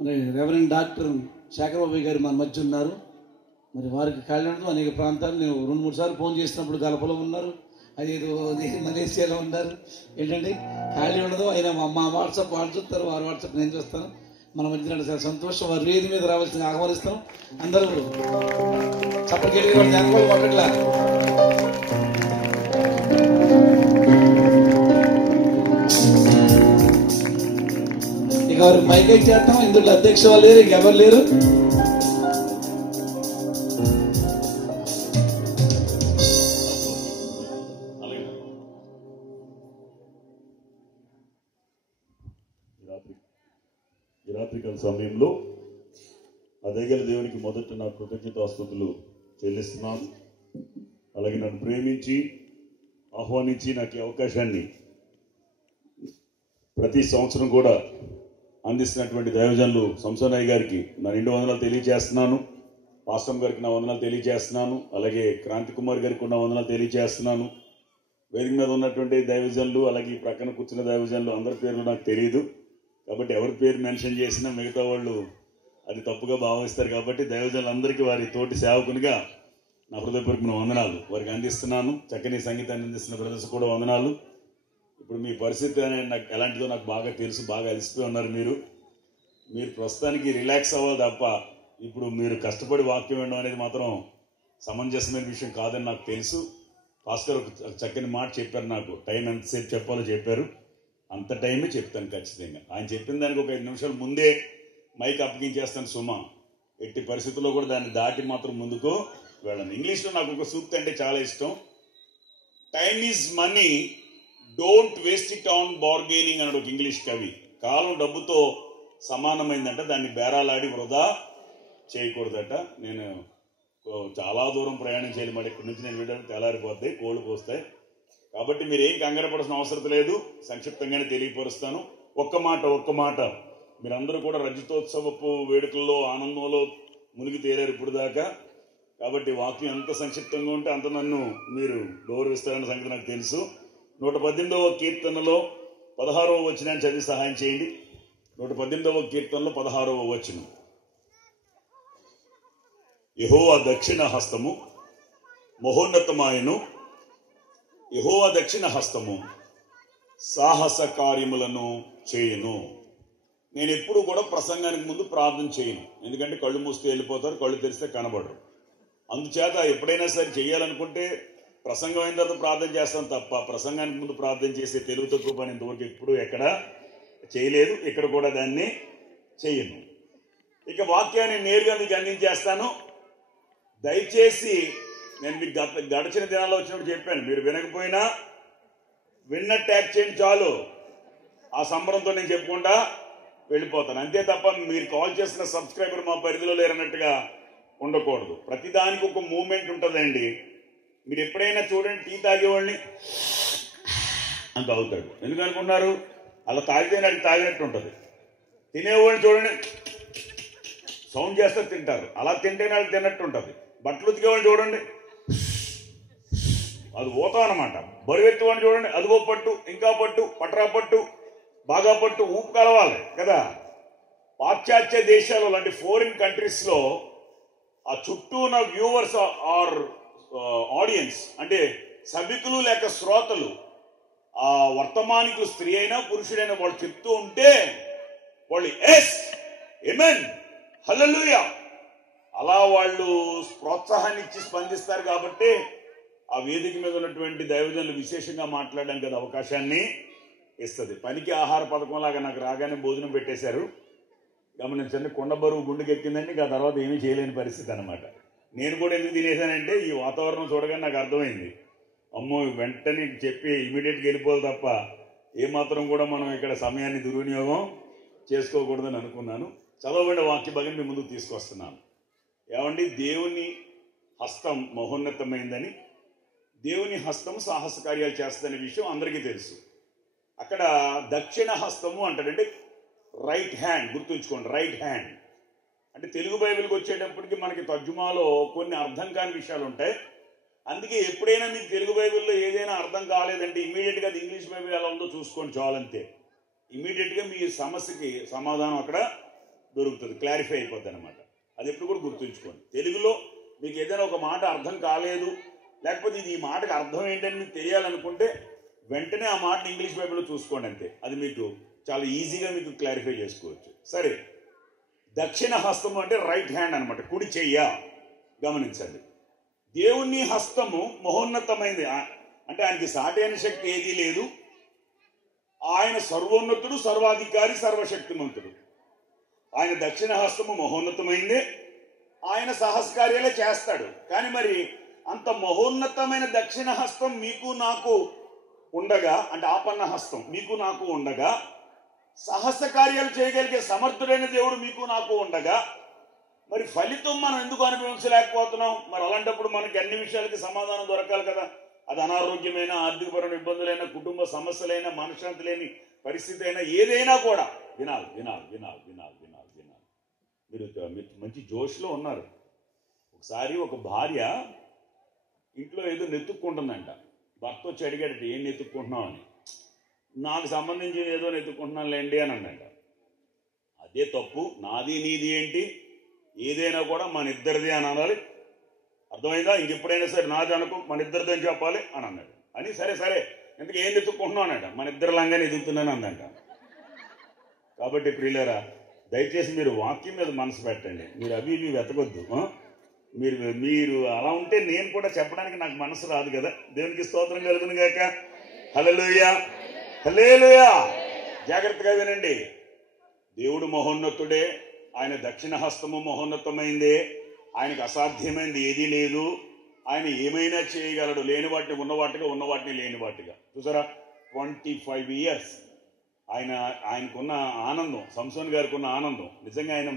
మరి reverend doctor Sekhar Babu గారు మన మధ్య ఉన్నారు. మరి వారికి కళ్యాణంతో అనేక ప్రాంతాలు నేను 2-3 సార్లు ఫోన్ చేసినప్పుడు గలపలో ఉన్నారు, అదేదో మలేషియాలో ఉన్నారు. ఏంటంటే ఖాళీ ఉండదు. అయినా మా వాట్సాప్ వాళ్ళు చూస్తారు, వారి వాట్సాప్ నేను చూస్తాను. మన మధ్య చాలా సంతోషం. వారి వేది మీద రావాల్సింది ఆహ్వానిస్తాం. అందరూ చప్పటి వాళ్ళు పక్కట్లా ఇక వారు మైకై చేస్తాం. ఇందులో అధ్యక్ష వాళ్ళు లేరు, ఇంకెవరు లేరు. ఈ రాత్రికాల సమయంలో ఆ దయగల దేవునికి మొదట నా కృతజ్ఞతాస్తుతులు చెల్లిస్తున్నాను. అలాగే నన్ను ప్రేమించి ఆహ్వానించి నాకు ఈ అవకాశాన్ని ప్రతి సంవత్సరం కూడా అందిస్తున్నటువంటి దైవజనులు సంసోనయ్య గారికి నా 2 వందనాలు తెలియజేస్తున్నాను. పాస్టమ్ గారికి నా వందనాలు తెలియజేస్తున్నాను. అలాగే క్రాంతి కుమార్ గారికి ఉన్న వందనాలు తెలియజేస్తున్నాను. వేదిక మీద ఉన్నటువంటి దైవజనులు, అలాగే ఈ ప్రక్కన కూర్చున్న దైవజనులు అందరి పేర్లు నాకు తెలియదు కాబట్టి ఎవరి పేరు మెన్షన్ చేసినా మిగతా వాళ్ళు అది తప్పుగా భావిస్తారు. కాబట్టి దైవజనులందరికీ వారి తోటి సేవకునిగా నా హృదయపూర్వక వందనాలు వారికి అందిస్తున్నాను. చక్కని సంగీతాన్ని అందిస్తున్న బ్రదర్స్ కూడా వందనాలు. ఇప్పుడు మీ పరిస్థితి నాకు ఎలాంటిదో నాకు బాగా తెలుసు. బాగా అలసిపోయి ఉన్నారు మీరు ప్రస్తుతానికి రిలాక్స్ అవ్వాలి తప్ప ఇప్పుడు మీరు కష్టపడి వాక్యం వినడం అనేది మాత్రం సమంజసమైన విషయం కాదని నాకు తెలుసు. భాస్కర్ ఒక చక్కని మాట చెప్పారు, నాకు టైం ఎంతసేపు చెప్పాలో చెప్పారు. అంత టైమే చెప్తాను ఖచ్చితంగా. ఆయన చెప్పిన దానికి ఒక 5 నిమిషాలు ముందే మైక్ అప్పగించేస్తాను సుమా. ఎట్టి పరిస్థితుల్లో కూడా దాన్ని దాటి మాత్రం ముందుకు వెళ్ళను. ఇంగ్లీష్లో నాకు ఒక సూక్తి అంటే చాలా ఇష్టం. Time is money, don't waste it on bargaining అన్నాడు ఒక ఇంగ్లీష్ కవి. కాలం డబ్బుతో సమానమైందంట, దాన్ని బేరాలాడి వృధా చేయకూడదట. నేను చాలా దూరం ప్రయాణం చేయాలి, మరి ఇక్కడి నుంచి నేను వీడియో తెల్లారిపోతాయి, కోళ్ళు పోస్తాయి. కాబట్టి మీరు ఏం కంగారు పడాల్సిన అవసరం లేదు. సంక్షిప్తంగానే తెలియపరుస్తాను. ఒక్క మాట మీరందరూ కూడా రజతోత్సవపు వేడుకల్లో ఆనందంలో మునిగి తేలారు ఇప్పుడు దాకా. కాబట్టి వాక్యం ఎంత సంక్షిప్తంగా ఉంటే అంత నన్ను మీరు గౌరవిస్తారన్న సంగతి నాకు తెలుసు. 118వ కీర్తనలో 16వ వచనాన్ని చదివి సహాయం చేయండి. 118వ కీర్తనలో 16వ వచనం. యెహోవా దక్షిణ హస్తము మహోన్నతమాయను, యెహోవా దక్షిణ హస్తము సాహస కార్యములను చేయను. నేను ఎప్పుడు కూడా ప్రసంగానికి ముందు ప్రార్థన చేయను, ఎందుకంటే కళ్ళు మూస్తే వెళ్ళిపోతారు, కళ్ళు తెరిస్తే కనబడరు. అందుచేత ఎప్పుడైనా సరే చేయాలనుకుంటే ప్రసంగం అయిన తర్వాత ప్రార్థన చేస్తాను తప్ప ప్రసంగానికి ముందు ప్రార్థన చేసే తెలుగు తక్కువ పని ఇంతవరకు ఎప్పుడు ఎక్కడ చేయలేదు, ఇక్కడ కూడా దాన్ని చేయను. ఇక వాక్యాన్ని నేరుగా మీకు అందించేస్తాను. దయచేసి నేను మీకు గడిచిన దినాల్లో వచ్చినప్పుడు చెప్పాను, మీరు వినకపోయినా విన్నట్టు యాక్ట్ చేయండి చాలు. ఆ సంబరంతో నేను చెప్పుకుంటా వెళ్ళిపోతాను అంతే తప్ప మీరు కాల్ చేసిన సబ్స్క్రైబర్ మా పరిధిలో లేరన్నట్టుగా ఉండకూడదు. ప్రతిదానికి ఒక మూమెంట్ ఉంటుందండి. మీరు ఎప్పుడైనా చూడండి, టీ తాగేవాడిని అంత అవుతాడు. ఎందుకు అనుకున్నారు? అలా తాగితే నాకు తాగినట్టు ఉంటుంది. తినేవాడిని చూడండి, సౌండ్ చేస్తే తింటారు, అలా తింటే నాకు తిన్నట్టు ఉంటుంది. బట్టలు ఉతికేవాడిని చూడండి, అది పోతాం అనమాట. బరువెత్తువాడిని చూడండి, అదిగో పట్టు, ఇంకా పట్టు, పట్రా పట్టు, బాగా పట్టు, ఊపు కలవాలి కదా. పాశ్చాత్య దేశాలు లాంటి ఫారిన్ కంట్రీస్లో ఆ చుట్టూ ఉన్న వ్యూవర్స్ ఆర్ ఆడియన్స్ అంటే సభికులు లేక శ్రోతలు, ఆ వర్తమానికులు స్త్రీ అయినా పురుషుడైనా వాళ్ళు చెప్తూ ఉంటే వాళ్ళు ఎస్ ఆమేన్ హల్లెలూయా అలా వాళ్ళు ప్రోత్సాహాన్ని ఇచ్చి స్పందిస్తారు. కాబట్టి ఆ వేదిక మీద ఉన్నటువంటి దైవజనులు విశేషంగా మాట్లాడడానికి అది అవకాశాన్ని ఇస్తుంది. పనికి ఆహార పథకం లాగా నాకు రాగానే భోజనం పెట్టేశారు. గమనించండి, కొండ బరువు గుండెకెక్కిందండి. ఆ తర్వాత ఏమీ చేయలేని పరిస్థితి అనమాట. నేను కూడా ఎందుకు తినేసానంటే ఈ వాతావరణం చూడగానే నాకు అర్థమైంది, అమ్మో వెంటనే చెప్పి ఇమీడియట్గా వెళ్ళిపోదు తప్ప ఏమాత్రం కూడా మనం ఇక్కడ సమయాన్ని దుర్వినియోగం చేసుకోకూడదని అనుకున్నాను. చదవబడిన వాక్య భాగం మీ ముందుకు తీసుకొస్తున్నాను. ఏమండి, దేవుని హస్తం మహోన్నతమైందని, దేవుని హస్తం సాహస కార్యాలు చేస్తుందనే విషయం అందరికీ తెలుసు. అక్కడ దక్షిణ హస్తము అంటాడంటే రైట్ హ్యాండ్, గుర్తుంచుకోండి, రైట్ హ్యాండ్ అంటే తెలుగు బైబిల్కి వచ్చేటప్పటికి మనకి తర్జుమాలో కొన్ని అర్థం కాని విషయాలు ఉంటాయి. అందుకే ఎప్పుడైనా మీకు తెలుగు బైబిల్లో ఏదైనా అర్థం కాలేదంటే ఇమీడియట్గా అది ఇంగ్లీష్ బైబిల్ ఎలా ఉందో చూసుకోండి చాలంతే. ఇమీడియట్గా మీ సమస్యకి సమాధానం అక్కడ దొరుకుతుంది, క్లారిఫై అయిపోద్ది అనమాట. అది ఎప్పుడు కూడా గుర్తుంచుకోండి. తెలుగులో మీకు ఏదైనా ఒక మాట అర్థం కాలేదు, లేకపోతే ఇది ఈ మాటకు అర్థం ఏంటని మీకు తెలియాలనుకుంటే వెంటనే ఆ మాటను ఇంగ్లీష్ బైబిల్లో చూసుకోండి అంతే. అది మీకు చాలా ఈజీగా మీకు క్లారిఫై చేసుకోవచ్చు. సరే, దక్షిణ హస్తము అంటే రైట్ హ్యాండ్ అనమాట, కుడి చెయ్య. గమనించండి, దేవుని హస్తము మహోన్నతమైంది. అంటే ఆయనకి సాటి అయిన శక్తి ఏదీ లేదు. ఆయన సర్వోన్నతుడు, సర్వాధికారి, సర్వశక్తిమంతుడు. ఆయన దక్షిణ హస్తము మహోన్నతమైందే. ఆయన సాహసకార్యాలే చేస్తాడు. కానీ మరి అంత మహోన్నతమైన దక్షిణ హస్తం మీకు నాకు ఉండగా, అంటే ఆపన్న హస్తం మీకు నాకు ఉండగా, సాహస కార్యాలు చేయగలిగే సమర్థుడైన దేవుడు మీకు నాకు ఉండగా, మరి ఫలితం మనం ఎందుకు అనుభవించలేకపోతున్నాం? మరి అలాంటప్పుడు మనకి అన్ని విషయాలకి సమాధానం దొరకాలి కదా. అది అనారోగ్యమైన, ఆర్థికపరమైన ఇబ్బందులైన, కుటుంబ సమస్యలైన, మనశ్శాంతి లేని పరిస్థితి అయినా ఏదైనా కూడా వినాలి వినాలి వినాలి వినాలి వినాలి వినాలి. మీరు మంచి జోష్లో ఉన్నారు. ఒకసారి ఒక భార్య ఇంట్లో ఏదో నెత్తుక్కుంటుందంట. భర్త వచ్చి అడిగాడట, ఏం నెత్తుక్కుంటున్నావు అని. నాకు సంబంధించి ఏదో నెత్తుక్కుంటున్నాను లేండి అని అన్నాడ. అదే తప్పు. నాది నీది ఏంటి? ఏదైనా కూడా మన ఇద్దరిది అని అనాలి. అర్థమైందా? ఇంకెప్పుడైనా సరే నాది అనుకో, మన ఇద్దరిది అని చెప్పాలి అని అన్నాడు. అని సరే సరే ఎందుకు ఏం ఎత్తుక్కుంటున్నావు అన్నట. మన ఇద్దరు లాగానే ఎదుగుతున్నాను అందంట. కాబట్టి ప్రియులారా, దయచేసి మీరు వాక్యం మీద మనసు పెట్టండి. మీరు అవి ఇవి వెతకొద్దు. మీరు అలా ఉంటే నేను కూడా చెప్పడానికి నాకు మనసు రాదు కదా. దేవునికి స్తోత్రం కలుగును గాక. హల్లెలూయా హల్లెలూయా. జాగ్రత్తగా వినండి. దేవుడు మహోన్నతుడే. ఆయన దక్షిణ హస్తము మహోన్నతమైందే. ఆయనకు అసాధ్యమైంది ఏదీ లేదు. ఆయన ఏమైనా చేయగలడు. లేని వాటిని ఉన్నవాటిగా, ఉన్న వాటిని లేని వాటిగా. చూసారా, 25 years ఆయనకున్న ఆనందం, సంసోన్ గారికి ఉన్న ఆనందం. నిజంగా ఆయన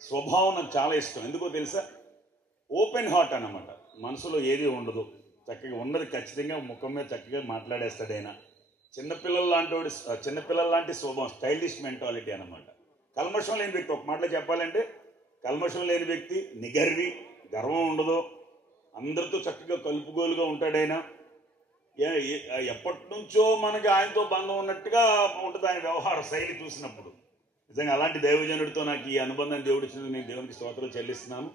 స్వభావం నాకు చాలా ఇష్టం. ఎందుకో తెలుసా? ఓపెన్ హార్ట్ అన్నమాట. మనసులో ఏది ఉండదు. చక్కగా ఉన్నది ఖచ్చితంగా ముఖం మీద చక్కగా మాట్లాడేస్తాడు ఆయన. చిన్నపిల్లల లాంటి స్వభావం, స్టైలిష్ మెంటాలిటీ అన్నమాట. కల్మషం లేని వ్యక్తి. ఒక మాటలో చెప్పాలంటే కల్మషం లేని వ్యక్తి, నిగర్వి, గర్వం ఉండదు. అందరితో చక్కగా కలుపుగోలుగా ఉంటాడైనా. ఎప్పటి నుంచో మనకి ఆయనతో బంధం ఉన్నట్టుగా ఉంటుంది ఆయన వ్యవహార శైలి చూసినప్పుడు. నిజంగా అలాంటి దైవజనుడితో నాకు ఈ అనుబంధం దేవుడు ఇచ్చినందుకు నేను దేవునికి స్తోత్రాలు చెల్లిస్తున్నాను.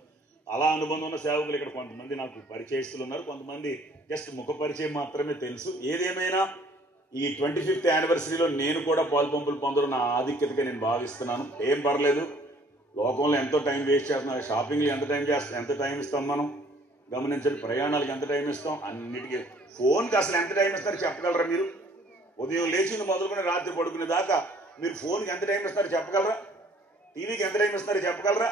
అలా అనుబంధం ఉన్న సేవకులు ఇక్కడ కొంతమంది నాకు పరిచయస్తులు ఉన్నారు. కొంతమంది జస్ట్ ముఖ పరిచయం మాత్రమే తెలుసు. ఏదేమైనా ఈ 25th యానివర్సరీలో నేను కూడా పాలుపంపులు పొందడం నా ఆధిక్యతగా నేను భావిస్తున్నాను. ఏం పర్లేదు. లోకంలో ఎంతో టైం వేస్ట్ చేస్తున్నారు. షాపింగ్లో ఎంత టైం ఇస్తాం మనం? గమనించండి. ప్రయాణాలకు ఎంత టైం ఇస్తాం? అన్నిటికీ. ఫోన్కి అసలు ఎంత టైం ఇస్తారో చెప్పగలరా మీరు? ఉదయం లేచింది మొదలుకొని రాత్రి పడుకునే దాకా మీరు ఫోన్కి ఎంత టైం ఇస్తారో చెప్పగలరా? టీవీకి ఎంత టైం ఇస్తారో చెప్పగలరా?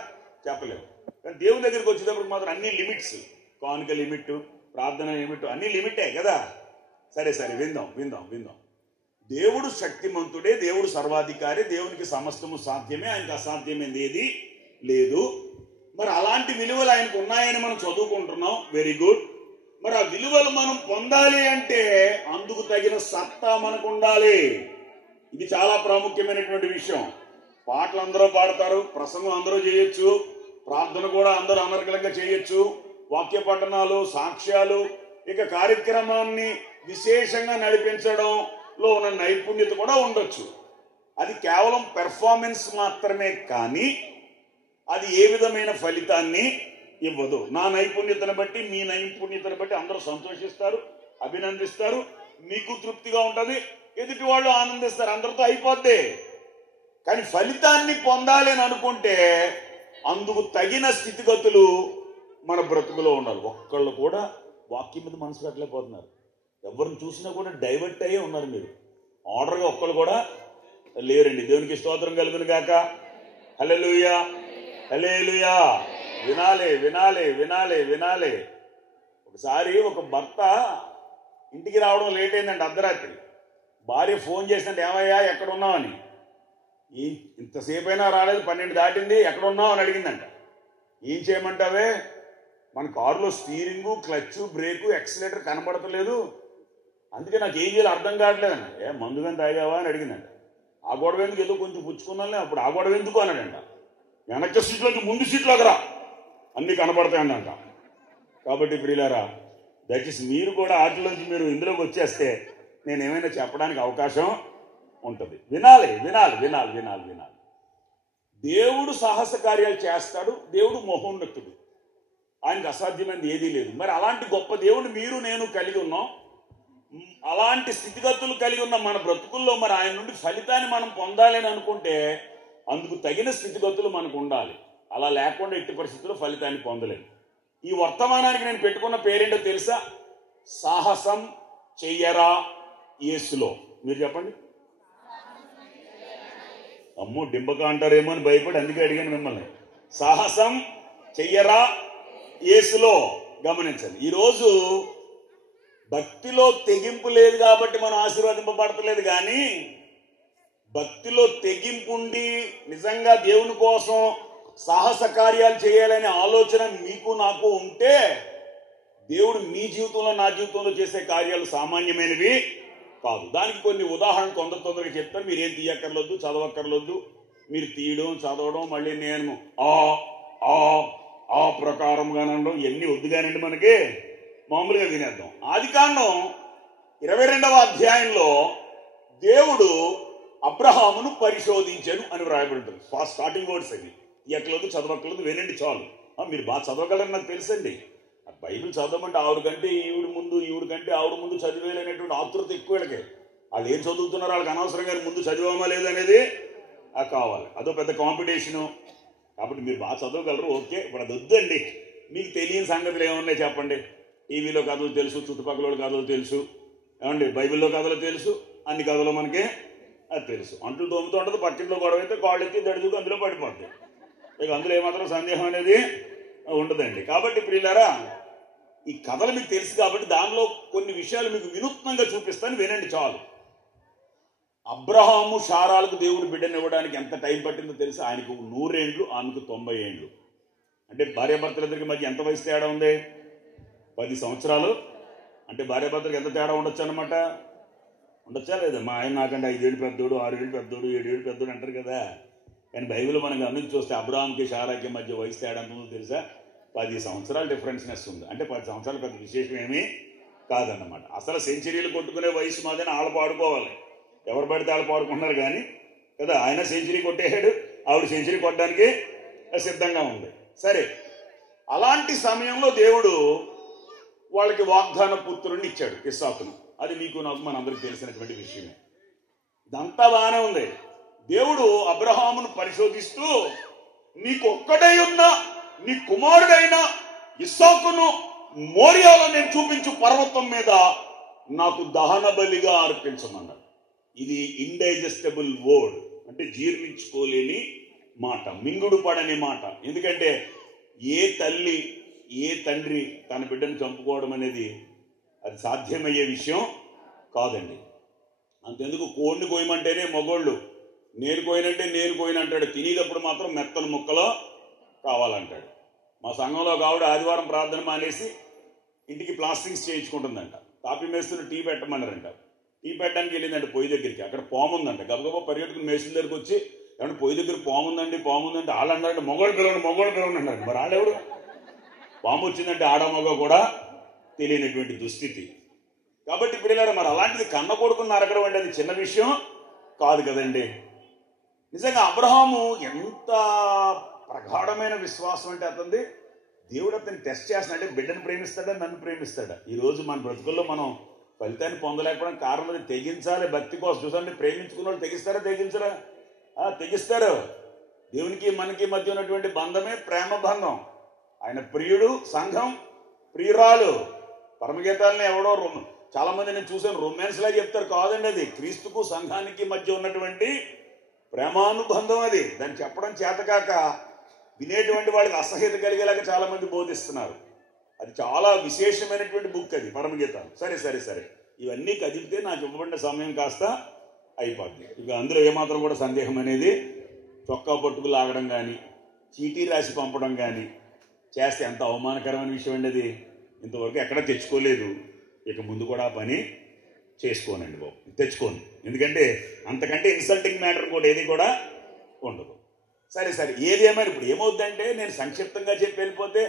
చెప్పలేము. కానీ దేవుని దగ్గరికి వచ్చేటప్పుడు మాత్రం అన్ని లిమిట్స్. కానుక లిమిట్, ప్రార్థన లిమిట్, అన్ని లిమిటే కదా. సరే విందాం. దేవుడు శక్తిమంతుడే. దేవుడు సర్వాధికారి. దేవునికి సమస్తము సాధ్యమే. ఆయనకు అసాధ్యమైంది ఏది లేదు. మరి అలాంటి విలువలు ఆయనకు ఉన్నాయని మనం చదువుకుంటున్నాం. Very good. మరి ఆ విలువలు మనం పొందాలి అంటే అందుకు తగిన సత్తా మనకు ఉండాలి. ఇది చాలా ప్రాముఖ్యమైనటువంటి విషయం. పాటలు అందరూ పాడతారు, ప్రసంగం అందరూ చేయొచ్చు, ప్రార్థన కూడా అందరూ అనర్గళంగా చేయొచ్చు, వాక్య పఠనాలు, సాక్ష్యాలు, ఇక కార్యక్రమాన్ని విశేషంగా నడిపించడంలో ఉన్న నైపుణ్యత కూడా ఉండొచ్చు. అది కేవలం పెర్ఫార్మెన్స్ మాత్రమే. కానీ అది ఏ విధమైన ఫలితాన్ని ఇవ్వదు. నా నైపుణ్యతను బట్టి, మీ నైపుణ్యతను బట్టి అందరూ సంతోషిస్తారు, అభినందిస్తారు, మీకు తృప్తిగా ఉంటుంది, ఎదుటి వాళ్ళు ఆనందిస్తారు, అందరితో అయిపోద్ది. కానీ ఫలితాన్ని పొందాలి అని అనుకుంటే అందుకు తగిన స్థితిగతులు మన బ్రతుకులో ఉండాలి. ఒక్కళ్ళు కూడా వాక్యం మీద మనసు పెట్టలేకపోతున్నారు. ఎవరిని చూసినా కూడా డైవర్ట్ అయ్యే ఉన్నారు. మీరు ఆర్డర్గా ఒక్కళ్ళు కూడా లేరండి. దేవునికి స్తోత్రం కలుగును గాక. హల్లెలూయా హల్లెలూయా. వినాలి. ఒకసారి ఒక భర్త ఇంటికి రావడం లేట్ అయిందండి. అర్ధరాత్రి భార్య ఫోన్ చేసినట్టు, ఏమయ్యా ఎక్కడ ఉన్నావని. ఇంతసేపు అయినా రాలేదు, 12 దాటింది, ఎక్కడ ఉన్నావు అని అడిగిందంట. ఏం చేయమంటావే, మన కారులో స్టీరింగు, క్లచ్, బ్రేకు, యాక్సిలేటర్ కనబడతలేదు, అందుకే నాకు ఏం చేయాలి అర్థం కావట్లేదండి. మందు కానీ తాగావా అని అడిగిందంట. ఆ గొడవ ఎందుకు, ఏదో కొంచెం పుచ్చుకున్నాలే, అప్పుడు ఆ గొడవ ఎందుకు అన్నాడంట. వెనక సీట్లోకి ముందు సీట్లోకి రా, అన్నీ కనబడతాయంట. కాబట్టి ప్రియులారా, దయచేసి మీరు కూడా వాటిలోంచి మీరు ఇందులోకి వచ్చేస్తే నేను ఏమైనా చెప్పడానికి అవకాశం ఉంటుంది. వినాలి. దేవుడు సాహస కార్యాలు చేస్తాడు. దేవుడు మహోన్నతుడు, ఆయనకు అసాధ్యమైనది ఏదీ లేదు. మరి అలాంటి గొప్ప దేవుడు మీరు నేను కలిగి ఉన్నాం. అలాంటి స్థితిగతులు కలిగి ఉన్న మన బ్రతుకుల్లో మరి ఆయన నుండి ఫలితాన్ని మనం పొందాలి అని అనుకుంటే అందుకు తగిన స్థితిగతులు మనకు ఉండాలి. అలా లేకుండా ఎట్టి పరిస్థితుల్లో ఫలితాన్ని పొందలేదు. ఈ వర్తమానానికి నేను పెట్టుకున్న పేరేంటో తెలుసా? సాహసం చెయ్యరా యేసులో. మీరు చెప్పండి. అమ్మో డింబక అంటారేమో అని భయపడి అందుకే అడిగాను మిమ్మల్ని. సాహసం చెయ్యరా యేసులో. గమనించండి, ఈరోజు భక్తిలో తెగింపు లేదు కాబట్టి మనం ఆశీర్వదింపబడతలేదు. కానీ భక్తిలో తెగింపు ఉండి నిజంగా దేవుని కోసం సాహస కార్యాలు చేయాలనే ఆలోచన మీకు నాకు ఉంటే దేవుడు మీ జీవితంలో నా జీవితంలో చేసే కార్యాలు సామాన్యమైనవి కాదు. దానికి కొన్ని ఉదాహరణలు తొందరగా చెప్తాను. మీరేం తీయక్కర్లొద్దు, చదవక్కర్లొద్దు. మీరు తీయడం చదవడం మళ్ళీ నేను ఆ ప్రకారంగానండం ఇవన్నీ వద్దుగానండి. మనకి మామూలుగా వినేద్దాం. ఆదికాండం 22వ అధ్యాయంలో దేవుడు అబ్రహామును పరిశోధించను అని వ్రాయబడి ఉంటుంది. స్టార్టింగ్ వర్డ్స్ అవి. ఎక్కలేదు చదవక్కర్లేదు, వినండి చాలు. మీరు బాగా చదవగలరని నాకు తెలుసండి. బైబిల్ చదవమంటే ఆవిడ కంటే ఈవిడ కంటే ఆవిడ ముందు చదివేయాలనేటువంటి ఆతృత ఎక్కువ. వీళ్ళకి వాళ్ళు ఏం చదువుతున్నారో వాళ్ళకి అనవసరంగా ముందు చదివామా లేదనేది కావాలి. అదో పెద్ద కాంపిటీషను. కాబట్టి మీరు బాగా చదవగలరు, ఓకే. ఇప్పుడు అది వద్దండి. మీకు తెలియని సంగతులు ఏమున్నాయి చెప్పండి. టీవీలో కథలు తెలుసు, చుట్టుపక్కల కథలు తెలుసు, ఏమండి బైబిల్లో కథలు తెలుసు, అన్ని కథలు మనకి అది తెలుసు. అంట్లు తోముతూ ఉంటుంది, పక్కింట్లో గొడవ అయితే కాళ్ళు ఎత్తి దడుచుకు అందులో పడిపోద్ది. ఇక అందులో ఏమాత్రం సందేహం అనేది ఉండదండి. కాబట్టి ప్రియులారా, ఈ కథలు మీకు తెలుసు కాబట్టి దానిలో కొన్ని విషయాలు మీకు వినూత్నంగా చూపిస్తాను, వినండి చాలు. అబ్రహాము శారాలకు దేవుడు బిడ్డను ఇవ్వడానికి ఎంత టైం పట్టిందో తెలుసు. ఆయనకు 100 ఏండ్లు, ఆమెకు 90 ఏండ్లు. అంటే భార్యాభర్తలిద్దరికి మధ్య ఎంత వయసు తేడా ఉంది? 10 సంవత్సరాలు. అంటే భార్యాభర్తలకు ఎంత తేడా ఉండొచ్చు అనమాట. ఉండొచ్చా లేదా? మా ఆయన నాకంటే 5 ఏళ్ళు పెద్దోడు, 6 ఏళ్ళు పెద్దోడు, 7 ఏళ్ళు పెద్దోడు అంటారు కదా. కానీ బైబిల్ మనం గమనించి చూస్తే అబ్రహాంకి శారాకి మధ్య వయసు తేడా ఉంటుందో తెలుసా? 10 సంవత్సరాలు డిఫరెన్స్నెస్ ఉంది. అంటే 10 సంవత్సరాలు పెద్ద విశేషం ఏమీ కాదన్నమాట. అసలు సెంచరీలు కొట్టుకునే వయసు మాదని ఆళ్ళు పాడుకోవాలి. ఎవరు పడితే వాళ్ళు పాడుకుంటున్నారు కానీ కదా. ఆయన సెంచరీ కొట్టేశాడు, ఆవిడ సెంచరీ కొట్టడానికి సిద్ధంగా ఉంది. సరే, అలాంటి సమయంలో దేవుడు వాళ్ళకి వాగ్దాన పుత్రుడిని ఇచ్చాడు, ఇస్సాకును. అది మీకు నాకు మనందరికి తెలిసినటువంటి విషయమే. ఇదంతా బాగానే ఉంది. దేవుడు అబ్రహామును పరిశోధిస్తూ నీకొక్కడై ఉన్న నీ కుమారుడైన ఇస్సాకును మోరియాలో నేను చూపించు పర్వతం మీద నాకు దహన బలిగా అర్పించమన్నాడు. ఇది ఇండైజెస్టబుల్ వర్డ్, అంటే జీర్ణించుకోలేని మాట, మింగుడు పడని మాట. ఎందుకంటే ఏ తల్లి ఏ తండ్రి తన బిడ్డను చంపుకోవడం అనేది అది సాధ్యమయ్యే విషయం కాదండి. అంతెందుకు కోడిని కోయమంటేనే మగోళ్ళు, నేను కోయినంటే నేను కోయినంటాడు. తినేటప్పుడు మాత్రం మెత్తల ముక్కలో కావాలంటాడు. మా సంఘంలో కావుడు ఆదివారం ప్రార్థన మానేసి ఇంటికి ప్లాస్టింగ్స్ చేయించుకుంటుందంట. తాపి మేస్తులు టీ పెట్టమన్నారంట. టీ పెట్టడానికి వెళ్ళిందంటే పొయ్యి దగ్గరికి. అక్కడ పాము ఉందంట. గబగబా పరిగెట్టుకుని మేస్తుల దగ్గరికి వచ్చి ఏమంటే పొయ్యి దగ్గర పాము ఉందండి వాళ్ళు అన్నారంటే మొగోడు పిలవండి అన్నారు. మరి ఆడెవడు? పాము వచ్చిందంటే ఆడ మగ కూడా తెలియనటువంటి దుస్థితి. కాబట్టి పిల్లలు మరి అలాంటిది కన్న కొడుకుని నరకడం అంటే అది చిన్న విషయం కాదు కదండి. నిజంగా అబ్రహాము ఎంత ప్రగాఢమైన విశ్వాసం అంటే అతనిది. దేవుడు అతన్ని టెస్ట్ చేస్తున్నాడంటే బిడ్డను ప్రేమిస్తాడా, నన్ను ప్రేమిస్తాడా? ఈరోజు మన బ్రతుకుల్లో మనం ఫలితాన్ని పొందలేకపోవడం కారణం తెగించాలి. భక్తి కోసం చూసండి, ప్రేమించుకున్న వాళ్ళు తెగిస్తారా తెగించరా? తెగిస్తారు. దేవునికి మనకి మధ్య ఉన్నటువంటి బంధమే ప్రేమ బంధం. ఆయన ప్రియుడు, సంఘం ప్రియురాలు. పరమగీతాలని ఎవడో చాలా మంది నేను చూసాను రొమాన్స్ లా చెప్తారు. కాదండి, అది క్రీస్తుకు సంఘానికి మధ్య ఉన్నటువంటి ప్రేమానుబంధం. అది దాన్ని చెప్పడం చేతకాక వినేటువంటి వాళ్ళకి అసహ్యత కలిగేలాగా చాలా మంది బోధిస్తున్నారు. అది చాలా విశేషమైనటువంటి బుక్ అది పరమగీత. సరే ఇవన్నీ కదిలితే నాకు ఇవ్వబడిన సమయం కాస్త అయిపోద్ది. ఇక అందులో ఏమాత్రం కూడా సందేహం అనేది చొక్కా పట్టుకు లాగడం కానీ చీటీ రాసి పంపడం కానీ చేస్తే ఎంత అవమానకరమైన విషయం అండి అది. ఇంతవరకు ఎక్కడా తెచ్చుకోలేదు. ఇక ముందు కూడా ఆ పని చేసుకోనండి బాబు, తెచ్చుకోను. ఎందుకంటే అంతకంటే ఇన్సల్టింగ్ మ్యాటర్ కూడా ఏది కూడా ఉండదు. సరే ఏది ఏమైనా ఇప్పుడు ఏమవుద్దంటే నేను సంక్షిప్తంగా చెప్పి వెళ్ళిపోతే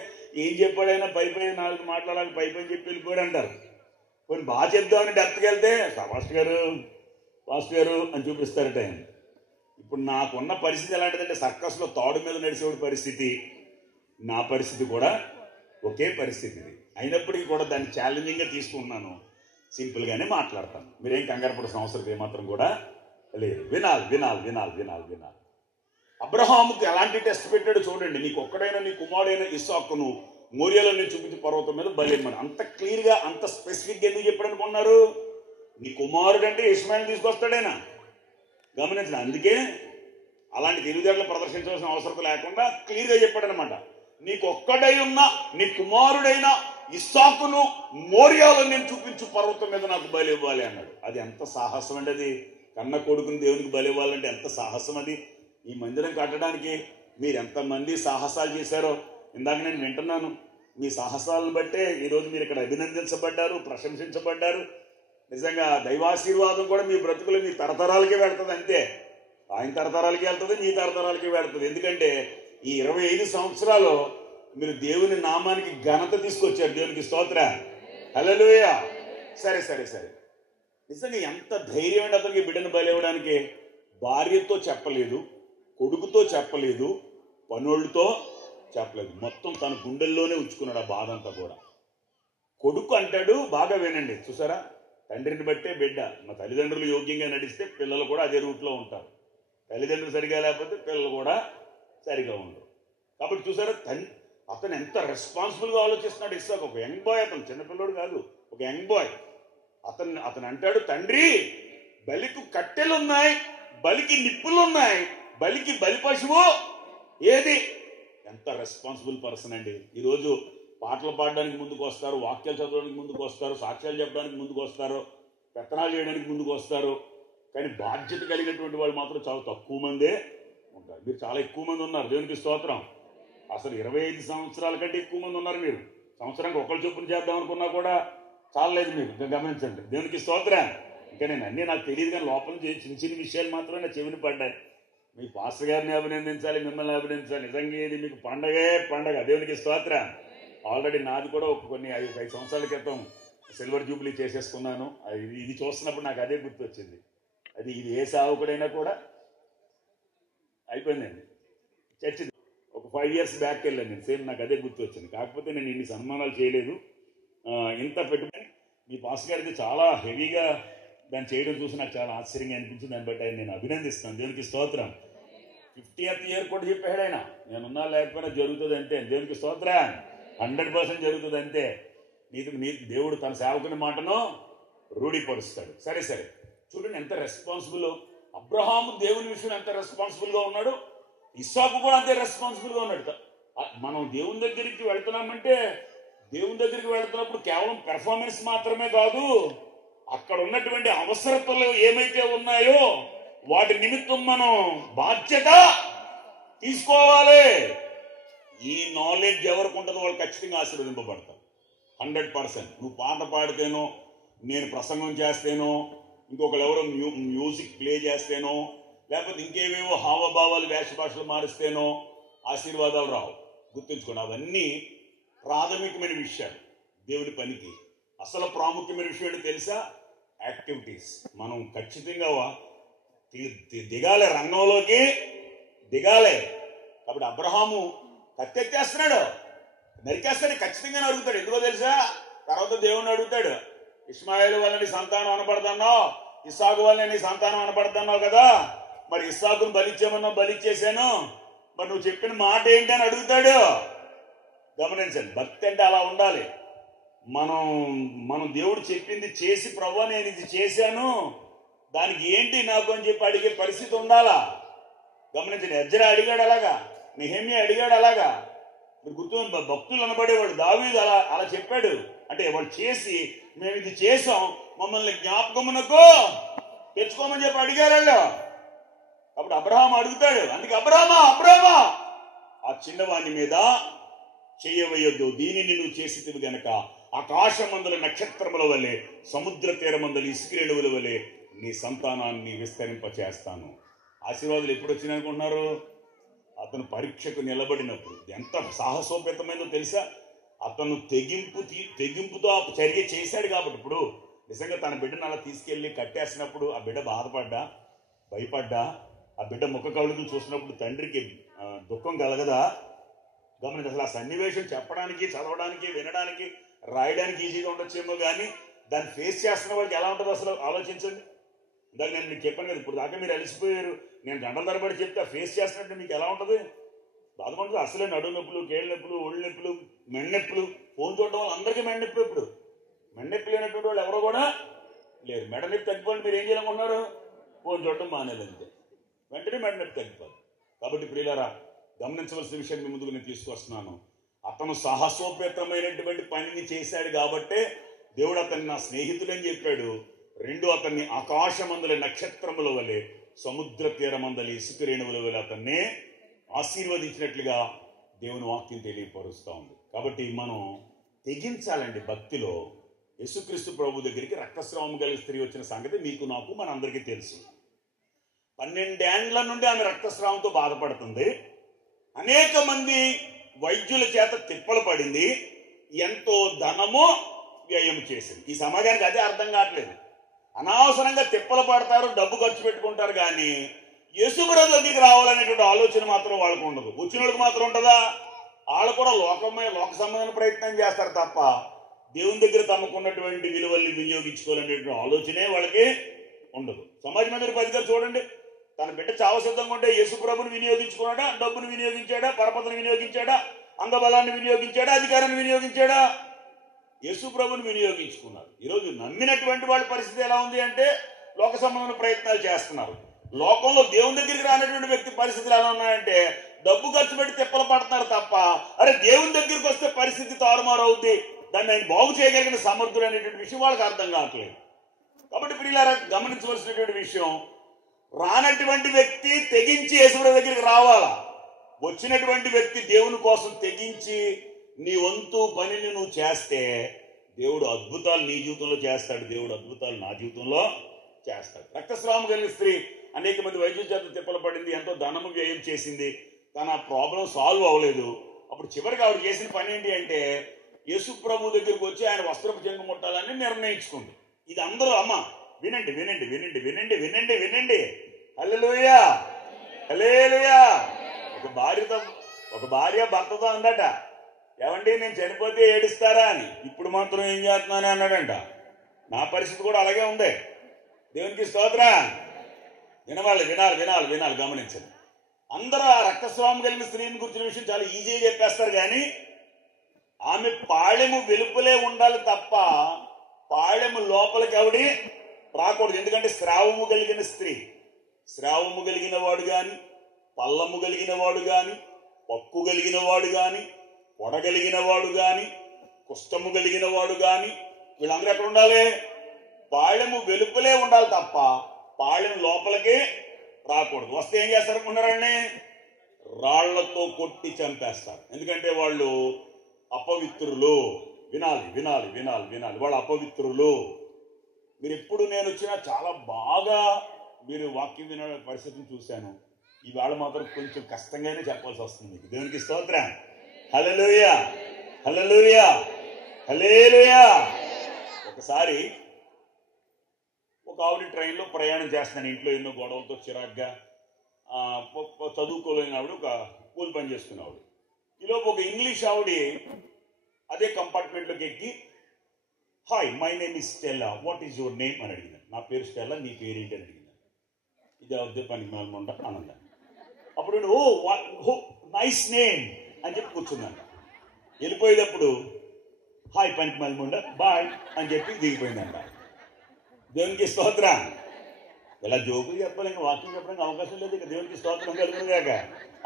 ఏం చెప్పాడైనా పై 4 మాట్లాడాలి, పై చెప్పి వెళ్ళిపోయాడు అంటారు. కొన్ని బాగా చెప్దామని డెప్త్కి వెళ్తే పాస్టర్ గారు అని చూపిస్తారట ఆయన. ఇప్పుడు నాకున్న పరిస్థితి ఎలాంటిదంటే సర్కస్లో తాడు మీద నడిచేవాడి పరిస్థితి, నా పరిస్థితి కూడా ఒకే పరిస్థితి. అయినప్పటికీ కూడా దాన్ని ఛాలెంజింగ్గా తీసుకుంటున్నాను. సింపుల్గానే మాట్లాడతాను. మీరేం కంగారు పడాల్సిన అవసరం ఏమాత్రం కూడా లేదు. వినాలి వినాలి వినాలి వినాలి వినాలి. అబ్రహాముకు ఎలాంటి టెస్ట్ పెట్టాడు చూడండి. నీకు ఒక్కడైనా నీ కుమారుడైన ఇస్సాకును మోరియాలో నేను చూపించి పర్వతం మీద బలిమ్మని. అంత క్లియర్గా అంత స్పెసిఫిక్గా ఎందుకు చెప్పాడు అనుకున్నారు? నీ కుమారుడు అంటే ఇష్మాయిల్ తీసుకొస్తాడేనా? గమనించండి. అందుకే అలాంటి తెలివితేటలు ప్రదర్శించవలసిన అవసరం లేకుండా క్లియర్గా చెప్పాడనమాట. నీకు ఒక్కడై ఉన్న నీ కుమారుడైన ఇస్సాకును మోరియాలో నేను చూపించు పర్వతం మీద నాకు బలి ఇవ్వాలి అన్నాడు. అది ఎంత సాహసం అండి! అది కన్న కొడుకుని దేవునికి బలి ఇవ్వాలంటే ఎంత సాహసం అది. ఈ మందిరం కట్టడానికి మీరు ఎంతమంది సాహసాలు చేశారో ఇందాక నేను వింటున్నాను. మీ సాహసాలను బట్టే ఈరోజు మీరు ఇక్కడ అభినందించబడ్డారు, ప్రశంసించబడ్డారు. నిజంగా దైవాశీర్వాదం కూడా మీ బ్రతుకులు మీ తరతరాలకే వెళ్తుంది. అంతే, ఆయన తరతరాలకి వెళ్తుంది, మీ తరతరాలకి వెళ్తుంది. ఎందుకంటే ఈ 25 సంవత్సరాలు మీరు దేవుని నామానికి ఘనత తీసుకొచ్చారు. దేవునికి స్తోత్ర, హల్లెలూయా. సరే సరే సరే. నిజంగా ఎంత ధైర్యం అండి అతనికి బిడ్డను బలి ఇవ్వడానికి. భార్యతో చెప్పలేదు, కొడుకుతో చెప్పలేదు, పనోళ్ళతో చెప్పలేదు. మొత్తం తన గుండెల్లోనే ఉంచుకున్నాడు ఆ బాధ అంతా కూడా. కొడుకు అంటాడు, బాగా వినండి, చూసారా, తండ్రిని బట్టే బిడ్డ. మా తల్లిదండ్రులు యోగ్యంగా నడిస్తే పిల్లలు కూడా అదే రూట్లో ఉంటారు. తల్లిదండ్రులు సరిగా లేకపోతే పిల్లలు కూడా సరిగా ఉండరు. కాబట్టి చూసారా, అతను ఎంత రెస్పాన్సిబుల్గా ఆలోచిస్తున్నాడు. ఇస్సాకు ఒక యంగ్ బాయ్, అతను చిన్నపిల్లడు కాదు, ఒక యంగ్ బాయ్. అతను అంటాడు, తండ్రి బలికి కట్టెలున్నాయి, బలికి నిప్పులున్నాయి, బలికి బలి పశువు ఏది? ఎంత రెస్పాన్సిబుల్ పర్సన్ అండి. ఈరోజు పాటలు పాడడానికి ముందుకు వస్తారు, వాక్యాలు చదవడానికి ముందుకు వస్తారు, సాక్ష్యాలు చెప్పడానికి ముందుకు వస్తారు, పెత్తనాలు చేయడానికి ముందుకు వస్తారు. కానీ బాధ్యత కలిగినటువంటి వాళ్ళు మాత్రం చాలా తక్కువ మందే ఉంటారు. మీరు చాలా ఎక్కువ మంది ఉన్నారు. దేవునికి స్తోత్రం. అసలు 25 సంవత్సరాల కంటే ఎక్కువ మంది ఉన్నారు. మీరు సంవత్సరానికి ఒకళ్ళు చొప్పున చేద్దాం అనుకున్నా కూడా చాలలేదు. మీరు గమనించండి. దేవునికి స్తోత్రం. ఇంకా నేను అన్నీ నాకు తెలియదు, కానీ లోపల నుంచి చిన్న చిన్న విషయాలు మాత్రమే నా చెవిని పడ్డాయి. మీ పాస్టర్ గారిని అభినందించాలి, మిమ్మల్ని అభినందించాలి. నిజంగా ఇది మీకు పండగే పండగ. దేవునికి స్తోత్రం. ఆల్రెడీ నాది కూడా కొన్ని 5 సంవత్సరాల క్రితం సిల్వర్ జూబ్లీ చేసేసుకున్నాను. ఇది చూస్తున్నప్పుడు నాకు అదే గుర్తొచ్చింది. ఇది ఏ సావుకుడైనా కూడా అయిపోయిందండి. చర్చి ఒక 5 years బ్యాక్ వెళ్ళాను నేను. సేమ్ నాకు అదే గుర్తొచ్చింది. కాకపోతే నేను ఇన్ని సన్మానాలు చేయలేదు. ఇంత పెట్టుబడి మీ పాస్టర్ గారికి చాలా హెవీగా దాన్ని చేయడం చూసి నాకు చాలా ఆశ్చర్యంగా అనిపించింది. దాన్ని బట్టి ఆయన నేను అభినందిస్తాను. దేవునికి స్తోత్రం. 50th year కూడా చెప్పాడు ఆయన. నేనున్నా లేకపోయినా జరుగుతుంది అంతే. దేవునికి స్తోత్రం. 100% జరుగుతుంది అంతే. నీకు దేవుడు తన సేవకుని మాటను రూఢిపరుస్తాడు. సరే సరే, చూడండి ఎంత రెస్పాన్సిబుల్. అబ్రహాము దేవుని విషయం ఎంత రెస్పాన్సిబుల్గా ఉన్నాడు, ఇస్సాకు కూడా అంతే రెస్పాన్సిబుల్గా ఉన్నాడు. మనం దేవుని దగ్గరికి వెళ్తున్నామంటే దేవుని దగ్గరికి వెళ్తున్నప్పుడు కేవలం పెర్ఫార్మెన్స్ మాత్రమే కాదు, అక్కడ ఉన్నటువంటి అవసరతలు ఏమైతే ఉన్నాయో వాటి నిమిత్తం మనం బాధ్యత తీసుకోవాలి. ఈ నాలెడ్జ్ ఎవరికి ఉంటుందో వాళ్ళు ఖచ్చితంగా ఆశీర్వదింపబడతారు. 100%. నువ్వు పాట పాడితేనో, నేను ప్రసంగం చేస్తేనో, ఇంకొకరు ఎవరో మ్యూజిక్ ప్లే చేస్తేనో, లేకపోతే ఇంకేవేవో హావభావాలు వేషభాషలు మారిస్తేనో ఆశీర్వాదాలు రావు. గుర్తుంచుకోండి, అవన్నీ ప్రాథమికమైన విషయాలు. దేవుడి పనికి అసలు ప్రాముఖ్యమైన విషయం తెలుసా? యాక్టివిటీస్. మనం ఖచ్చితంగా దిగాలి, రంగంలోకి దిగాలి. కాబట్టి అబ్రహాము కత్తెత్తేస్తున్నాడు, నరికేస్తాడు, ఖచ్చితంగా అడుగుతాడు. ఎందుకో తెలుసా? తర్వాత దేవుణ్ణి అడుగుతాడు, ఇష్మాయేలు వల్ల నీ సంతానం అనపడుతున్నావు, ఇస్సాకు వల్ల నీ సంతానం అనపడుతున్నావు కదా, మరి ఇస్సాకును బలిచ్చేమన్నావు, బలిచ్చేసాను, మరి నువ్వు చెప్పిన మాట ఏంటి అని అడుగుతాడు. గమనించండి, భక్తి అంటే అలా ఉండాలి. మనం దేవుడు చెప్పింది చేసి, ప్రభువా నేను ఇది చేశాను, దానికి ఏంటి నాకు అని చెప్పి అడిగే పరిస్థితి ఉండాలా. గమనించండి, ఎజ్రా అడిగాడు అలాగా, నెహెమ్యా అడిగాడు అలాగా. మీరు గుర్తు, భక్తులు అనబడేవాడు దావీదు అలా చెప్పాడు. అంటే వాళ్ళు చేసి, మేము ఇది చేసాం, మమ్మల్ని జ్ఞాపకమునకు తెచ్చుకోమని చెప్పి అడిగారు వాళ్ళు. కాబట్టి అబ్రహాం అడుగుతాడు. అందుకే అబ్రహామా ఆ చిన్నవాణి మీద చేయవయ్యొద్దు, దీనిని నువ్వు చేసితివి గనక ఆకాశమందుల నక్షత్రముల వలె, సముద్ర తీరమందుల ఇసుకరేణువుల వలె నీ సంతానాన్ని విస్తరింపచేస్తాను. ఆశీర్వాదాలు ఎప్పుడు వచ్చినాయి అనుకుంటున్నారు? అతను పరీక్షకు నిలబడినప్పుడు. ఎంత సాహసోపేతమైందో తెలుసా? అతను తెగింపుతో ఆ చర్య చేశాడు. కాబట్టి ఇప్పుడు నిజంగా తన బిడ్డను అలా తీసుకెళ్లి కట్టేసినప్పుడు ఆ బిడ్డ బాధపడ్డా, భయపడ్డా, ఆ బిడ్డ ముఖ కవళికలు చూసినప్పుడు తండ్రికి దుఃఖం కలగదా? గమనించి అసలు ఆ సన్నివేశం చెప్పడానికి, చదవడానికి, వినడానికి, రాయడానికి ఈజీగా ఉండొచ్చేమో కానీ దాన్ని ఫేస్ చేస్తున్న వాళ్ళకి ఎలా ఉంటుంది అసలు ఆలోచించండి. ఇందాక నేను మీకు చెప్పాను కదా, ఇప్పుడు దాకా మీరు అలసిపోయారు, నేను గంటల తరబడి చెప్తే ఫేస్ చేస్తున్నట్టు మీకు ఎలా ఉంటుంది? బాధపడుతుంది. అసలే నడుము నొప్పులు, కేళ్ళ నొప్పులు, ఒళ్ళు నొప్పులు, మెన్నొప్పులు. ఫోన్ చూడడం వల్ల అందరికీ మెన్నొప్పులు. ఇప్పుడు మెన్నొప్పి లేనటువంటి వాళ్ళు ఎవరో కూడా లేరు. మెడ నొప్పి తగ్గిపోండి, మీరు ఏం చేయాలనుకుంటున్నారు? ఫోన్ చూడటం మానేదంతే, వెంటనే మెడ నొప్పి తగ్గిపోదు. కాబట్టి ప్రియులారా, గమనించవలసిన విషయం మీ ముందుకు నేను తీసుకొస్తున్నాను. అతను సాహసోపేతమైనటువంటి పనిని చేశాడు కాబట్టే దేవుడు అతన్ని నా స్నేహితుడని చెప్పాడు. రెండు, అతన్ని ఆకాశమందలి నక్షత్రముల వలె, సముద్ర తీరమందలి ఇసుక రేణువుల వలె అతన్నే ఆశీర్వదించినట్లుగా దేవుని వాక్యం తెలియపరుస్తూ ఉంది. కాబట్టి మనం తెగించాలండి భక్తిలో. యేసుక్రీస్తు ప్రభు దగ్గరికి రక్తస్రావం కలిగిన స్త్రీ వచ్చిన సంగతి మీకు, నాకు, మన అందరికీ తెలుసు. 12 ఏండ్ల నుండి ఆమె రక్తస్రావంతో బాధపడుతుంది. అనేక మంది వైద్యుల చేత తిప్పలు పడింది, ఎంతో ధనము వ్యయం చేసింది. ఈ సమాజానికి అదే అర్థం కావట్లేదు. అనవసరంగా తిప్పలు పడతారు, డబ్బు ఖర్చు పెట్టుకుంటారు, కానీ యేసుప్రభు దగ్గరికి రావాలనేటువంటి ఆలోచన మాత్రం వాళ్ళకు ఉండదు. వచ్చిన వాళ్ళకి మాత్రం ఉంటుందా? వాళ్ళు కూడా లోక సంబంధమైన ప్రయత్నం చేస్తారు తప్ప దేవుని దగ్గర తమకున్నటువంటి విలువల్ని వినియోగించుకోవాలనేటువంటి ఆలోచనే వాళ్ళకి ఉండదు. సమాజం మీద 10 గారు చూడండి, తన బిడ్డ చావ సిద్ధంగా ఉంటే యేసుప్రభుని వినియోగించుకున్నాడా? డబ్బును వినియోగించాడా? పరపతిని వినియోగించాడా? అంగబలాన్ని వినియోగించాడా? అధికారాన్ని వినియోగించాడా? యేసుప్రభుని వినియోగించుకున్నారు. ఈరోజు నమ్మినటువంటి వాళ్ళ పరిస్థితి ఎలా ఉంది అంటే లోక సంబంధమైన ప్రయత్నాలు చేస్తున్నారు. లోకంలో దేవుని దగ్గరికి రానటువంటి వ్యక్తి పరిస్థితులు ఎలా ఉన్నాయంటే డబ్బు ఖర్చు పెట్టి తిప్పలు పడుతున్నారు తప్ప, అరే దేవుని దగ్గరికి వస్తే పరిస్థితి తారుమారు అవుద్ది, దాన్ని ఆయన బాగు చేయగలిగిన సమర్థుడు అనేటువంటి విషయం వాళ్ళకి అర్థం కావట్లేదు. కాబట్టి ప్రియులారా, గమనించవలసినటువంటి విషయం, రానటువంటి వ్యక్తి తెగించి యేసుప్రభు దగ్గరికి రావాలా. వచ్చినటువంటి వ్యక్తి దేవుని కోసం తెగించి నీ వంతు పనిని నువ్వు చేస్తే దేవుడు అద్భుతాలు నీ జీవితంలో చేస్తాడు, దేవుడు అద్భుతాలు నా జీవితంలో చేస్తాడు. రక్తస్రావం కలిగిన స్త్రీ అనేక మంది వైద్యుల చేత తిప్పలు పడింది, ఎంతో ధనము వ్యయం చేసింది, తన ప్రాబ్లం సాల్వ్ అవ్వలేదు. అప్పుడు చివరికి ఆవిడ చేసిన పని ఏంటి అంటే యేసు ప్రభు దగ్గరికి వచ్చి ఆయన వస్త్రపు చెంగు ముట్టాలని నిర్ణయించుకుంది. ఇది అందరూ అమ్మ వినండి వినండి వినండి వినండి వినండి వినండి. హల్లెలూయా హల్లెలూయా. ఒక భార్య భర్తతో అందట, ఏమండి నేను చనిపోతే ఏడుస్తారా అని. ఇప్పుడు మాత్రం ఏం చేస్తున్నాను అన్నాడంట. నా పరిస్థితి కూడా అలాగే ఉంది. దేవునికి స్తోత్రం. వినవాలి వినాలి వినాలి వినాలి, గమనించండి. అందరూ ఆ రక్తస్రావం కలిగిన స్త్రీని గురించిన విషయం చాలా ఈజీగా చెప్పేస్తారు, కానీ ఆమె పాళెము వెలుపలే ఉండాలి తప్ప పాళెము లోపలికి ఆవిడ రాకూడదు. ఎందుకంటే స్రావము కలిగిన స్త్రీ, స్రావము కలిగిన వాడు గాని, పల్లము కలిగిన వాడు గాని, పక్కు కలిగిన వాడు గాని, పొడగలిగిన వాడు గాని, కుష్టము కలిగిన వాడు గాని, వీళ్ళందరూ ఎక్కడ ఉండాలి? పాళెము వెలుపలే ఉండాలి తప్ప పాళెము లోపలికి రాకూడదు. వస్తే ఏం చేస్తారనుకున్నారండి? రాళ్లతో కొట్టి చంపేస్తారు. ఎందుకంటే వాళ్ళు అపవిత్రులు. వినాలి వినాలి వినాలి వినాలి, వాళ్ళు అపవిత్రులు. మీరు ఎప్పుడు నేను వచ్చినా చాలా బాగా మీరు వాక్యం వినే పరిస్థితిని చూశాను. ఈవేళ మాత్రం కొంచెం కష్టంగానే చెప్పాల్సి వస్తుంది మీకు. దేవునికి స్తోత్రం. హల్లెలూయా హల్లెలూయా హల్లెలూయా. ఒకసారి ఒక ఆవిడ ట్రైన్లో ప్రయాణం చేస్తున్నాను. ఇంట్లో ఎన్నో గొడవలతో చిరాగ్గా చదువుకోలేని ఆవిడ, ఒక కూలి పని చేసుకునే ఆవిడ. ఈలోపు ఒక ఇంగ్లీష్ ఆవిడ అదే కంపార్ట్మెంట్లోకి ఎక్కి, hi my name is Stella, what is your name అని అడిగింది. నా పేరు స్టెల్లా, నీ పేరు ఏంటి అని అడిగింది. ఇది అవుద్దే పనికి మాలమంట ఆనంద. అప్పుడు ఓ నైస్ నేమ్ అని చెప్పి కూర్చున్నాను. వెళ్ళిపోయేటప్పుడు హాయ్ పనికి మాలమండ బాయ్ అని చెప్పి దిగిపోయిందంట. దేవునికి స్తోత్రం. ఇలా జోకులు చెప్పాలి, ఇంకా వాక్యం చెప్పడానికి అవకాశం లేదు. ఇక దేవునికి స్తోత్రం కలుగునుగాక.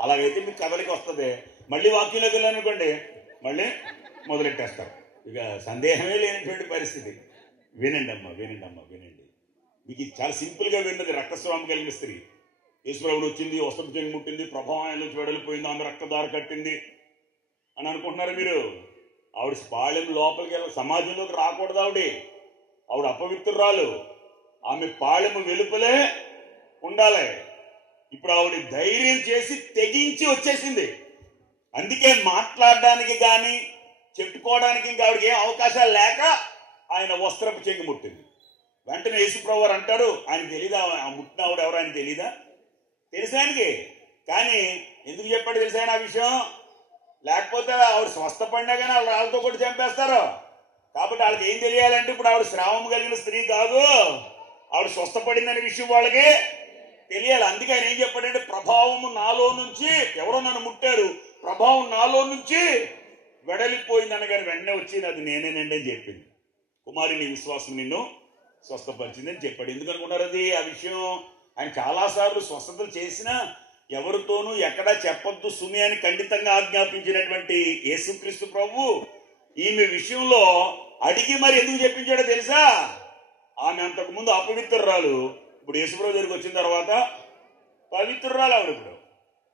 అలాగైతే మీకు కథలకి వస్తుంది. మళ్ళీ వాక్యంలోకి వెళ్ళాలనుకోండి, మళ్ళీ మొదలెట్టేస్తారు. ఇక సందేహమే లేనటువంటి పరిస్థితి. వినండి అమ్మా వినండి అమ్మా వినండి. మీకు చాలా సింపుల్గా విన్నది. రక్తస్రావం కలిగిన స్త్రీ యేసుప్రభుడు వచ్చింది, వస్త్రపు చెంగు ముట్టింది, ప్రభావం ఆయన నుంచి వెడలిపోయింది, ఆమె రక్తదార కట్టింది అని అనుకుంటున్నారు మీరు. ఆవిడ పాళెం లోపలికి వెళ్ళి సమాజంలోకి రాకూడదు. ఆవిడ అపవిత్రురాలు. ఆమె పాళెము వెలుపలే ఉండాలి. ఇప్పుడు ఆవిడ ధైర్యం చేసి తెగించి వచ్చేసింది. అందుకే మాట్లాడడానికి కానీ చెప్పుకోవడానికి ఇంకా ఆవిడకి ఏం అవకాశాలు లేక ఆయన వస్త్రపు చెంగు ముట్టింది. వెంటనే యేసుప్రభు వారు అంటారు, ఆయన తెలీదా ఆ ముట్టిన ఆవిడ ఎవరు ఆయన తెలీదా? తెలిసానికి. కానీ ఎందుకు చెప్పాడు తెలిసాయని ఆ విషయం? లేకపోతే ఆవిడ స్వస్థపడినా కానీ వాళ్ళు రాళ్ళతో కొట్టి చంపేస్తారు. కాబట్టి వాళ్ళకి ఏం తెలియాలంటే ఇప్పుడు ఆవిడ శ్రావం కలిగిన స్త్రీ కాదు, ఆవిడ స్వస్థపడిందనే విషయం వాళ్ళకి తెలియాలి. అందుకే ఆయన ఏం చెప్పాడంటే, ప్రభావము నాలో నుంచి, ఎవరో నన్ను ముట్టారు, ప్రభావం నాలో నుంచి వెడలిపోయిందని కానీ వెంటనే వచ్చి అది నేనేనండి అని చెప్పింది. కుమారి నీ విశ్వాసం నిన్ను స్వస్థపరిచింది అని చెప్పాడు. ఎందుకు అనుకున్నారు అది ఆ విషయం? ఆయన చాలాసార్లు స్వస్థతలు చేసినా ఎవరితోనూ ఎక్కడా చెప్పొద్దు సుమి అని ఖండితంగా ఆజ్ఞాపించినటువంటి యేసుక్రీస్తు ప్రభు ఈమె విషయంలో అడిగి మరి ఎందుకు చెప్పించాడో తెలుసా? ఆమె అంతకు ముందు అపవిత్రురాలు, ఇప్పుడు యేసుప్రభు దగ్గరికి వచ్చిన తర్వాత పవిత్రురాలు ఆవిడ ఇప్పుడు.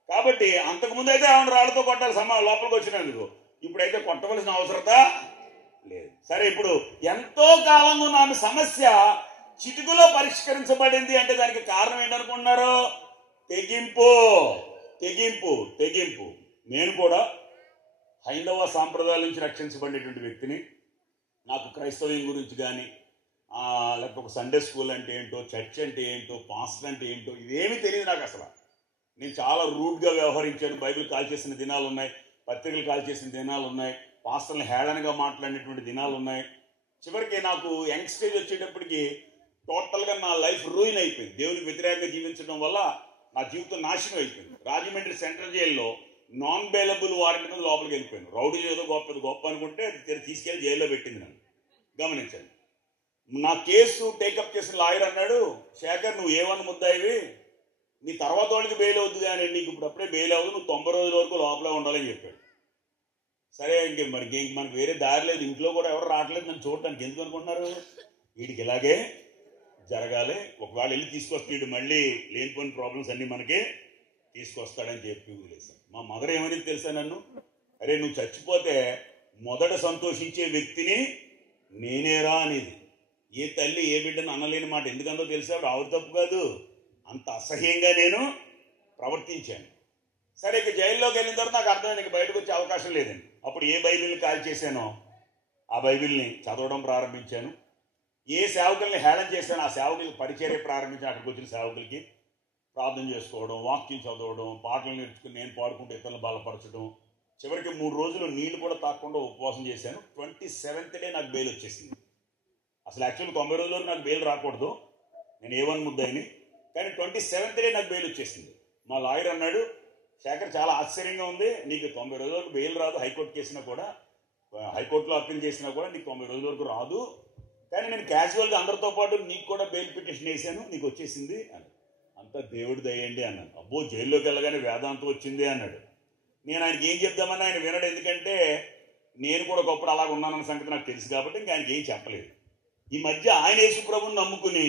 కాబట్టి అంతకుముందు అయితే ఆవిడ రాళ్ళతో కొట్టాలి లోపలికి వచ్చినందుకు, ఇప్పుడైతే కొట్టవలసిన అవసరత లేదు. సరే, ఇప్పుడు ఎంతో కాలంగా ఉన్న ఆమె సమస్య చిటికలో పరిష్కరించబడింది అంటే దానికి కారణం ఏంటనుకుంటున్నారు? తెగింపు, తెగింపు, తెగింపు. నేను కూడా హైందవ సాంప్రదాయాల నుంచి రక్షించబడినటువంటి వ్యక్తిని. నాకు క్రైస్తవ్యం గురించి కానీ లేకపోతే ఒక సండే స్కూల్ అంటే ఏంటో, చర్చ్ అంటే ఏంటో, పాస్టర్ అంటే ఏంటో ఇవేమీ తెలియదు నాకు అసలు. నేను చాలా రూడ్గా వ్యవహరించాను. బైబిల్ కాల్ చేసిన దినాలు ఉన్నాయి, పత్రికలు కాల్ చేసిన దినాలు ఉన్నాయి, పాస్టర్ని హేళనగా మాట్లాడినటువంటి దినాలు ఉన్నాయి. చివరికి నాకు యంగ్ స్టేజ్ వచ్చేటప్పటికి టోటల్గా నా లైఫ్ రూయిన్ అయిపోయింది. దేవునికి వ్యతిరేకంగా జీవించడం వల్ల నా జీవితం నాశనం అయిపోయింది. రాజమండ్రి సెంట్రల్ జైల్లో నాన్ బెయిలబుల్ వారెంట్ మీద లోపలికి వెళ్ళిపోయాను. రౌడీ ఏదో గొప్ప అనుకుంటే తీసుకెళ్లి జైల్లో పెట్టింది నన్ను. గమనించండి, నా కేసు టేకప్ చేసిన లాయర్ అన్నాడు, శేఖర్ నువ్వు ఏమన్నా ముద్దాయివి, నీ తర్వాత వాళ్ళకి బెయిల్ అవుద్దు కానీ నీకు ఇప్పుడు అప్పుడే బెయిల్ అవ్వదు, నువ్వు 90 రోజుల వరకు లోపలే ఉండాలని చెప్పాడు. సరే, మనకి వేరే దారి లేదు, ఇంట్లో కూడా ఎవరు రావట్లేదు నన్ను చూడటానికి. ఎందుకు అనుకుంటున్నారు? వీడికి ఇలాగే జరగాలి, ఒకవేళ వెళ్ళి తీసుకొస్తే వీడు మళ్ళీ లేనిపోయిన ప్రాబ్లమ్స్ అన్నీ మనకి తీసుకొస్తాడని చెప్పి వదిలేశాను. మా మదర్ ఏమని తెలుసా నన్ను, అరే నువ్వు చచ్చిపోతే మొదట సంతోషించే వ్యక్తిని నేనేరా అనేది. ఏ తల్లి ఏ బిడ్డను అనలేని మాట ఎందుకందో తెలిసా? ఆవిడ తప్పు కాదు, అంత అసహ్యంగా నేను ప్రవర్తించాను. సరే, ఇక జైల్లోకి వెళ్ళిన తర్వాత నాకు అర్థమైంది ఇక బయటకు వచ్చే అవకాశం లేదండి. అప్పుడు ఏ బైబిల్ని కాల్ చేశానో ఆ బైబిల్ని చదవడం ప్రారంభించాను. ఏ సేవకుల్ని హేళన చేశానో ఆ సేవకులకి పరిచర్య ప్రారంభించాను. అక్కడికి వచ్చిన సేవకులకి ప్రార్థన చేసుకోవడం, వాక్యం చదవడం, పాటలు నేర్చుకుని నేను పాడుకుంటూ ఇతరులను బలపరచడం. చివరికి 3 రోజులు నీళ్లు కూడా తాకుండా ఉపవాసం చేశాను. 27th డే నాకు బెయిల్ వచ్చేసింది. అసలు యాక్చువల్ 90 రోజుల వరకు నాకు బెయిల్ రాకూడదు, నేను A1 ముద్దాయిని. కానీ 27th డే నాకు బెయిల్ వచ్చేసింది. మా లాయర్ అన్నాడు, శేఖర్ చాలా ఆశ్చర్యంగా ఉంది, నీకు 90 రోజుల వరకు బెయిల్ రాదు, హైకోర్టు చేసినా కూడా, హైకోర్టులో అప్పీల్ చేసినా కూడా నీకు 90 రోజుల వరకు రాదు. కానీ నేను క్యాజువల్గా అందరితో పాటు నీకు కూడా బెయిల్ పిటిషన్ వేసాను, నీకు వచ్చేసింది అని. అంతా దేవుడి దయండి అన్నాను. అబ్బో, జైల్లోకి వెళ్ళగానే వేదాంతం వచ్చింది అన్నాడు. నేను ఆయనకి ఏం చెప్దామని ఆయన వినడు, ఎందుకంటే నేను కూడా ఒకప్పుడు అలాగ ఉన్నానన్న సంగతి నాకు తెలుసు కాబట్టి ఇంకా ఆయనకి ఏం చెప్పలేదు. ఈ మధ్య ఆయన యేసుప్రభుని నమ్ముకుని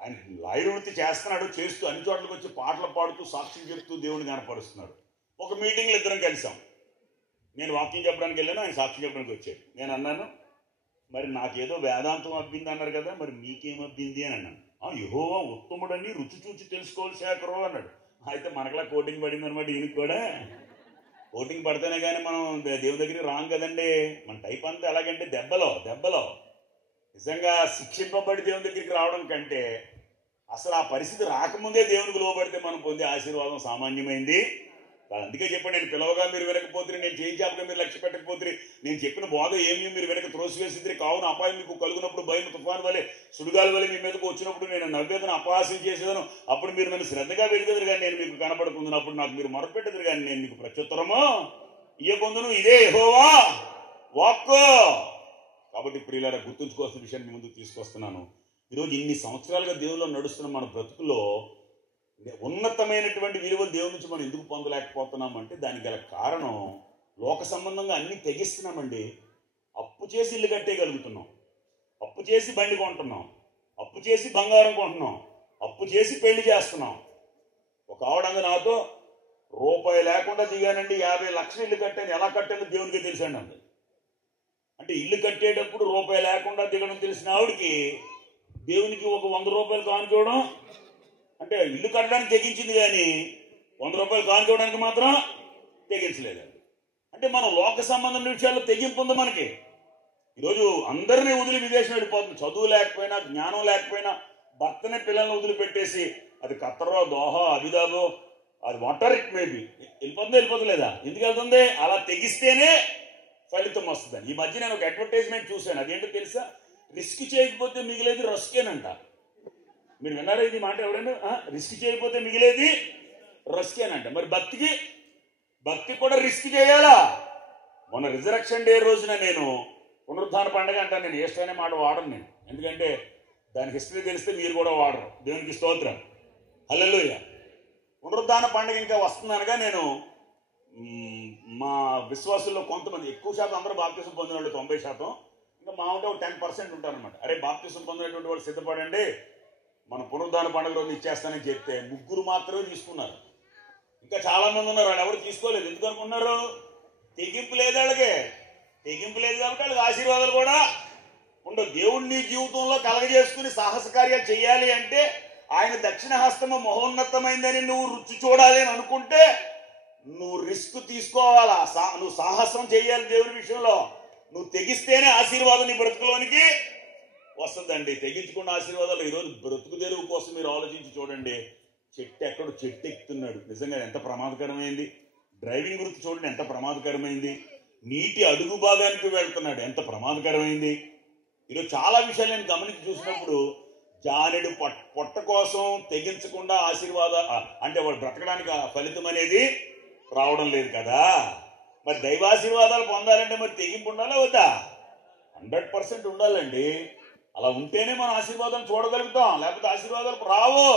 ఆయన లాయర్ వృత్తి చేస్తున్నాడు, చేస్తూ అన్ని చోట్లకి వచ్చి పాటలు పాడుతూ సాక్ష్యం చెప్తూ దేవుని కనపరుస్తున్నాడు. ఒక మీటింగ్లో ఇద్దరం కలిసాం. నేను వాక్యం చెప్పడానికి వెళ్ళాను, ఆయన సాక్ష్యం చెప్పడానికి వచ్చాడు. నేను అన్నాను, మరి నాకేదో వేదాంతం అబ్బింది అన్నారు కదా, మరి మీకేం అబ్బింది అని అన్నాను. యెహోవా ఉత్తముడని రుచి చూచి తెలుసుకోవాలి శేఖరు అన్నాడు. అయితే మనకలా కోటింగ్ పడింది అనమాట. ఈయనకి కూడా కోటింగ్ పడితేనే కానీ మనం దేవుడి దగ్గరికి రాం కదండి. మన టైప్ అంతా ఎలాగంటే దెబ్బలో నిజంగా శిక్షింపబడి దేవుని దగ్గరికి రావడం కంటే అసలు ఆ పరిస్థితి రాకముందే దేవునికి లోబడితే మనం పొందే ఆశీర్వాదం సామాన్యమైంది. అందుకే చెప్పండి, నేను పిలవగా మీరు వినకపోతే, నేను చేయించాపగా మీరు లక్ష్య పెట్టకపోతే, నేను చెప్పిన బోధ ఏమీ మీరు వెనక త్రోసివేసిద్ది, కావున అపాయం మీకు కలుగునప్పుడు భయం తుఫాను వలె సుడిగాలి వలె మీ మీదకు వచ్చినప్పుడు నేను నవ్వేదను అపహాస్యం చేసేదను, అప్పుడు మీరు నన్ను శ్రద్ధగా వెలిగెదరు కానీ నేను మీకు కనపడుకుంటున్నప్పుడు నాకు మీరు మొరపెట్టదురు కానీ నేను మీకు ప్రత్యుత్తరము ఇయ్యకుందును, ఇదే యెహోవా వాక్కు. కాబట్టి ప్రియులారా, గుర్తుంచుకోవాల్సిన విషయాన్ని ముందుకు తీసుకొస్తున్నాను. ఈరోజు ఇన్ని సంవత్సరాలుగా దేవుల్లో నడుస్తున్న మన బ్రతుకులో ఉన్నతమైనటువంటి విలువలు దేవుడి నుంచి మనం ఎందుకు పొందలేకపోతున్నామంటే దానికి గల కారణం లోక సంబంధంగా అన్ని తెగిస్తున్నామండి. అప్పు చేసి ఇల్లు కట్టేయగలుగుతున్నాం, అప్పు చేసి బండి కొంటున్నాం, అప్పు చేసి బంగారం కొంటున్నాం, అప్పు చేసి పెళ్లి చేస్తున్నాం. ఒక ఆవిడ నాతో రూపాయి లేకుండా దిగానండి, 50 లక్షలు ఇల్లు కట్టాను, ఎలా కట్టానో దేవునికి తెలుసండి అంది. అంటే ఇల్లు కట్టేటప్పుడు రూపాయి లేకుండా దిగడం తెలిసిన ఆవిడికి దేవునికి ఒక 100 రూపాయలు కానుకోవడం అంటే ఇల్లు కట్టడానికి తెగించింది, కానీ 100 రూపాయలు కానుకోవడానికి మాత్రం తెగించలేదు. అంటే మనం లోక సంబంధమైన విషయాల్లో తెగింపు ఉంది మనకి. ఈరోజు అందరినీ వదిలి విదేశం వెళ్ళిపోతుంది. చదువు లేకపోయినా, జ్ఞానం లేకపోయినా, భర్తనే పిల్లల్ని వదిలిపెట్టేసి అది ఖత్తరో దోహో అబిదాబో అది వాటర్ ఇట్ మేబీ వెళ్ళిపోతుందా ఎందుకు వెళ్తుంది? అలా తెగిస్తేనే ఫలితం వస్తుందని. ఈ మధ్య నేను ఒక అడ్వర్టైజ్మెంట్ చూశాను. అదేంటో తెలుసా? రిస్క్ చేయకపోతే మిగిలేది రస్కేనంట. మీరు విన్నారా ఇది మాట ఎవరైనా? రిస్క్ చేయకపోతే మిగిలేది రస్కేనంట. మరి భక్తి కూడా రిస్క్ చేయాలా? మొన్న రిజరక్షన్ డే రోజున నేను పునరుద్ధాన పండుగ అంటాను. నేను ఏష్టనే మాట వాడను నేను, ఎందుకంటే దాని హిస్టరీ తెలిస్తే మీరు కూడా వాడరు. దేవునికి స్తోత్రం, హల్లెలూయా. పునరుద్ధాన పండుగ ఇంకా వస్తుందనగా నేను మా విశ్వాసుల్లో కొంతమంది, ఎక్కువ శాతం అందరూ బాప్తిసం పొందిన వాళ్ళు 90%, ఇంకా మా ఉంటే 10% ఉంటారనమాట. అరే బాప్తిసం పొందినటువంటి వాళ్ళు సిద్ధపడండి, మన పునరుద్ధాన పండుగ రోజు ఇచ్చేస్తానని చెప్తే 3 మాత్రమే తీసుకున్నారు. ఇంకా చాలా మంది ఉన్నారు, వాళ్ళు ఎవరు తీసుకోలేదు. ఎందుకు అనుకున్నారు? తెగింపు లేదు వాళ్ళకి. తెగింపు లేదు కాబట్టి వాళ్ళకి ఆశీర్వాదాలు కూడా ఉండవు. దేవుణ్ణి జీవితంలో కలగజేసుకుని సాహస కార్యాలు చేయాలి అంటే ఆయన దక్షిణ హస్తము మహోన్నతమైందని నువ్వు రుచి చూడాలి అని అనుకుంటే నువ్వు రిస్క్ తీసుకోవాలా. నువ్వు సాహసం చేయాలి దేవుని విషయంలో. నువ్వు తెగిస్తేనే ఆశీర్వాదం నీ బ్రతుకులోనికి వస్తుందండి. తెగించుకున్న ఆశీర్వాదాలు ఈరోజు బ్రతుకు తెరువు కోసం మీరు ఆలోచించి చూడండి. చెట్టు ఎక్కుతున్నాడు, నిజంగా ఎంత ప్రమాదకరమైంది. డ్రైవింగ్ వృత్తి చూడండి ఎంత ప్రమాదకరమైంది. నీటి అడుగు భాగానికి వెళ్తున్నాడు, ఎంత ప్రమాదకరమైంది. ఈరోజు చాలా విషయాలు నేను గమనించి చూసినప్పుడు జానెడు పొట్ట కోసం తెగించకుండా ఆశీర్వాద అంటే వాడు బ్రతకడానికి ఫలితం అనేది రావడం లేదు కదా. మరి దైవాశీర్వాదాలు పొందాలంటే మరి తెగింపు ఉండాలా వద్దా? 100% ఉండాలండి. అలా ఉంటేనే మనం ఆశీర్వాదం చూడగలుగుతాం, లేకపోతే ఆశీర్వాదాలు రావు.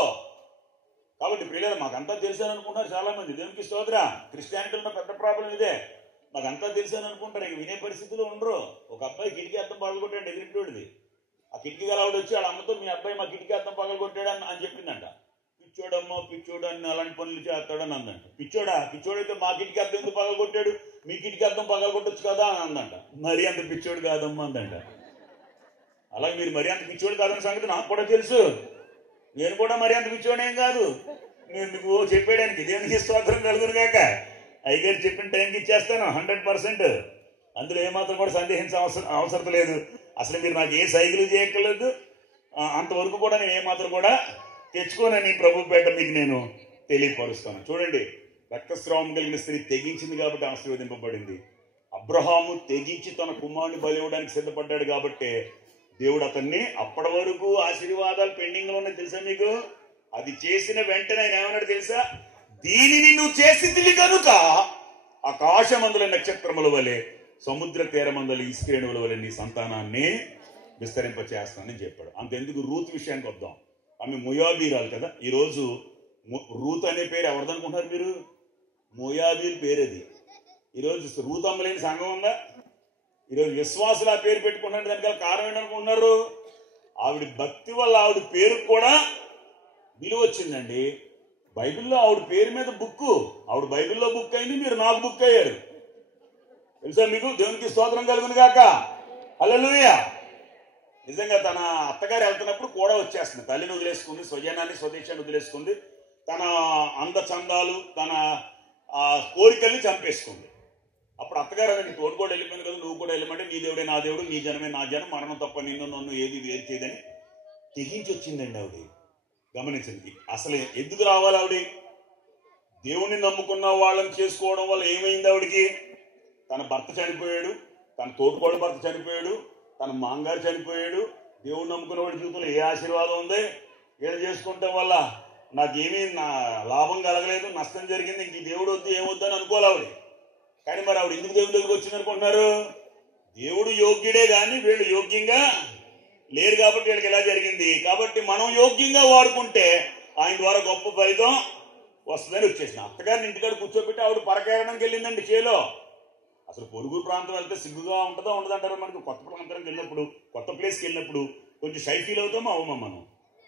కాబట్టి ప్రియులారా, మాకంతా తెలుసాను అనుకుంటారు చాలా మంది. దేవునికి స్తోత్రం. క్రిస్టియానిటీలో పెద్ద ప్రాబ్లం ఇదే. మాకంతా తెలుసాను అనుకుంటారు, ఇక వినే పరిస్థితుల్లో ఉండరు. ఒక అబ్బాయి కిటికీ అద్దం పగలగొట్టాడు ఎదురింటోడిది. ఆ కిటికీ గలవాడు వచ్చి వాళ్ళ అమ్మతో, మీ అబ్బాయి మా కిటికీ అద్దం పగలగొట్టాడు అని చెప్పిందంట. పిచ్చోడమ్మో పిచ్చోడు అని అలాంటి పనులు చేస్తాడని అందంట. పిచ్చోడైతే మా కిటికీ అద్దం ఎందుకు పగలగొట్టాడు, మీ కిటికీ అద్దం పగలగొట్టొచ్చు కదా అని అందంట. మరీ అంత పిచ్చోడు కాదమ్మా అందంట. అలాగే మీరు మరీ అంత పిచ్చోడు కాదన్న సంగతి నాకు కూడా తెలుసు. నేను కూడా మరీ అంత పిచ్చోడేం కాదు. నేను మీకు చెప్పేయడానికి దేవునికి స్తోత్రం కలుగును గాక. అయ్యగారు చెప్పిన టైంకి ఇచ్చేస్తాను 100%. అందులో ఏమాత్రం కూడా సందేహించిన అవసరం లేదు. అసలు మీరు నాకు ఏ సైకిల్ చేయక్కర్లేదు. అంతవరకు కూడా నేను ఏమాత్రం కూడా తెచ్చుకోనని ప్రభుపేట మీకు నేను తెలియపరుస్తాను. చూడండి, రక్తస్రావం కలిగిన స్త్రీ తెగించింది కాబట్టి ఆశీర్వదింపబడింది. అబ్రహాము తెగించి తన కుమారుని బలి ఇవ్వడానికి సిద్ధపడ్డాడు కాబట్టి దేవుడు అతన్ని, అప్పటి వరకు ఆశీర్వాదాలు పెండింగ్ లో ఉన్నాయి తెలుసా మీకు? అది చేసిన వెంటనే ఆయన ఏమన్నాడు తెలుసా? దీనిని నువ్వు చేసింది కనుక ఆకాశమందుల నక్షత్రముల వలె సముద్ర తీరమందుల ఇస్క్రేణువుల వలె నీ సంతానాన్ని విస్తరింపచేస్తానని చెప్పాడు. అంతెందుకు, రూత్ విషయానికి వద్దాం. ఆమె మోయాబీరాలు కదా. ఈరోజు రూత్ అనే పేరు ఎవరిదనుకుంటున్నారు మీరు? మోయాబీర్ పేరు అది. ఈరోజు రూత్ అమ్మలేని సంఘం ఉందా? ఈరోజు విశ్వాసులు ఆ పేరు పెట్టుకున్నారు. దానికి కారణం ఏంటనుకుంటున్నారు? ఆవిడ భక్తి వల్ల ఆవిడ పేరుకు కూడా విలువ వచ్చిందండి. బైబిల్లో ఆవిడ పేరు మీద బుక్కు, ఆవిడ బైబిల్లో బుక్ అయింది, మీరు నాకు బుక్ అయ్యారు తెలుసా మీకు? దేవునికి స్తోత్రం కలుగును గాక, హల్లెలూయా. నిజంగా తన అత్తగారు వెళ్తున్నప్పుడు కూడా వచ్చేస్తుంది. తల్లిని వదిలేసుకుంది, స్వజనాన్ని స్వదేశాన్ని వదిలేసుకుంది, తన అందచందాలు తన కోరికల్ని చంపేసుకుంది. అప్పుడు అత్తగారు నీ తోడు కూడా వెళ్ళిపోయింది కదా, నువ్వు కూడా వెళ్ళమంటే నీ దేవుడే నా దేవుడు, నీ జనమే నా జనం, మరణం తప్ప నిన్ను నన్ను ఏది వేరు చేయదని తెగించి వచ్చిందండి ఆవిడ. గమనించండి, అసలు ఎందుకు రావాలి ఆవిడ? దేవుణ్ణి నమ్ముకున్న వాళ్ళని చేసుకోవడం వల్ల ఏమైంది ఆవిడికి? తన భర్త చనిపోయాడు, తన తోటికోడు భర్త చనిపోయాడు, తన మాంగారు చనిపోయాడు. దేవుణ్ణి నమ్ముకున్న వాడి జీవితంలో ఏ ఆశీర్వాదం ఉంది? ఏం చేసుకోవటం వల్ల నాకేమీ లాభం కలగలేదు, నష్టం జరిగింది, ఇంక దేవుడు వద్దు ఏమొద్దు అని అనుకోవాలి ఆవిడ. కానీ మరి ఆవిడ ఎందుకు దేవుడి దగ్గరికి వచ్చింది అనుకుంటున్నారు? దేవుడు యోగ్యుడే కానీ వీళ్ళు యోగ్యంగా లేరు కాబట్టి వీళ్ళకి ఎలా జరిగింది. కాబట్టి మనం యోగ్యంగా వాడుకుంటే ఆయన ద్వారా గొప్ప ఫలితం వస్తుందని వచ్చేసిన. అత్తగారిని ఇంటికాడ కూర్చోబెట్టి ఆవిడ పరకేరడానికి వెళ్ళిందండి చేలో. అసలు పొరుగు ప్రాంతం వెళ్తే సిగ్గుగా ఉంటుందో ఉండదంటారు. మనకు కొత్త ప్రాంతానికి వెళ్ళినప్పుడు, కొత్త ప్లేస్కి వెళ్ళినప్పుడు కొంచెం షై ఫీల్ అవుతామా అవమా? మనం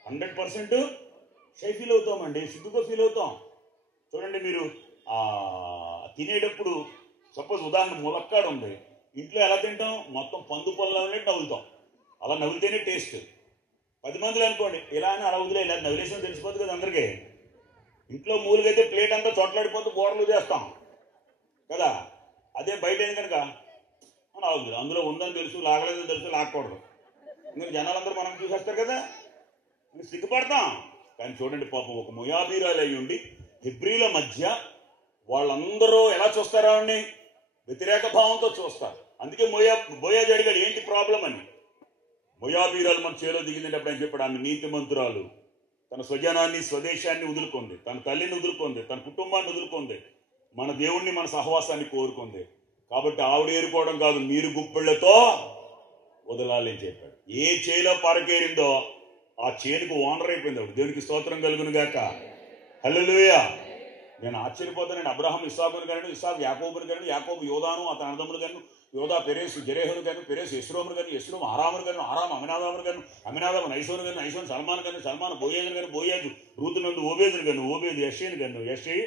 100% షై ఫీల్ అవుతామండి, సిగ్గుగా ఫీల్ అవుతాం. చూడండి, మీరు తినేటప్పుడు సపోజ్ ఉదాహరణ ములక్కాడు ఉంది, ఇంట్లో ఎలా తింటాం? మొత్తం పందు పొలంలోనే నవ్వుతాం. అలా నవ్వుతేనే టేస్ట్. 10 మందిలో అనుకోండి ఇలా అని అలా వదిలే, ఇలా నవ్వులేసిన తెలిసిపోతుంది కదా అందరికీ. ఇంట్లో మూలుగైతే ప్లేట్ అంతా చోట్లాడిపోతూ గోడలు చేస్తాం కదా. అదే బయట ఏంటి కనుక అవుతుంది, అందులో ఉందని తెలుసు, లాగలేదని తెలుసు, లాక్కూడదు. ఇంకా జనాలందరూ మనం చూసేస్తారు కదా. సిగ్గుపడతాం. కానీ చూడండి పాపం ఒక మొయాబీరాలు అయి ఉండి హెబ్రీల మధ్య వాళ్ళందరూ ఎలా చూస్తారా అండి? వ్యతిరేక భావంతో చూస్తారు. అందుకే బోయాజు అడిగాడు ఏంటి ప్రాబ్లం అని. మొయాబీరాలు మన చేలో దిగిందంటే అప్పుడు ఆయన చెప్పాడు ఆమె నీతిమంతురాలు, తన స్వజనాన్ని స్వదేశాన్ని వదులుకుంది, తన తల్లిని వదులుకుంది, తన కుటుంబాన్ని వదులుకుంది, మన దేవుణ్ణి మన సహవాసాన్ని కోరుకుంది. కాబట్టి ఆవిడ ఏరుకోవడం కాదు, మీరు గుప్పిళ్లతో వదలాలి అని చెప్పాడు. ఏ చేలో పరకేరిందో ఆ చేనుకు ఓనర్ అయిపోయింది ఆవిడ. దేవునికి స్తోత్రం కలుగును గాక. హల్లెలూయా. నేను ఆశ్చర్యపోతానండి. అబ్రహాం ఇస్సాకును గాను, ఇస్సాకు యాకోబును గాను, యాకోబు యోదాను అతని అన్నదమ్ములు గాను, యోదా పెరేసు జెరేహును గాను, పెరేసు యెస్రోమును గాను, యెస్రోము అరామును గాను, అరాము అమినాదామును గాను, అమినాదాము నైసోను గాను, నైసోను సల్మాన్ గాను, సల్మాన్ బోయేజును గాను, బోయేజు రూతునందు ఓబేదును గాను, ఓబేదు యెషేను గాను, యెషే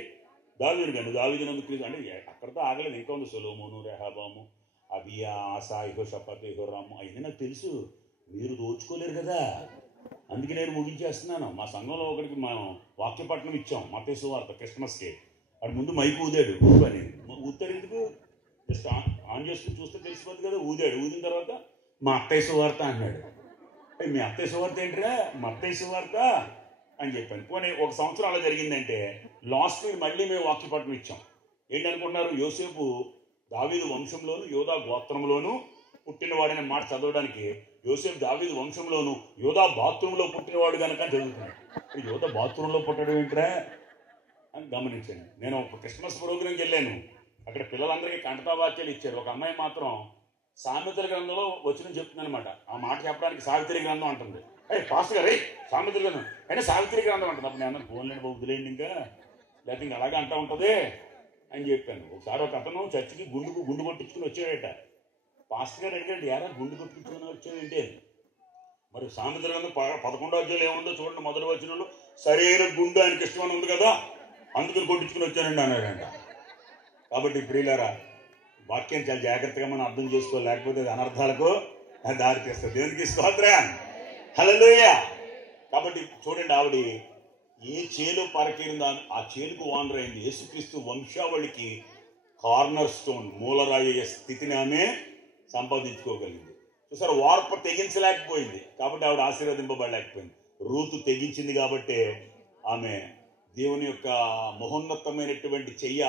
దావీదును గాను, దావీదునందు క్రీస్తు. అంటే అక్కడితో ఆగలేదు, ఇంకా ఉంది. సొలొమోను, రెహబాము, అబియా, ఆసా, యెహోషాపాతు, యెహోరాము. అవన్నీ నాకు తెలుసు, మీరు దోచుకోలేరు కదా, అందుకే నేను ముగించేస్తున్నాను. మా సంఘంలో ఒకరికి మనం వాక్యపట్నం ఇచ్చాం, మత్తయి సువార్త క్రిస్మస్కి. వాడు ముందు మైకు ఊదాడు, అని ఊతాడు ఎందుకు? జస్ట్ ఆన్ చేసుకుని చూస్తే తెలిసిపోద్ది కదా. ఊదాడు, ఊదిన తర్వాత మా అత్తయ్య సువార్త అన్నాడు. మీ అత్తయ్య సువార్త ఏంటిరా? మా అత్తయ్య సువార్త అని చెప్పాను. పోనీ ఒక సంవత్సరం అలా జరిగిందంటే లాస్ట్ వీక్ మళ్ళీ మేము వాక్యపట్నం ఇచ్చాం. ఏంటనుకుంటున్నారు? యోసేపు దావీదు వంశంలోను యోదా గోత్రంలోను పుట్టినవాడనే మాట చదవడానికి యోసేపు దావీదు వంశంలోను యోదా బాత్రూంలో పుట్టినవాడు కనుక చదువుతున్నాడు. యోదా బాత్రూంలో పుట్టడం ఏంట్రా అని గమనించాను. నేను ఒక క్రిస్మస్ ప్రోగ్రాంకి వెళ్ళాను. అక్కడ పిల్లలందరికీ కంఠతావాక్యాలు ఇచ్చారు. ఒక అమ్మాయి మాత్రం సామెతల గ్రంథంలో వచ్చిన చెప్తుందనమాట. ఆ మాట చెప్పడానికి సావిత్రి గ్రంథం అంటుంది. పాస్టర్ గారు సామెతల గ్రంథం అయినా సావిత్రి గ్రంథం అంటుంది. అప్పుడు నేను ఫోన్లేండి వదిలేండి, ఇంకా లేకపోతే ఇంకా అలాగే అంటూ ఉంటుంది అని చెప్పాను. ఒకసారి ఒక అతను చర్చికి గుండు కొట్టించుకుని వచ్చాడట. పాస్టర్ గారు అడిగాడు, ఎరా గుండు కొట్టించుకుని వచ్చాడంటే మరి సామెతల గ్రంథం 11వ అధ్యాయంలో ఏముందో చూడండి. మొదటి వచనంలో సరైన గుండు ఆయనకి ఇష్టమని ఉంది కదా, అందుకని కొట్టించుకుని వచ్చానండి అన్నాడంట. కాబట్టి ప్రియులారా, వాక్యం చాలా జాగ్రత్తగా మనం అర్థం చేసుకోవాలి, లేకపోతే అది అనర్థాలకు దారి తీస్తుంది. దేవునికి స్తోత్రం. హల్లెలూయా. కాబట్టి చూడండి, ఆవిడ ఏ చేలు పరకేరిందో ఆ చేలుకు ఓనర్ అయింది. యేసుక్రీస్తు వంశావళికి కార్నర్ స్టోన్, మూలరాయి స్థితిని ఆమె సంపాదించుకోగలిగింది. చూసారు, వార్ప తెగించలేకపోయింది కాబట్టి ఆవిడ ఆశీర్వదింపబడలేకపోయింది. రూతు తెగించింది కాబట్టి ఆమె దేవుని యొక్క మహోన్నతమైనటువంటి చెయ్య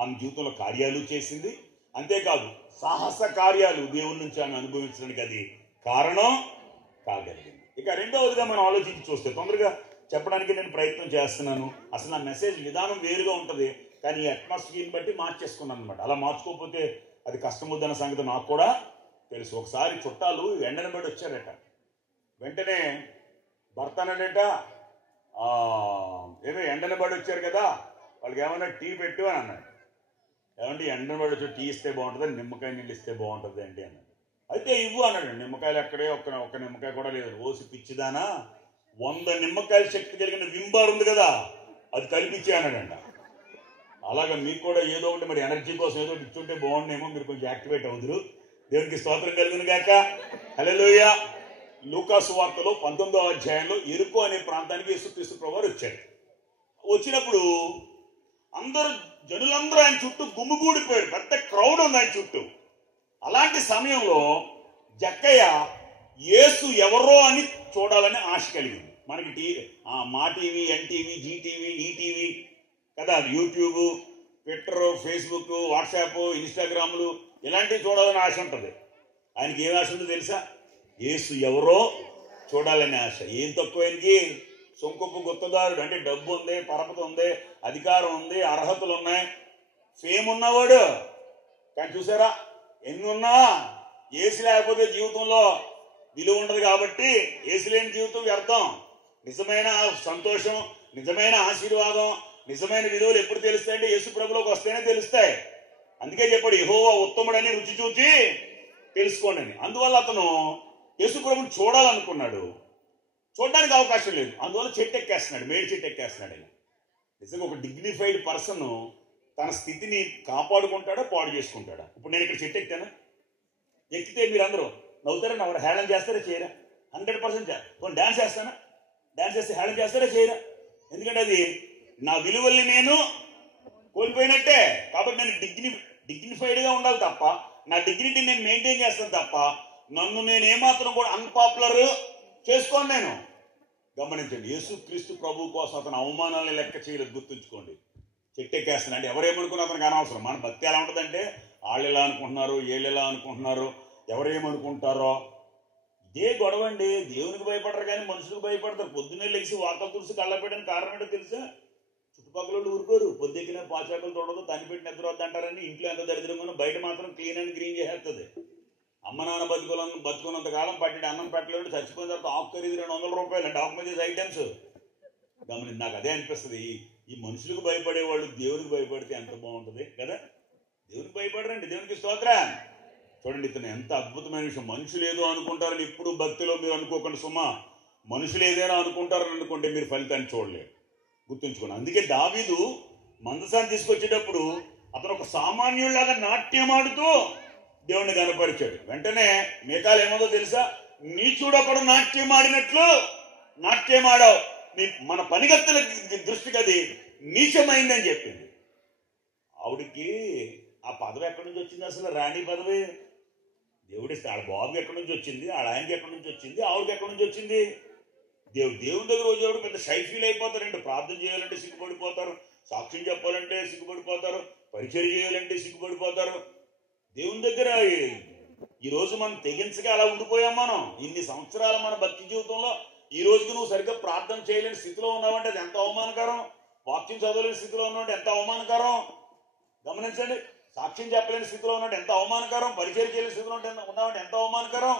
ఆమె జీవితంలో కార్యాలు చేసింది. అంతేకాదు సాహస కార్యాలు దేవుని నుంచి ఆమె అనుభవించడానికి అది కారణం కాగలిగింది. ఇక రెండవదిగా మనం ఆలోచించి చూస్తే, తొందరగా చెప్పడానికి నేను ప్రయత్నం చేస్తున్నాను. అసలు నా మెసేజ్ విధానం వేరుగా ఉంటుంది, కానీ ఈ అట్మాస్ఫియర్ని బట్టి మార్చేసుకున్నాను అనమాట. అలా మార్చుకోకపోతే అది కష్టముద్దన్న సంగతి నాకు కూడా తెలుసు. ఒకసారి చుట్టాలు ఎండనబడి వచ్చారట. వెంటనే భర్త అన్నాడట, ఏదో ఎండనబడి వచ్చారు కదా, వాళ్ళకి ఏమన్నా టీ పెట్టు అని అన్నాడు. ఏమంటే ఎండనబడి వచ్చి టీ ఇస్తే బాగుంటుంది, నిమ్మకాయ నీళ్ళు ఇస్తే బాగుంటుంది అండి అన్నాడు. అయితే ఇవ్వు అన్నాడు. నిమ్మకాయలు ఎక్కడే ఒక్క నిమ్మకాయ కూడా లేదు. ఓసి పిచ్చిదానా, 100 నిమ్మకాయల శక్తి కలిగిన వింబార్ ఉంది కదా, అది కలిపిచ్చే అన్నాడంట. అలాగే మీకు కూడా ఏదో ఒకటి మరి ఎనర్జీ కోసం ఏదో ఒకటి ఇచ్చుంటే బాగుండేమో, మీరు కొంచెం యాక్టివేట్ అవుదురు. దేవునికి స్తోత్రం కలుగును గాక. హల్లెలూయా. లూకా సువార్తలో 19వ అధ్యాయంలో ఎరుకో అనే ప్రాంతానికి యేసుక్రీస్తు ప్రభువారు వచ్చారు. వచ్చినప్పుడు జనులందరూ ఆయన చుట్టూ గుమ్మిగూడిపోయారు. పెద్ద క్రౌడ్ ఉంది ఆయన చుట్టూ. అలాంటి సమయంలో జక్కయ్య యేసు ఎవరో అని చూడాలని ఆశ కలిగింది. మనకి మా టీవీ, ఎన్టీవీ, జీటీవీ, ఈటీవీ కదా, యూట్యూబ్, ట్విట్టర్, ఫేస్బుక్, వాట్సాప్, ఇన్స్టాగ్రాములు ఇలాంటివి చూడాలని ఆశ ఉంటుంది. ఆయనకి ఏం ఆశ ఉందో తెలుసా? యేసు ఎవరో చూడాలని ఆశ. ఏం తక్కువ ఆయనకి? సొంకొప్పు గుత్తదారుడు, అంటే డబ్బు ఉంది, పరపత ఉంది, అధికారం ఉంది, అర్హతలు ఉన్నాయి, ఫేమ్ ఉన్నవాడు. కానీ చూసారా, ఎన్ని ఉన్నా యేసు లేకపోతే జీవితంలో విలువ ఉండదు. కాబట్టి యేసు లేని జీవితం వ్యర్థం. నిజమైన సంతోషం, నిజమైన ఆశీర్వాదం, నిజమైన విలువలు ఎప్పుడు తెలుస్తాయంటే యేసు ప్రభులోకి వస్తేనే తెలుస్తాయి. అందుకే చెప్పాడు, యెహోవా ఉత్తముడని రుచి చూచి తెలుసుకోండి అని. అందువల్ల అతను యేసు ప్రభుని చూడాలనుకున్నాడు, చూడడానికి అవకాశం లేదు. అందువల్ల చెట్టు ఎక్కేస్తున్నాడు, మేడి చెట్టు ఎక్కేస్తున్నాడు. ఆయన నిజంగా ఒక డిగ్నిఫైడ్ పర్సన్ తన స్థితిని కాపాడుకుంటాడా, పాడు చేసుకుంటాడా? ఇప్పుడు నేను ఇక్కడ చెట్టు ఎక్కాను, ఎక్కితే మీరు అందరూ నవ్వుతారా, నవ్వరు, హేళన చేస్తారా, చేయరా? 100% కొన్ని డాన్స్ చేస్తానా? డాన్స్ చేస్తే హేళన చేస్తారా, చేయరా? ఎందుకంటే అది నా విలువల్ని నేను కోల్పోయినట్టే. కాబట్టి నేను డిగ్నిఫైడ్గా ఉండాలి తప్ప, నా డిగ్నిటీని నేను మెయింటైన్ చేస్తాను తప్ప, నన్ను నేను ఏమాత్రం కూడా అన్పాపులర్ చేసుకోను. నేను గమనించండి, యేసుక్రీస్తు ప్రభు కోసం అతను అవమానాలను లెక్క చేయలేదు. గుర్తుంచుకోండి. చెట్టెక్కేస్తున్నాడు అంటే ఎవరేమనుకున్నా అతనికి అనవసరం. మన భక్తి ఎలా ఉంటుందంటే వాళ్ళు ఎలా అనుకుంటున్నారు, వీళ్ళు ఎలా అనుకుంటున్నారు, ఎవరేమనుకుంటారో ఇదే గొడవ అండి. దేవునికి భయపడరు కానీ మనుషులకు భయపడతారు. పొద్దున్నే లేచి వాకలు తుడిసి కళ్ళపెట్టని కారణం ఏంటో తెలుసా? చుట్టుపక్కల వాళ్ళు ఊరుకోరు. పొద్దుకిన పాచాకలు తోడదు, తని పెట్టి నిద్ర వద్దంటారని ఇంట్లో ఎంత దరిద్రంగా బయట మాత్రం క్లీన్ అండ్ గ్రీన్ చేసేస్తుంది. అమ్మ నాన్న బతుకున్నంత కాలం పట్టి అన్నం పెట్టలేదు, చచ్చిపోయిన తర్వాత ఆకు ఖరీదు 200 రూపాయలు అంటే ఆకు మీద ఐటమ్స్. గమని నాకు అదే అనిపిస్తుంది, ఈ మనుషులకు భయపడేవాళ్ళు దేవునికి భయపడితే ఎంత బాగుంటుంది కదా. దేవునికి భయపడరండి. దేవునికి స్తోత్రం. చూడండి, ఇతను ఎంత అద్భుతమైన విషయం. మనుషులు ఏదో అనుకుంటారని ఇప్పుడు భక్తిలో మీరు అనుకోకండి సుమా. మనుషులు ఏదైనా అనుకుంటారని అనుకుంటే మీరు ఫలితాన్ని చూడలేరు. గుర్తుంచుకోండి. అందుకే దావీదు మందసాన్ని తీసుకొచ్చేటప్పుడు అతను ఒక సామాన్యుడిలాగా నాట్యం ఆడుతూ దేవుణ్ణి కనపరిచాడు. వెంటనే మేకాలు ఏమో తెలుసా? నీచుడొకడు నాట్యం ఆడినట్లు నాట్యం ఆడావు, మన పనిగత్తుల దృష్టికి అది నీచమైందని చెప్పింది. ఆవిడికి ఆ పదవి ఎక్కడి నుంచి వచ్చింది? అసలు రాణి పదవి దేవుడిస్తే. ఆడ బాబుకి ఎక్కడి నుంచి వచ్చింది, ఆడ ఆయనకి ఎక్కడి నుంచి వచ్చింది, ఆవిడకి ఎక్కడి నుంచి వచ్చింది? దేవుని దగ్గర రోజు పెద్ద షై ఫీల్ అయిపోతారండి. ప్రార్థన చేయాలంటే సిగ్గుపడిపోతారు, సాక్ష్యం చెప్పాలంటే సిగ్గుపడిపోతారు, పరిచయం చేయాలంటే సిగ్గుపడిపోతారు. దేవుని దగ్గర ఈరోజు మనం తెగించగా అలా ఉండిపోయాం. మనం ఇన్ని సంవత్సరాల మన భక్తి జీవితంలో ఈ రోజుకి నువ్వు సరిగ్గా ప్రార్థన చేయలేని స్థితిలో ఉన్నావంటే అది ఎంత అవమానకరం. వాక్యం చదవలేని స్థితిలో ఉన్నావంటే ఎంత అవమానకరం. గమనించండి. సాక్ష్యం చెప్పలేని స్థితిలో ఉన్నట్టు ఎంత అవమానకరం. పరిచయం చేయలేని స్థితిలో ఉన్నామంటే ఎంత అవమానకరం.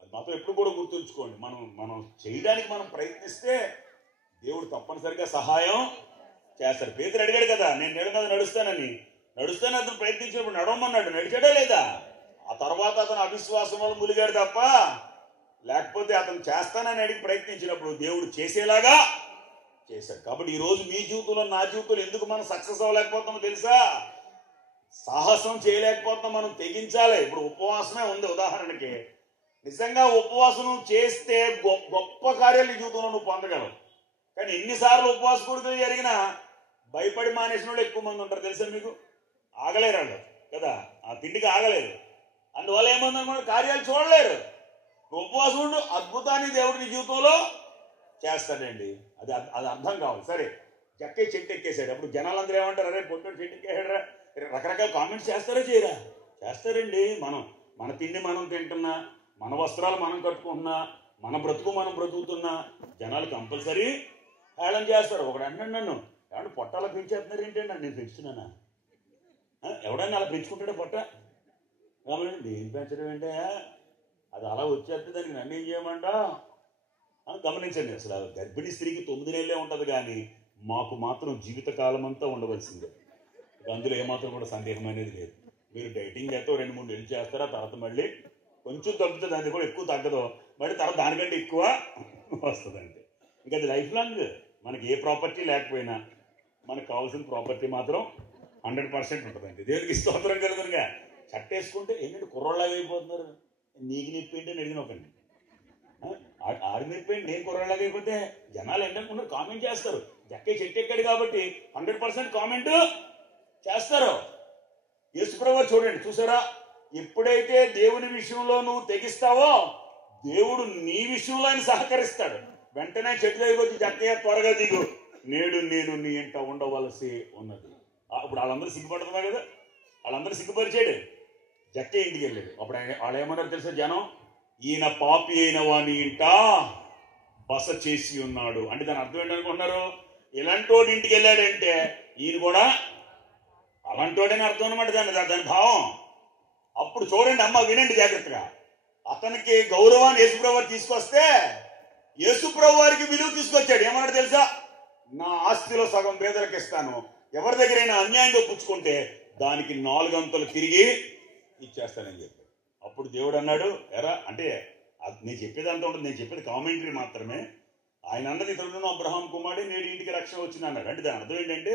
అది మాత్రం ఎప్పుడు కూడా గుర్తుంచుకోండి. మనం చేయడానికి మనం ప్రయత్నిస్తే దేవుడు తప్పనిసరిగా సహాయం చేస్తాడు. పేతురు అడిగాడు కదా, నేను నీళ్ళ మీద నడుస్తానని అతను ప్రయత్నించినప్పుడు నడవమన్నాడు. నడిచాడా లేదా? ఆ తర్వాత అతను అవిశ్వాసం వల్ల ములిగాడు తప్ప, లేకపోతే అతను చేస్తానని అడిగి ప్రయత్నించినప్పుడు దేవుడు చేసేలాగా చేశాడు. కాబట్టి ఈరోజు మీ జీవితంలో నా జీవితంలో ఎందుకు మనం సక్సెస్ అవ్వలేకపోతామో తెలుసా? సాహసం చేయలేకపోతాం. మనం తెగించాలి. ఇప్పుడు ఉపవాసమే ఉంది ఉదాహరణకి. నిజంగా ఉపవాసం చేస్తే గొప్ప కార్యాలు ఈ జీవితంలో నువ్వు పొందగలవు. కానీ ఎన్నిసార్లు ఉపవాస కూడికలు జరిగినా భయపడి మానేసిన వాళ్ళు ఎక్కువ మంది ఉంటారు. తెలుసా మీకు? ఆగలేరు వాళ్ళు కదా, ఆ తిండికి ఆగలేరు. అందువల్ల ఏమందనుకుంటే కార్యాలు చూడలేరు. ఉపవాసం ఉండు, అద్భుతాన్ని దేవుడు నీ జీవితంలో చేస్తాడండి. అది అర్థం కావాలి. సరే, జక్కయ్య చెట్టు ఎక్కేసాడు. అప్పుడు జనాలందరూ ఏమంటారు? అరే పొట్టుడు చెట్టు ఎక్కేసాడరా. రకరకాల కామెంట్స్ చేస్తారా చేయరా? చేస్తారండి. మన తిండి మనం తింటున్నా, మన వస్త్రాలు మనం కట్టుకుంటున్నా, మన బ్రతుకు మనం బ్రతుకుతున్నా జనాలు కంపల్సరీ హేళన చేస్తారు. ఒకడు అన్నాడు నన్ను, ఏమన్నా పొట్టాల పెంచేస్తున్నారు ఏంటండి? నేను పెంచుతున్నానా? ఎవడన్నా అలా పెంచుకుంటాడా పొట్ట? కాబట్టి నేను పెంచడం ఏంటా? అది అలా వచ్చేస్తే దానికి నన్ను ఏం చేయమంటా? గమనించండి. అసలు గర్భిణీ స్త్రీకి 9 నెలలే ఉంటుంది కానీ మాకు మాత్రం జీవితకాలం అంతా ఉండవలసిందే. అందులో ఏమాత్రం కూడా సందేహం అనేది లేదు. మీరు డైటింగ్ అయితే 2-3 నెలలు చేస్తారా, తర్వాత మళ్ళీ కొంచెం తగ్గుతుంది. అది కూడా ఎక్కువ తగ్గదు, మళ్ళీ తర్వాత దానికంటే ఎక్కువ వస్తుంది. అంటే ఇంకా అది లైఫ్ లాంగ్. మనకి ఏ ప్రాపర్టీ లేకపోయినా మనకు కావాల్సిన ప్రాపర్టీ మాత్రం 100% ఉంటుందండి. దేవునికి స్తోత్రం కలుగునుగా. చట్టేసుకుంటే ఏంటంటే కుర్రోళ్ళగా అయిపోతున్నారు. నీకు నొప్పి ఏంటి అని అడిగిన ఒకండి. ఆడి నొప్పి ఏంటి, నేను కుర్రోళ్ళగా అయిపోతే జనాలు ఏంటనుకుంటారు? కామెంట్ చేస్తారు. జక్కయ్య చెట్టు ఎక్కాడు కాబట్టి 100% కామెంట్ చేస్తారు. యేసుప్రభువు చూడండి, చూసారా? ఎప్పుడైతే దేవుని విషయంలో నువ్వు తెగిస్తావో దేవుడు నీ విషయంలో ఆయన సహకరిస్తాడు. వెంటనే చెట్టు దగ్గరికి వచ్చి, జక్కయ్య త్వరగా దిగు, నేడు నేను నీ ఇంట ఉండవలసి ఉన్నది. అప్పుడు వాళ్ళందరూ సిగ్గుపడుతున్నారు కదా, వాళ్ళందరూ సిగ్గుపరిచాడు. జక్కయ్య ఇంటికి వెళ్ళాడు. అప్పుడు వాళ్ళు ఏమన్నారు తెలుసా జనం? ఈయన పాపి అయిన వాని ఇంట బస చేసి ఉన్నాడు అంటే దాని అర్థం ఏంటనుకుంటున్నారు? ఇలాంటి వాడి ఇంటికి వెళ్ళాడంటే ఈయన కూడా అలాంటి వాడని అర్థం అనమాట. దాని భావం. అప్పుడు చూడండి అమ్మ, వినండి జాగ్రత్తగా. అతనికి గౌరవాన్ని యేసుప్రభువు తీసుకొస్తే యేసుప్రభువు వారికి విలువ తీసుకొచ్చాడు. ఏమన్నాడు తెలుసా? నా ఆస్తిలో సగం పేదలకు ఇస్తాను, ఎవరి దగ్గరైనా అన్యాయంగా పుచ్చుకుంటే దానికి 4 అంతలు తిరిగి ఇచ్చేస్తానని చెప్పి. అప్పుడు దేవుడు అన్నాడు, ఎరా అంటే నేను చెప్పేది అంత ఉంటుంది, నేను చెప్పేది కామెంటరీ మాత్రమే. ఆయన అన్నది ఇతరులను అబ్రహాం కుమారుడు నేడు ఇంటికి రక్షణ వచ్చింది అన్నాడు. అంటే దాని అర్థం ఏంటంటే,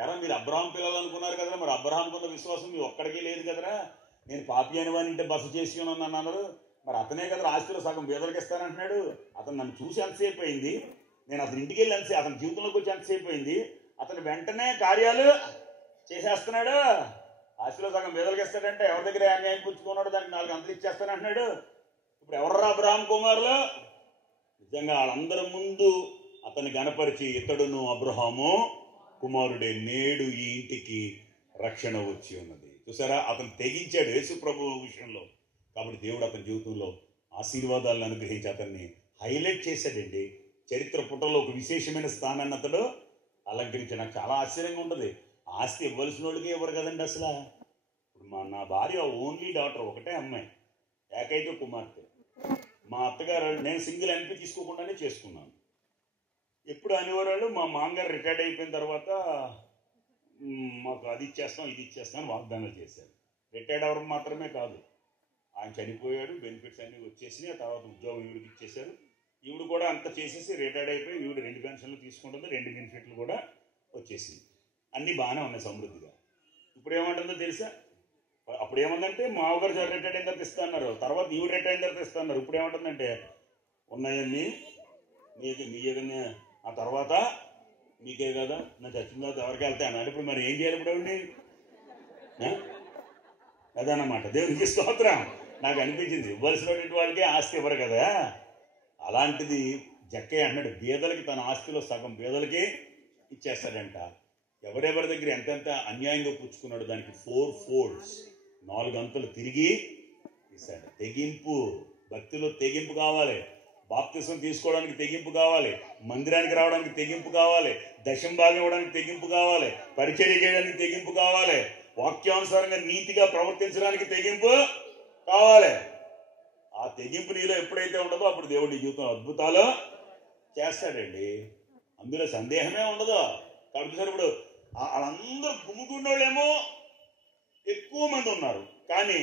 ఎరా మీరు అబ్రహాం పిల్లలు అనుకున్నారు కదరా, మరి అబ్రహాంకున్న విశ్వాసం మీ ఒక్కడికే లేదు కదరా. నేను పాపి అని వాని ఇంటే బస చేసి ఉన్నాను అన్నారు. మరి అతనే కదా ఆస్తిలో సగం పేదలకు ఇస్తానంటున్నాడు. అతను నన్ను చూసి ఎంతసేపు అయింది, నేను అతని ఇంటికి వెళ్ళి ఎంతసేపు, అతని జీవితంలోకి వచ్చి ఎంతసేపు అయింది, అతను వెంటనే కార్యాలు చేసేస్తున్నాడు. ఆస్తిలో సగం పేదలకు ఇస్తాడంటే ఎవరి దగ్గర అన్యాయం పుచ్చుకున్నాడు దానికి 4 అంతలు ఇచ్చేస్తానంటున్నాడు. ఇప్పుడు ఎవర్రా అబ్రహాం కుమారులు? నిజంగా వాళ్ళందరి ముందు అతన్ని గణపరిచి, ఇతడును అబ్రహాము కుమారుడే, నేడు ఈ ఇంటికి రక్షణ వచ్చి ఉన్నది. చూసారా, అతను తెగించాడు యేసు ప్రభు విషయంలో. కాబట్టి దేవుడు అతని జీవితంలో ఆశీర్వాదాలను అనుగ్రహించి అతన్ని హైలైట్ చేశాడండి. చరిత్ర పుటలో ఒక విశేషమైన స్థానాన్ని అతడు అలంకరించి. నాకు చాలా ఆశ్చర్యంగా ఉంటుంది. ఆస్తి ఇవ్వాల్సిన వాళ్ళకి ఇవ్వరు కదండి అసలు. ఇప్పుడు నా భార్య ఓన్లీ డాటర్, ఒకటే అమ్మాయి, ఏకైక కుమార్తె. మా అత్తగారు, నేను సింగిల్ ఎంపీ తీసుకోకుండానే చేసుకున్నాను. ఎప్పుడు అనేవాళ్ళు, మా మామగారు రిటైర్డ్ అయిపోయిన తర్వాత మాకు అది ఇచ్చేస్తాం ఇది ఇచ్చేస్తాం వాగ్దానాలు చేశారు. రిటైర్డ్ అవ్వడం మాత్రమే కాదు, ఆయన చనిపోయాడు, బెనిఫిట్స్ అన్నీ వచ్చేసినాయి. ఆ తర్వాత ఉద్యోగం ఈవిడికి ఇచ్చేశారు. ఈవిడ కూడా అంత చేసేసి రిటైర్డ్ అయిపోయి ఈవిడ 2 పెన్షన్లు తీసుకుంటుంది, 2 బెనిఫిట్లు కూడా వచ్చేసింది. అన్నీ బాగానే ఉన్నాయి సమృద్ధిగా. ఇప్పుడు ఏమంటుందో తెలుసా? అప్పుడు ఏమందంటే మామగారు రిటైర్డ్ అయిన తర్వాత ఇస్తా అన్నారు, తర్వాత ఈవిడ రిటైర్డ్ అయిన తర్వాత ఇస్తా అన్నారు. ఇప్పుడు ఏమంటుందంటే ఉన్నాయన్నీ మీకేదన్నా, ఆ తర్వాత మీకే కదా, నా చచ్చిన తర్వాత ఎవరికి వెళ్తాను అంటే ఇప్పుడు మరి ఏం చేయాలి? ఇప్పుడు అండి అదన్నమాట. దేవునికి స్తోత్రం. నాకు అనిపించింది ఇవ్వాల్సినటువంటి వాళ్ళకే ఆస్తి ఇవ్వరు కదా. అలాంటిది జక్కయ్య అన్నాడు, బీదలకి తన ఆస్తిలో సగం బీదలకి ఇచ్చేస్తాడంట. ఎవరెవరి దగ్గర ఎంతెంత అన్యాయంగా పుచ్చుకున్నాడు దానికి 4 folds, 4 అంతలు తిరిగి ఇస్తాడు. తెగింపు, భక్తిలో తెగింపు కావాలి, బాప్తిసం తీసుకోవడానికి తెగింపు కావాలి, మందిరానికి రావడానికి తెగింపు కావాలి, దశం భాగం ఇవ్వడానికి తెగింపు కావాలి, పరిచర్య చేయడానికి తెగింపు కావాలి, వాక్యానుసారంగా నీతిగా ప్రవర్తించడానికి తెగింపు కావాలి. ఆ తెగింపు నీలో ఎప్పుడైతే ఉండదో అప్పుడు దేవుడి జీవితం అద్భుతాలు చేస్తాడండి. అందులో సందేహమే ఉండదు. కాబట్టి సార్ ఇప్పుడు వాళ్ళందరూ గుమ్ముకున్నోళ్ళేమో ఎక్కువ మంది ఉన్నారు, కానీ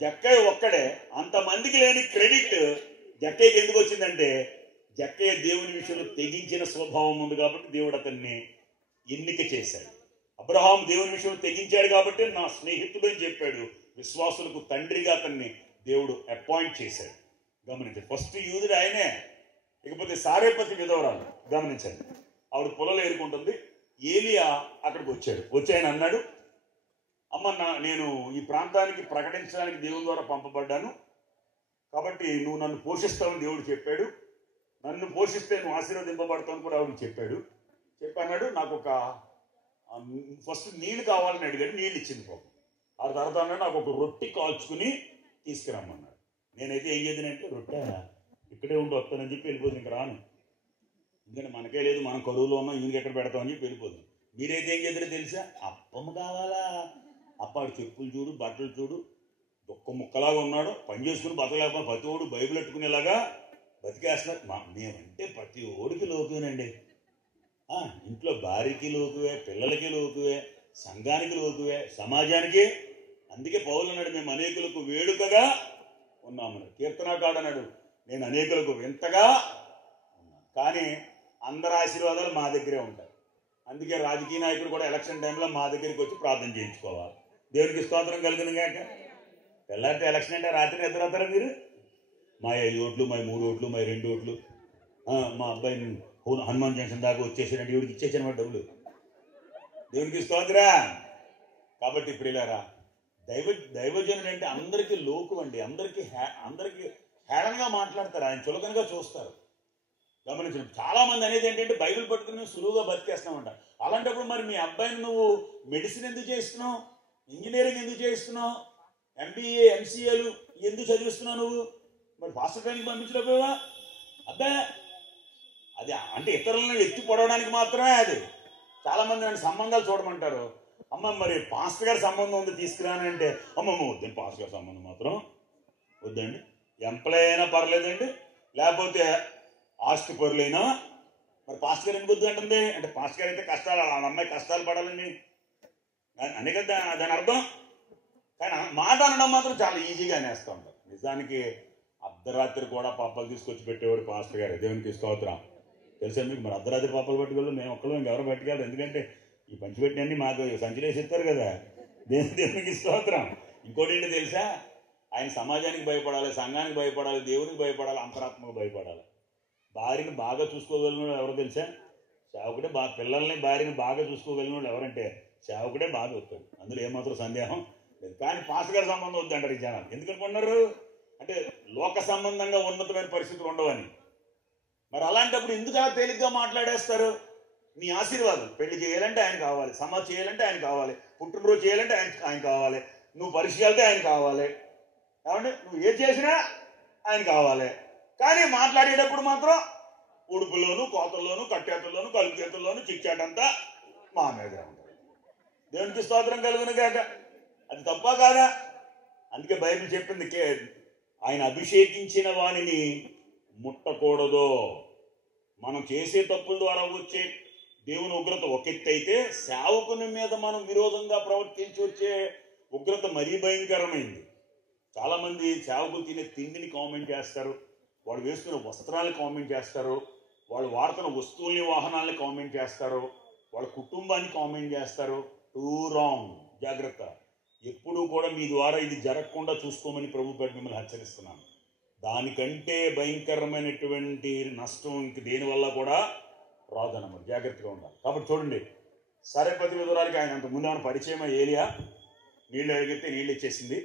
జక్కయ్య ఒక్కడే. అంతమందికి లేని క్రెడిట్ జక్కయ్యకి ఎందుకు వచ్చిందంటే జక్కయ్య దేవుని విషయంలో తెగించిన స్వభావం ఉంది కాబట్టి దేవుడు అతన్ని ఎన్నిక చేశాడు. అబ్రహాం దేవుని విషయంలో తెగించాడు కాబట్టి నా స్నేహితుడు అని చెప్పాడు. విశ్వాసులకు తండ్రిగా అతన్ని దేవుడు అపాయింట్ చేశాడు. గమనించండి, ఫస్ట్ యూదుడు ఆయనే. ఇకపోతే సారేపతి విధవరాలు గమనించండి, ఆవిడ పొలలో ఏరుకుంటుంది. ఏలియా అక్కడికి వచ్చాడు. వచ్చి ఆయన అన్నాడు, అమ్మ నేను ఈ ప్రాంతానికి ప్రకటించడానికి దేవుని ద్వారా పంపబడ్డాను, కాబట్టి నువ్వు నన్ను పోషిస్తావని దేవుడు చెప్పాడు, నన్ను పోషిస్తే నువ్వు ఆశీర్వదింపబడతావు కూడా ఆవిడకి చెప్పాడు. చెప్పన్నాడు, నాకు ఒక ఫస్ట్ నీళ్ళు కావాలని అడిగాడు, నీళ్ళు ఇచ్చింది పాపం. ఆ తర్వాత అన్నాడు, నాకు ఒక రొట్టె కాల్చుకుని తీసుకురమ్మన్నాడు. నేనైతే ఏం చేద్దానంటే, రొట్టె ఇక్కడే ఉండి వస్తానని చెప్పి వెళ్ళిపోతుంది, ఇంకా రాను, ఎందుకంటే మనకే లేదు, మనం కరువులో ఉన్నాం, ఇంటికి ఎక్కడ పెడతామని చెప్పి వెళ్ళిపోతుంది. మీరైతే ఏం చేద్దరో తెలుసా? అప్పమ్మ కావాలా? అప్పాడు చెప్పులు చూడు, బట్టలు చూడు, ఒక్క ముక్కలాగా ఉన్నాడు, పని చేసుకుని బతకలేకపోతే ప్రతి ఓడు బైబిల్ పెట్టుకునేలాగా బతికేస్తున్నారు. మేమంటే ప్రతి ఓడికి లోకువేనండి. ఇంట్లో భార్యకి లోకువే, పిల్లలకి లోకువే, సంఘానికి లోకువే, సమాజానికి. అందుకే పౌలు అన్నాడు, మేము అనేకులకు వేడుకగా ఉన్నామన్నాడు. కీర్తనాకాడు అన్నాడు, నేను అనేకులకు వింతగా ఉన్నాను. కానీ అందరి ఆశీర్వాదాలు మా దగ్గరే ఉంటాయి. అందుకే రాజకీయ నాయకుడు కూడా ఎలక్షన్ టైంలో మా దగ్గరికి వచ్చి ప్రార్థన చేయించుకోవాలి. దేవునికి స్తోత్రం కలిగిన గాక. తెల్లారితే ఎలక్షన్ అంటే రాత్రి నిద్రవుతారా మీరు? మా 5 ఓట్లు, మా 3 ఓట్లు, మా 2 ఓట్లు, మా అబ్బాయిని హనుమాన్ జంక్షన్ దాకా వచ్చేసాడంటే ఇవిడికి ఇచ్చేసాను డబ్బులు. దేవునికి స్తోత్రా. కాబట్టి ఇప్పుడు ఇలారా దైవజనుడు అంటే అందరికీ లోకు అండి, అందరికీ హేళనగా మాట్లాడతారు, ఆయన చులకనగా చూస్తారు. గమనించండి, చాలా మంది అనేది ఏంటంటే బైబిల్ పట్టుకుని సులువుగా బతికేస్తామంట. అలాంటప్పుడు మరి మీ అబ్బాయిని నువ్వు మెడిసిన్ ఎందుకు చేస్తున్నావు, ఇంజనీరింగ్ ఎందుకు చేస్తున్నావు, MBA MCAలు ఎందుకు చదివిస్తున్నావు నువ్వు? మరి పాస్టర్ ట్రైనింగ్ పంపించలేకపోయావా? అబ్బాయి అది అంటే ఇతరులను ఎత్తి పొడవడానికి మాత్రమే. అది చాలా మంది నన్ను సంబంధాలు చూడమంటారు, అమ్మ మరి పాస్టర్ గారి సంబంధం ఉంది తీసుకురాని అంటే, అమ్మమ్మ వద్దండి, పాస్టర్ గారి సంబంధం మాత్రం వద్దండి. ఎంప్లాయ్ అయినా పర్లేదండి, లేకపోతే ఆస్తి పరులైనా, మరి పాస్టర్ గారు ఎందుకు వద్దు అంటుంది అంటే, పాస్టర్ గారు అయితే కష్టాలు, ఆ అమ్మాయి కష్టాలు పడాలని అనే కదా దాని అర్థం. కానీ మాట అనడం మాత్రం చాలా ఈజీగా అనేస్తూ ఉంటారు. నిజానికి అర్ధరాత్రి కూడా పాపాలు తీసుకొచ్చి పెట్టేవాడు పాస్టర్ గారు. దేవునికి స్తోత్రం. తెలుసా మీకు? మరి అర్ధరాత్రి పాపాలు పట్టుకెళ్ళు, మేము ఒక్కళ్ళు ఇంకెవరు పట్టుకెళ్ళరు, ఎందుకంటే ఈ పంచిపెట్టినన్నీ మాకు సంచిలేసి ఇస్తారు కదా. దేవునికి స్తోత్రం. ఇంకోటి ఏంటి తెలుసా? ఆయన సమాజానికి భయపడాలి, సంఘానికి భయపడాలి, దేవునికి భయపడాలి, అంతరాత్మకు భయపడాలి. భార్యని బాగా చూసుకోగలిగిన ఎవరు తెలుసా? సేవకుడే. పిల్లల్ని భార్యని బాగా చూసుకోగలిగిన ఎవరంటే సేవకుడే బాగా వస్తాడు, అందులో ఏమాత్రం సందేహం లేదు. కానీ పాస్టర్ గారి సంబంధం వద్దంటారు ఈ జనాలు. ఎందుకనుకున్నారు అంటే లోక సంబంధంగా ఉన్నతమైన పరిస్థితులు ఉండవని. మరి అలాంటప్పుడు ఎందుకు అలా తేలిగ్గా మాట్లాడేస్తారు? నీ ఆశీర్వాదం, పెళ్లి చేయాలంటే ఆయన కావాలి, సమాధి చేయాలంటే ఆయన కావాలి, పుట్టినరోజు చేయాలంటే ఆయన కావాలి, నువ్వు పరీక్ష వెళ్తే ఆయన కావాలి, ఏమంటే నువ్వు ఏం చేసినా ఆయన కావాలి. కానీ మాట్లాడేటప్పుడు మాత్రం ఉడుపులోను, కోతల్లోను, కట్టేతల్లోను, కలుపు చేతుల్లోను చిచ్చాటంతా మా మీదే ఉంటుంది. దేవునికి స్తోత్రం కలుగును గాక. అది తప్ప కాదా? అందుకే బైబిల్ చెప్పింది, ఆయన అభిషేకించిన వానిని ముట్టకూడదు. మనం చేసే తప్పుల ద్వారా వచ్చే దేవుని ఉగ్రత ఒక ఎత్తు అయితే, సేవకుని మీద మనం విరోధంగా ప్రవర్తించి వచ్చే ఉగ్రత మరీ భయంకరమైంది. చాలామంది సేవకులు తినే తిండిని కామెంట్ చేస్తారు, వాళ్ళు వేసుకునే వస్త్రాలను కామెంట్ చేస్తారు, వాళ్ళు వాడుతున్న వస్తువుల్ని, వాహనాలని కామెంట్ చేస్తారు, వాళ్ళ కుటుంబాన్ని కామెంట్ చేస్తారు. Two wrong. జాగ్రత్త. ఎప్పుడూ కూడా మీ ద్వారా ఇది జరగకుండా చూసుకోమని ప్రభు పేట మిమ్మల్ని హెచ్చరిస్తున్నాను. దానికంటే భయంకరమైనటువంటి నష్టం ఇంక దేనివల్ల కూడా రాదన్నమాట. జాగ్రత్తగా ఉండాలి. కాబట్టి చూడండి, సరేపతి విధురాలకి ఆయన అంత ముందు ఏమైనా పరిచయం ఏలియా నీళ్ళు అడిగితే నీళ్ళు ఇచ్చేసింది.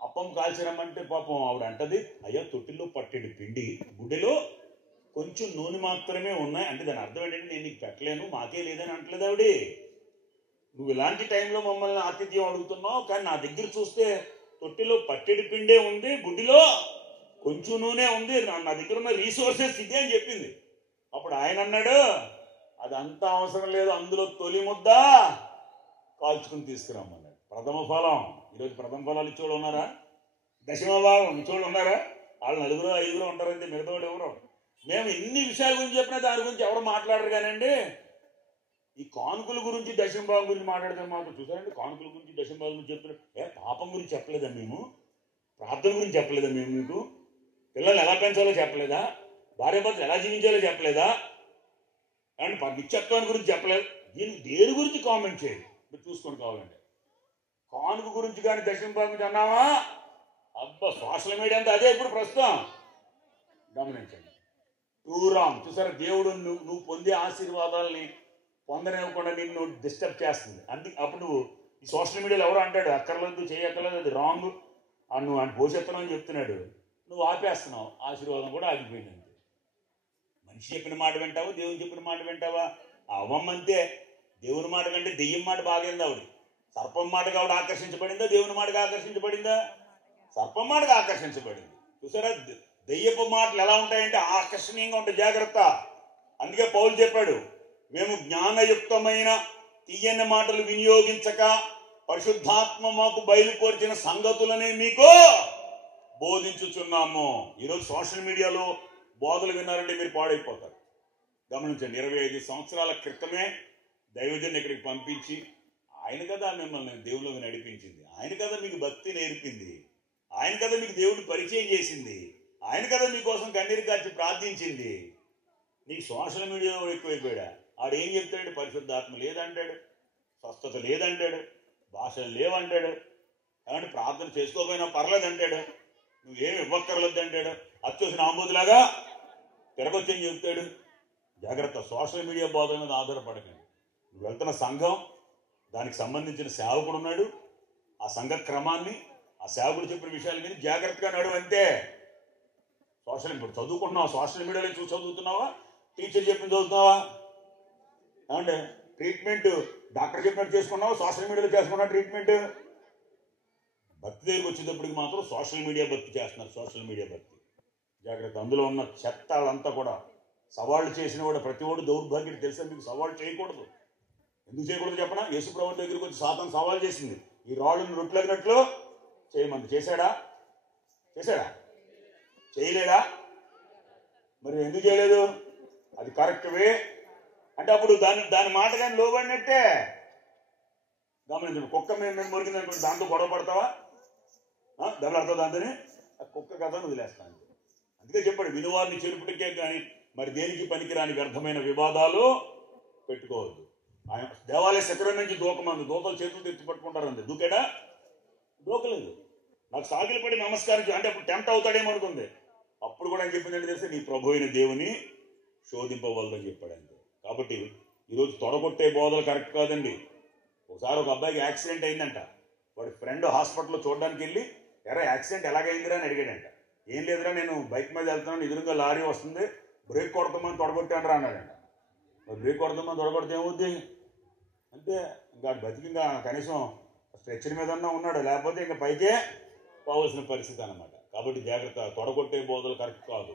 అప్పం కాల్చిరమ్మంటే పాపం ఆవిడ అంటది, అయ్యా తొట్టిలో పట్టెడు పిండి, గుడ్డెలో కొంచెం నూనె మాత్రమే ఉన్నాయి. అంటే దాని అర్థం ఏంటంటే నేను నీకు పెట్టలేను, మాకే లేదని అంటలేదు ఆవిడే. నువ్వు ఇలాంటి టైంలో మమ్మల్ని ఆతిథ్యం అడుగుతున్నావు, కానీ నా దగ్గర చూస్తే తొట్టిలో పట్టెడు పిండే ఉంది, గుడ్డిలో కొంచెం నూనె ఉంది, నా దగ్గర ఉన్న రీసోర్సెస్ ఇదే అని చెప్పింది. అప్పుడు ఆయన అన్నాడు, అదంతా అవసరం లేదు, అందులో తొలి ముద్ద కాల్చుకుని తీసుకురమ్మన్నాడు. ప్రథమ ఫలం. ఈరోజు ప్రథమ ఫలాలు ఇచ్చేవాళ్ళు ఉన్నారా? దశమ భాగం ఇచ్చేవాళ్ళు ఉన్నారా? వాళ్ళు 4 5 ఉంటారంటే మిగతా వాళ్ళు ఎవరు? మేము ఎన్ని విషయాల గురించి చెప్పినా దాని గురించి ఎవరు మాట్లాడరు. కానండి ఈ కానుకల గురించి, దశమ భాగం గురించి మాట్లాడితే మాత్రం చూసారండి, కానుకల గురించి, దశమ భాగం గురించి చెప్తున్నారు. పాపం గురించి చెప్పలేదా మేము? ప్రార్థన గురించి చెప్పలేదా మేము? మీకు పిల్లల్ని ఎలా పెంచాలో చెప్పలేదా? భార్యాభర్తలు ఎలా జీవించాలో చెప్పలేదా? అండ్ నిత్యత్వాన్ని గురించి చెప్పలేదు. దేని గురించి కామెంట్ చేయండి, మీరు చూసుకోండి. కావాలంటే కానుక గురించి కానీ, దశమ భాగం గురించి అన్నావా, అబ్బా సోషల్ మీడియా అంతా అదే ఇప్పుడు ప్రస్తుతం. గమనించండి. Two wrong. చూసారా, దేవుడు నువ్వు పొందే ఆశీర్వాదాలని పొందనివ్వకుండా నిన్ను డిస్టర్బ్ చేస్తుంది. అప్పుడు నువ్వు ఈ సోషల్ మీడియాలో ఎవరు అంటాడు, అక్కర్లేదు, చేయక్కర్లేదు, అది రాంగ్, నువ్వు ఆయన పోషెత్తనం అని చెప్తున్నాడు, నువ్వు ఆపేస్తున్నావు, ఆశీర్వాదం కూడా ఆగిపోయింది. అంతే. మనిషి చెప్పిన మాట వింటావా, దేవుని చెప్పిన మాట వింటావా? అవ్వమ్మంతే. దేవుని మాట కంటే దెయ్యం మాట బాగైంది. ఆవిడ సర్పం మాటగా ఆవిడ ఆకర్షించబడిందా, దేవుని మాటగా ఆకర్షించబడిందా? సర్పం మాటగా ఆకర్షించబడింది. చూసారా, దెయ్యపు మాటలు ఎలా ఉంటాయంటే ఆకర్షణీయంగా ఉంటాయి. జాగ్రత్త. అందుకే పౌలు చెప్పాడు, మేము జ్ఞానయుక్తమైన తీయని మాటలు వినియోగించక పరిశుద్ధాత్మ మాకు బయలుపరిచిన సంగతులనే మీకు బోధించుచున్నాము. ఈరోజు సోషల్ మీడియాలో బోధలు విన్నారంటే మీరు పాడైపోతారు. గమనించండి, 25 సంవత్సరాల క్రితమే దైవజన్ ఇక్కడికి పంపించి, ఆయన కదా మిమ్మల్ని దేవుళ్ళకి నడిపించింది, ఆయన కదా మీకు భక్తి నేర్పింది, ఆయన కదా మీకు దేవుడిని పరిచయం చేసింది, ఆయన కదా మీకోసం కన్నీరు కార్చి ప్రార్థించింది. నీకు సోషల్ మీడియాలో ఎక్కువైపోయాడా? ఆడేం చెప్తాడు? పరిశుద్ధాత్మ లేదంటాడు, స్వస్థత లేదంటాడు, భాషలు లేవంటాడు, ఏమంటే ప్రార్థన చేసుకోకపోయినా పర్లేదంటాడు, నువ్వేమి ఇవ్వక్కర్లేదు అంటాడు, అచ్చోసిన ఆంబోతులాగా తిరగొచ్చని చెప్తాడు. జాగ్రత్త. సోషల్ మీడియా బోధన మీద ఆధారపడకండి. నువ్వు వెళ్తున్న సంఘం, దానికి సంబంధించిన సేవకుడు ఉన్నాడు, ఆ సంఘ క్రమాన్ని, ఆ సేవకుడు చెప్పిన విషయాల మీద జాగ్రత్తగా నడువు. అంతే. ఇప్పుడు చదువుకుంటున్నావా? సోషల్ మీడియాలో చూసి చదువుతున్నావా? టీచర్ చెప్పిన చదువుతున్నావా? ఏమంటే ట్రీట్మెంట్ డాక్టర్ చెప్పినట్టు చేసుకున్నావా? సోషల్ మీడియాలో చేసుకున్నావు ట్రీట్మెంట్? భక్తి దగ్గరికి వచ్చేటప్పటికి మాత్రం సోషల్ మీడియా భక్తి చేస్తున్నారు. సోషల్ మీడియా భక్తి. జాగ్రత్త. అందులో ఉన్న చెత్తాలంతా కూడా సవాళ్ళు చేసిన కూడా ప్రతి ఒడు దౌర్భాగ్యం తెలుసా మీకు? సవాళ్ళు చేయకూడదు. ఎందుకు చేయకూడదు చెప్పనా? యేసు ప్రభు దగ్గరికి వచ్చి సాతాను సవాల్ చేసింది, ఈ రాళ్ళను రొట్టెలగినట్లు చేయమంది. చేశాడా? చేయలేదా? మరి ఎందుకు చేయలేదు? అది కరెక్ట్ వే అంటే అప్పుడు దాని మాట కానీ లోబడినట్టే. గమనించండి. కుక్క మేము మురిగింది అనుకోండి, దాంతో గొడవ పడతావా? దెబ్బలు అర్థం దాంతోనే కుక్క కథ వదిలేస్తాను. అందుకే చెప్పాడు, వినువారిని చెరుపుటికే కానీ మరి దేనికి పనికిరాని వ్యర్థమైన వివాదాలు పెట్టుకోవద్దు. ఆయన దేవాలయ శిఖరం నుంచి దూకమంది, దూతలు చేతులు తెచ్చి పట్టుకుంటారు. అంతే. దూకాడా? దూకలేదు. నాకు సాగిలి పడి నమస్కారం అంటే అప్పుడు టెంప్ట్ అవుతాడేమో అనుకుంది. అప్పుడు కూడా ఆయన చెప్పింది ఏంటి తెలిస్తే, నీ ప్రభు అయిన దేవుని శోధింపవలదని చెప్పాడు. అంతే. కాబట్టి ఈరోజు తొడగొట్టే బోధలు కరెక్ట్ కాదండి. ఒకసారి ఒక అబ్బాయికి యాక్సిడెంట్ అయిందంట. వాడి ఫ్రెండ్ హాస్పిటల్లో చూడడానికి వెళ్ళి, ఎరా యాక్సిడెంట్ ఎలాగైందిరా అని అడిగాడంట. ఏం లేదురా, నేను బైక్ మీద వెళ్తున్నాను, ఎదురుగా లారీ వస్తుంది, బ్రేక్ కొడతామని తొడగొట్టాను అన్నాడంట. మరి బ్రేక్ కొడతామని తొడగొడితే ఏమవుద్ది అంటే ఇంకా బతికింగా కనీసం స్ట్రెచ్చర్ మీద ఉన్నాడు, లేకపోతే ఇంకా పైకే పోవాల్సిన పరిస్థితి అన్నమాట. కాబట్టి జాగ్రత్త, తొడగొట్టే బోధలు కరెక్ట్ కాదు.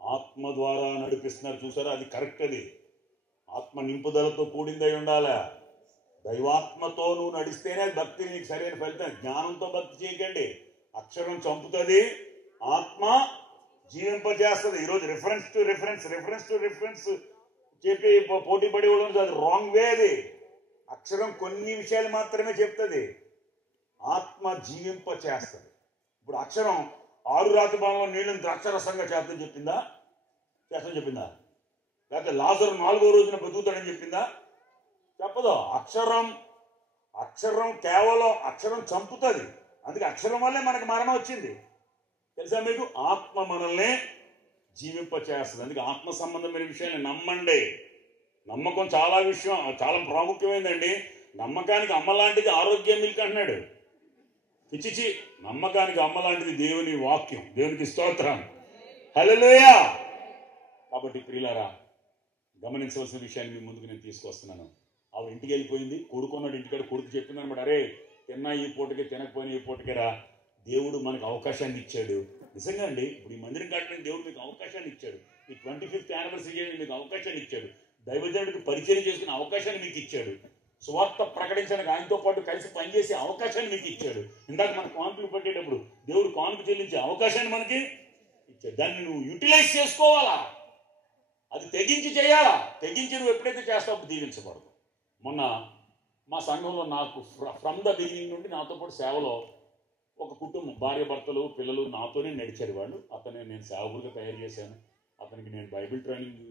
ఆత్మ ద్వారా నడిపిస్తున్నారు చూసారా, అది కరెక్ట్. అది ఆత్మ నింపుదలతో కూడిందై ఉండాలా. దైవాత్మతో నువ్వు నడిస్తేనే భక్తి నీకు సరైన ఫలితం. జ్ఞానంతో భక్తి చేయకండి. అక్షరం చంపుతుంది, ఆత్మ జీవింపజేస్తుంది. ఈరోజు రిఫరెన్స్ టు రిఫరెన్స్ చెప్పి పోటీ పడి ఉండదు, అది రాంగ్ వే. అది అక్షరం కొన్ని విషయాలు మాత్రమే చెప్తుంది, ఆత్మ జీవింప చేస్తుంది. ఇప్పుడు అక్షరం 6 రాతి బాణంలో నీళ్ళని ద్రాక్షరసంగా చేస్తని చెప్పిందా? లేకపోతే లాజరు 4వ రోజున బతుకుతాడని చెప్పిందా? చెప్పదు. అక్షరం కేవలం అక్షరం చంపుతుంది. అందుకే అక్షరం వల్లే మనకు మరణం వచ్చింది. తెలుసా మీకు? ఆత్మ మనల్ని జీవింప చేస్తుంది. అందుకే ఆత్మ సంబంధమైన విషయాన్ని నమ్మండి. నమ్మకం చాలా ప్రాముఖ్యమైందండి. నమ్మకానికి అమ్మ లాంటిది ఆరోగ్యం మిల్క్ అంటున్నాడు. పిచ్చిచి, నమ్మకానికి అమ్మ లాంటిది దేవుని వాక్యం. దేవునికి స్తోత్రం, హల్లెలూయా. కాబట్టి ప్రియులారా, గమనించవలసిన విషయాన్ని మీ ముందుకు నేను తీసుకొస్తున్నాను. ఆవిడ ఇంటికి వెళ్ళిపోయింది, కొడుకున్నాడు ఇంటికాడ. కొడుకు చెప్పింది అనమాట, అరే తిన్నా ఈ పూటకే, తినకపోయినా ఈ పూటకే రా. దేవుడు మనకు అవకాశాన్ని ఇచ్చాడు. నిజంగా అండి, ఇప్పుడు ఈ మందిరం కట్టడానికి దేవుడు మీకు అవకాశాన్ని ఇచ్చాడు. ఈ 25th యానివర్సరీ చేయడానికి మీకు అవకాశాన్ని ఇచ్చాడు. దైవజనుడికి పరిచయం చేసుకునే అవకాశాన్ని మీకు ఇచ్చాడు. సువార్త ప్రకటించడానికి ఆయనతో పాటు కలిసి పనిచేసే అవకాశాన్ని మీకు ఇచ్చాడు. ఇందాక మన కానుకలు పట్టేటప్పుడు దేవుడు కానుక చెల్లించే అవకాశాన్ని మనకి ఇచ్చాడు. దాన్ని నువ్వు యూటిలైజ్ చేసుకోవాలా, అది తెగించి చేయాలా. తెగించి నువ్వు ఎప్పుడైతే చేస్తావు దీవించబడదు. మొన్న మా సంఘంలో నాకు ఫ్రమ్ ద బిగినింగ్ నుండి నాతో పాటు సేవలో ఒక కుటుంబం, భార్య భర్తలు పిల్లలు నాతోనే నడిచారు. వాళ్ళు అతనే నేను సేవకుడిగా తయారు చేశాను. అతనికి నేను బైబిల్ ట్రైనింగ్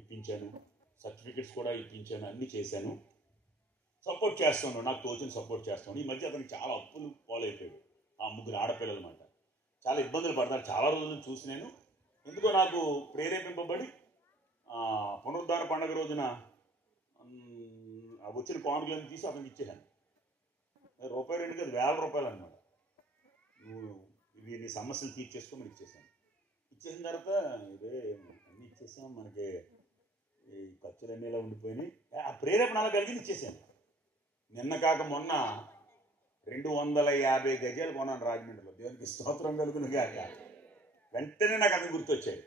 ఇప్పించాను, సర్టిఫికెట్స్ కూడా ఇప్పించాను, అన్నీ చేశాను. సపోర్ట్ చేస్తాను, నాకు తోచిన సపోర్ట్ చేస్తాను. ఈ మధ్య అతనికి చాలా అప్పులు పాలైపోయాడు. ఆ 3 ఆడపిల్లలు అన్నమాట. చాలా ఇబ్బందులు పడతారు. చాలా రోజులు చూసి నేను ఎందుకో నాకు ప్రేరేపింపబడి పునరుద్ధాన పండుగ రోజున వచ్చిన కానుకలను తీసి అతనికి ఇచ్చేసాను. ₹2 కాదు, ₹1000 అనమాట. నువ్వు ఇవి నీ సమస్యలు తీర్చేసుకోమని ఇచ్చేసాను. ఇచ్చేసిన తర్వాత ఇదే అన్నీ ఇచ్చేసాం, మనకి ఈ ఖర్చులన్నీ ఇలా ఉండిపోయినాయి. ఆ ప్రేరేపణ అలా కలిగింది, ఇచ్చేసాను. నిన్న కాక మొన్న 250 గజాలు కొన్నాను రాజమండ్రిలో. దేవునికి స్తోత్రం కలుగును గాక. వెంటనే నాకు అతను గుర్తొచ్చాడు.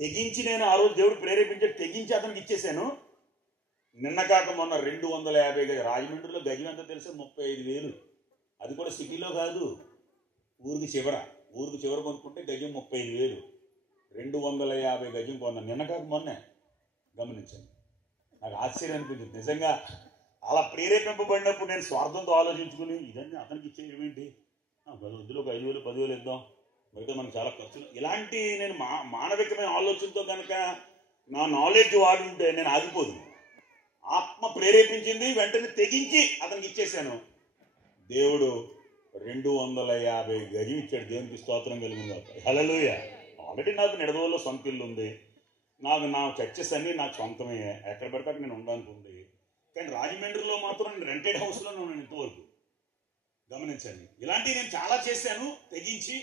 తెగించి నేను ఆ రోజు దేవుడు ప్రేరేపించి తెగించి అతనికి ఇచ్చేసాను. నిన్న కాక మొన్న 250 గజాలు. రాజమండ్రిలో గజం ఎంత తెలుసు? 35,000. అది కూడా సిటీలో కాదు, ఊరికి చివర కొనుక్కుంటే గజం 35,000. 250 గజం కొన్నాను నిన్న కాక మొన్నే. గమనించండి, నాకు ఆశ్చర్యం అనిపించింది నిజంగా. అలా ప్రేరేపింపబడినప్పుడు నేను స్వార్థంతో ఆలోచించుకుని ఇదన్నీ అతనికి ఇచ్చేయడం ఏంటి, వద్దులో ఒక 5,000 10,000 ఇద్దాం, మిగతా మనకు చాలా ఖర్చులు, ఇలాంటి నేను మానవికమైన ఆలోచనతో కనుక నా నాలెడ్జ్ వాడుంటే నేను ఆగిపోదు. ఆత్మ ప్రేరేపించింది, వెంటనే తెగించి అతనికి ఇచ్చేసాను. దేవుడు 250 గజం ఇచ్చాడు. దేవునికి స్తోత్రం కలిగింది. హల్లెలూయా. ఆల్రెడీ నాకు నిడదవోలో సొంత ఇల్లు ఉంది. నా చర్చెస్ అన్నీ నాకు సొంతమే. ఎక్కడ పడితే అక్కడ నేను ఉండడానికి ఉంది. కానీ రాజమండ్రిలో మాత్రం నేను రెంటెడ్ హౌస్లో ఉన్నాను ఇంతవరకు. గమనించండి, ఇలాంటివి నేను చాలా చేశాను. తెగించి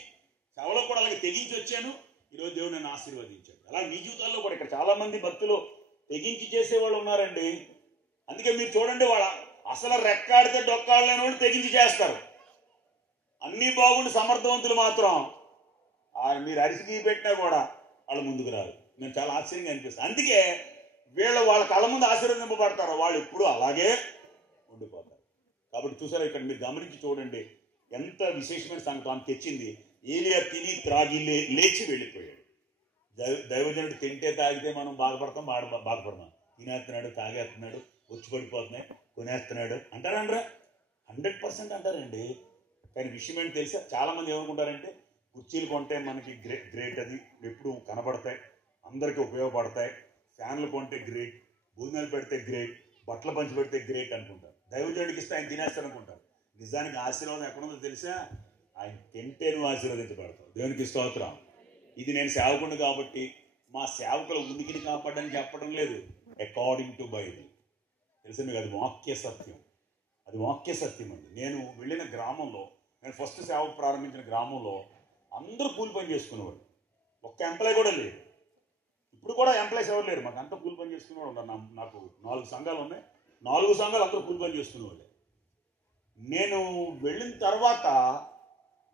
సేవలో కూడా అలాగే తెగించి వచ్చాను. ఈరోజు దేవుడు నన్ను ఆశీర్వదించాడు. అలా మీ జీవితాల్లో కూడా ఇక్కడ చాలా మంది భక్తులు తెగించి చేసేవాళ్ళు ఉన్నారండి. అందుకే మీరు చూడండి, వాళ్ళ అసలు రెక్కాడితే డొక్కాడలేని వాళ్ళు తెగించి చేస్తారు. అన్నీ బాగుండి సమర్థవంతులు మాత్రం మీరు అరిసి పెట్టినా కూడా వాళ్ళు ముందుకు రారు. నేను చాలా ఆశ్చర్యంగా అనిపిస్తుంది. అందుకే వాళ్ళ కళ్ళ ముందు ఆశీర్వదింపబడతారు, వాళ్ళు ఎప్పుడు అలాగే ఉండిపోతారు. కాబట్టి చూసారా, ఇక్కడ మీరు గమనించి చూడండి ఎంత విశేషమైన సంగతి ఆమె తెచ్చింది. ఏలియా తిని త్రాగి లేచి వెళ్ళిపోయాడు. దైవజనుడు తింటే తాగితే మనం బాధపడతాం. తినేస్తున్నాడు, తాగేస్తున్నాడు, వచ్చి పడిపోతున్నాయి, కొనేస్తున్నాడు అంటారా? 100% అంటారండి. కానీ విషయం ఏంటి తెలుసా? చాలామంది ఏమనుకుంటారంటే కుర్చీలు కొంటే మనకి గ్రేట్, అది ఎప్పుడు కనబడతాయి, అందరికీ ఉపయోగపడతాయి. ఫ్యాన్లు కొంటే గ్రేట్, భోజనాలు పెడితే గ్రేట్, బట్టలు పంచి పెడితే గ్రేట్ అనుకుంటారు. దైవజనుడికి ఇస్తే ఆయన తినేస్తారు అనుకుంటారు. నిజానికి ఆశీర్వాదం ఎక్కడుందో తెలుసా? ఆయన తింటే నువ్వు ఆశీర్వదించబడతావు. దేవునికి స్తోత్రం. ఇది నేను సేవకుడు కాబట్టి మా సేవకుల ఉనికిని కాపాడని చెప్పడం లేదు. అకార్డింగ్ టు బైబిల్ తెలుసా మీకు? అది వాక్య సత్యం అండి. నేను వెళ్ళిన గ్రామంలో, నేను ఫస్ట్ సేవ ప్రారంభించిన గ్రామంలో అందరూ కూలి పని చేసుకునేవాడు. ఒక్క ఎంప్లాయ్ కూడా లేదు. ఇప్పుడు కూడా ఎంప్లాయీస్ ఎవరు లేరు, మాకు అంతా కూలి పని చేసుకునేవాడు ఉన్నారు. నాకు 4 సంఘాలు ఉన్నాయి, 4 సంఘాలు అందరూ కూలి పని చేసుకునేవాళ్ళే. నేను వెళ్ళిన తర్వాత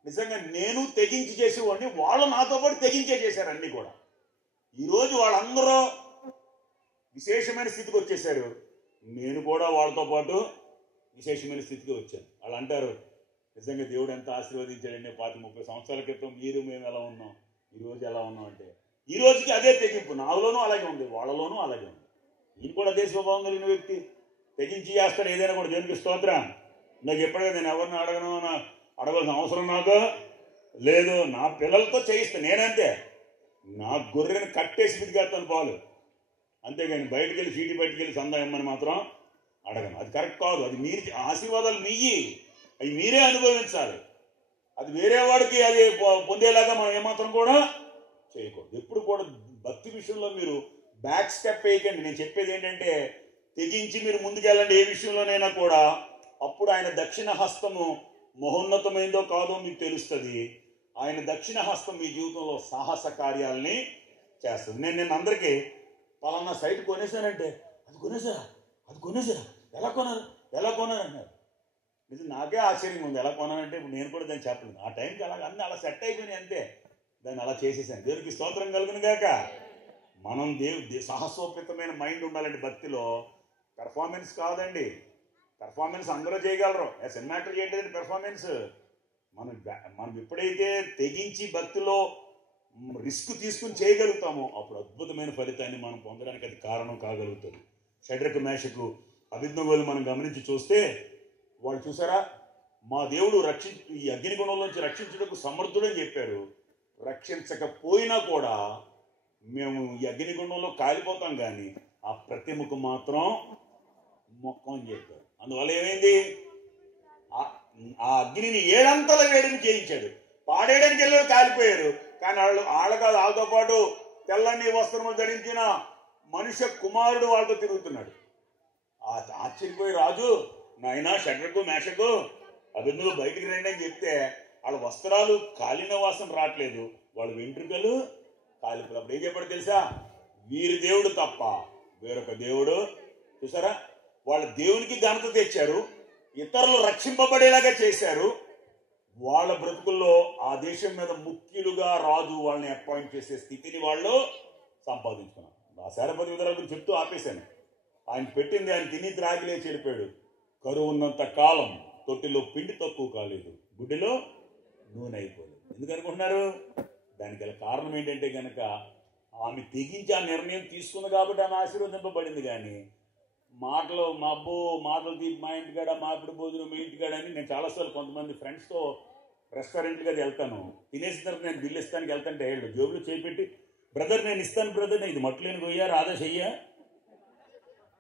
నిజంగా నేను తెగించి చేసేవాడిని, వాళ్ళు నాతో పాటు తెగించే చేశారు అన్నీ కూడా. ఈరోజు వాళ్ళందరూ విశేషమైన స్థితికి వచ్చేసారు, నేను కూడా వాళ్ళతో పాటు విశేషమైన స్థితికి వచ్చాను. వాళ్ళు అంటారు, నిజంగా దేవుడు ఎంత ఆశీర్వదించాడండి, 25-30 సంవత్సరాల క్రితం మీరు మేము ఎలా ఉన్నాం, ఈరోజు ఎలా ఉన్నాం అంటే ఈ రోజుకి అదే తెగింపు నాలోనూ అలాగే ఉంది, వాళ్ళలోనూ అలాగే ఉంది. ఈయన కూడా అదే స్వభావం కలిగిన వ్యక్తి, తెగించి చేస్తాడు ఏదైనా కూడా. దేవునికి స్తోత్రం. నాకు ఎప్పుడైనా నేను ఎవరిని అడగాల్సిన అవసరం నాకు లేదు. నా పిల్లలతో చేయిస్తాను నేనంతే. నా గొర్రెని కట్టేసి పిదిగేస్తాను పాలు, అంతేగాని బయటకు వెళ్ళి సీటీ బయటకు వెళ్ళి సందా ఇమ్మని మాత్రం అడగను. అది కరెక్ట్ కాదు. అది మీరు ఆశీర్వాదాలు మీయి, అవి మీరే అనుభవించాలి. అది వేరే వాడికి అది పొందేలాగా మనం ఏమాత్రం కూడా చేయకూడదు. ఎప్పుడు కూడా భక్తి విషయంలో మీరు బ్యాక్ స్టెప్ వేయకండి. నేను చెప్పేది ఏంటంటే, తెగించి మీరు ముందుకెళ్ళండి ఏ విషయంలోనైనా కూడా. అప్పుడు ఆయన దక్షిణ హస్తము మహోన్నతమైందో కాదో మీకు తెలుస్తుంది. ఆయన దక్షిణ హస్తం మీ జీవితంలో సాహస కార్యాలని చేస్తుంది. నేను అందరికీ పలానా సైట్ కొనేసానంటే, అది కొనేసారా ఎలా కొన్నారు అన్నారు. ఇది నాకే ఆశ్చర్యంగా ఉంది, ఎలా కొనాలంటే. ఇప్పుడు నేను కూడా దాన్ని చెప్పలేదు. ఆ టైంకి అన్నీ అలా సెట్ అయిపోయినాయి అంతే, దాన్ని అలా చేసేసాను. దేవుడికి స్తోత్రం కలుగును గాక. మనం సాహసోపేతమైన మైండ్ ఉండాలండి భక్తిలో. పెర్ఫార్మెన్స్ కాదండి. పెర్ఫార్మెన్స్ అందరూ చేయగలరు, సినిమాటలు చేయట్లేదండి పెర్ఫార్మెన్స్. మనం ఎప్పుడైతే తెగించి భక్తిలో రిస్క్ తీసుకుని చేయగలుగుతామో అప్పుడు అద్భుతమైన ఫలితాన్ని మనం పొందడానికి అది కారణం కాగలుగుతుంది. షడ్రకు మేషకు అభిజ్ఞగోలు మనం గమనించి చూస్తే, వాళ్ళు చూసారా, మా దేవుడు ఈ అగ్నిగుణంలోంచి రక్షించుటకు సమర్థుడని చెప్పారు. రక్షించకపోయినా కూడా మేము ఈ అగ్నిగుండంలో కాలిపోతాం, కానీ ఆ ప్రతిమకు మాత్రం మొక్కం అని చెప్పారు. అందువల్ల ఏమైంది, ఆ అగ్నిని 7 అంతల వేడిని చేయించాడు. పాడేయడానికి వెళ్ళి కాలిపోయారు, కానీ వాళ్ళతో పాటు తెల్లని వస్త్రములు ధరించిన మనుష్య కుమారుడు వాళ్ళతో తిరుగుతున్నాడు. ఆశ్చర్యపోయి రాజు, నాయనా షడ్రకు మేషకు అభిజ్ఞలు బయటికి రండి అని చెప్తే వాళ్ళ వస్త్రాలు కాలిన వాసన రావట్లేదు, వాళ్ళ వెంట్రుకలు కాలిపోయి. అప్పుడు ఏం చెప్పాడు తెలుసా, వీరి దేవుడు తప్ప వేరొక దేవుడు. చూసారా, వాళ్ళ దేవునికి ఘనత తెచ్చారు, ఇతరులు రక్షింపబడేలాగా చేశారు. వాళ్ళ బ్రతుకుల్లో ఆ దేశం మీద ముఖ్యులుగా రాజు వాళ్ళని అపాయింట్ చేసే స్థితిని వాళ్ళు సంపాదించుకున్నారు. ఆ శారపతి విధుల గురించి చెప్తూ ఆపేశాను. ఆయన పెట్టింది ఆయన తిని త్రాగి లేచి వెళ్ళిపోయాడు. కరువు ఉన్నంత కాలం తొట్టిలో పిండి తక్కువ కాలేదు, గుడ్డిలో నూనె అయిపోలేదు. ఎందుకు అనుకుంటున్నారు? దానికి గల కారణం ఏంటంటే కనుక ఆమె తెగించి ఆ నిర్ణయం తీసుకుంది కాబట్టి ఆమె ఆశీర్వదింపబడింది. కానీ మాటలు తీపి మా ఇంటికాడ, మాపిడి భోజనం మీ ఇంటికాడ అని నేను చాలాసార్లు కొంతమంది ఫ్రెండ్స్తో రెస్టారెంట్కి అది వెళ్తాను. తినేసిన తర్వాత నేను బిల్లు ఇస్తానికి వెళ్తాంటే వెళ్ళు జోబులు చేపెట్టి, బ్రదర్ నేను ఇస్తాను బ్రదర్, ఇది మట్లేని గొయ్యా రాధా చెయ్యా,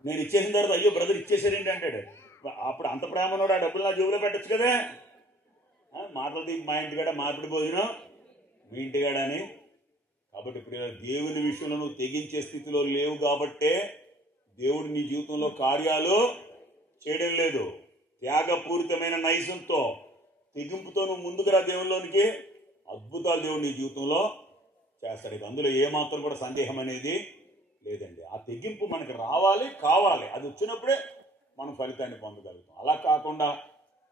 నేను ఇచ్చేసిన తర్వాత అయ్యో బ్రదర్ ఇచ్చేసారేంటి అంటాడు. అప్పుడు అంత ప్రేమనోడు ఆ డబ్బులు నా జోబులో పెట్టచ్చు కదా. మాటలు తీపి మా ఇంటికాడ, మాపిడి భోజనం మీ ఇంటికాడ అని. కాబట్టి ఇప్పుడు దేవుని విషయంలో నువ్వు తెగించే స్థితిలో లేవు కాబట్టే దేవుడు నీ జీవితంలో కార్యాలు చేయడం లేదు. త్యాగపూరితమైన నైజంతో తెగింపుతో నువ్వు ముందుకు రా దేవుల్లోనికి, అద్భుతాలు దేవుడు నీ జీవితంలో చేస్తాడు. ఇక అందులో ఏమాత్రం కూడా సందేహం అనేది లేదండి. ఆ తెగింపు మనకి రావాలి, కావాలి. అది వచ్చినప్పుడే మనం ఫలితాన్ని పొందగలుగుతాం. అలా కాకుండా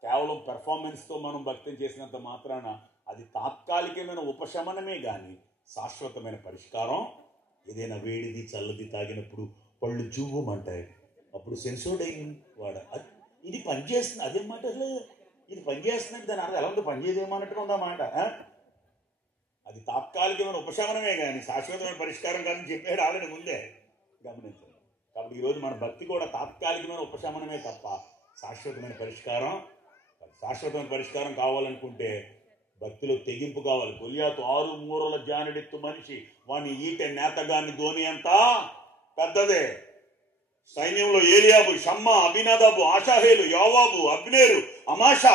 కేవలం పెర్ఫార్మెన్స్తో మనం భక్తి చేసినంత మాత్రాన అది తాత్కాలికమైన ఉపశమనమే కానీ శాశ్వతమైన పరిష్కారం. ఏదైనా వేడిది చల్లది తాగినప్పుడు పళ్ళు జువ్వమంటాయి, అప్పుడు సెన్సోడ్ అయ్యింది వాడ, ఇది పనిచేస్తుంది, అదే మాట ఇది పనిచేస్తున్నట్టు దాని అర్థం ఎలా ఉంది, పనిచేయదేమన్నట్టుగా ఉందన్నమాట. అది తాత్కాలికమైన ఉపశమనమే కానీ శాశ్వతమైన పరిష్కారం కాదని చెప్పాడు ఆల్రెడీ ముందే, గమనించండి. కాబట్టి ఈరోజు మన భక్తి కూడా తాత్కాలికమైన ఉపశమనమే తప్ప శాశ్వతమైన పరిష్కారం కావాలనుకుంటే భక్తిలో తెగింపు కావాలి. గొలియాతు 6 మూరల జానెడెత్తు మనిషి, వాని ఈటె నేతగాని ధోని అంతా పెద్దదే. సైన్యంలో ఏలియాబు, షమ్మా, అభినదాబు, ఆషాహేలు, యోవాబు, అబ్నేరు, అమాషా,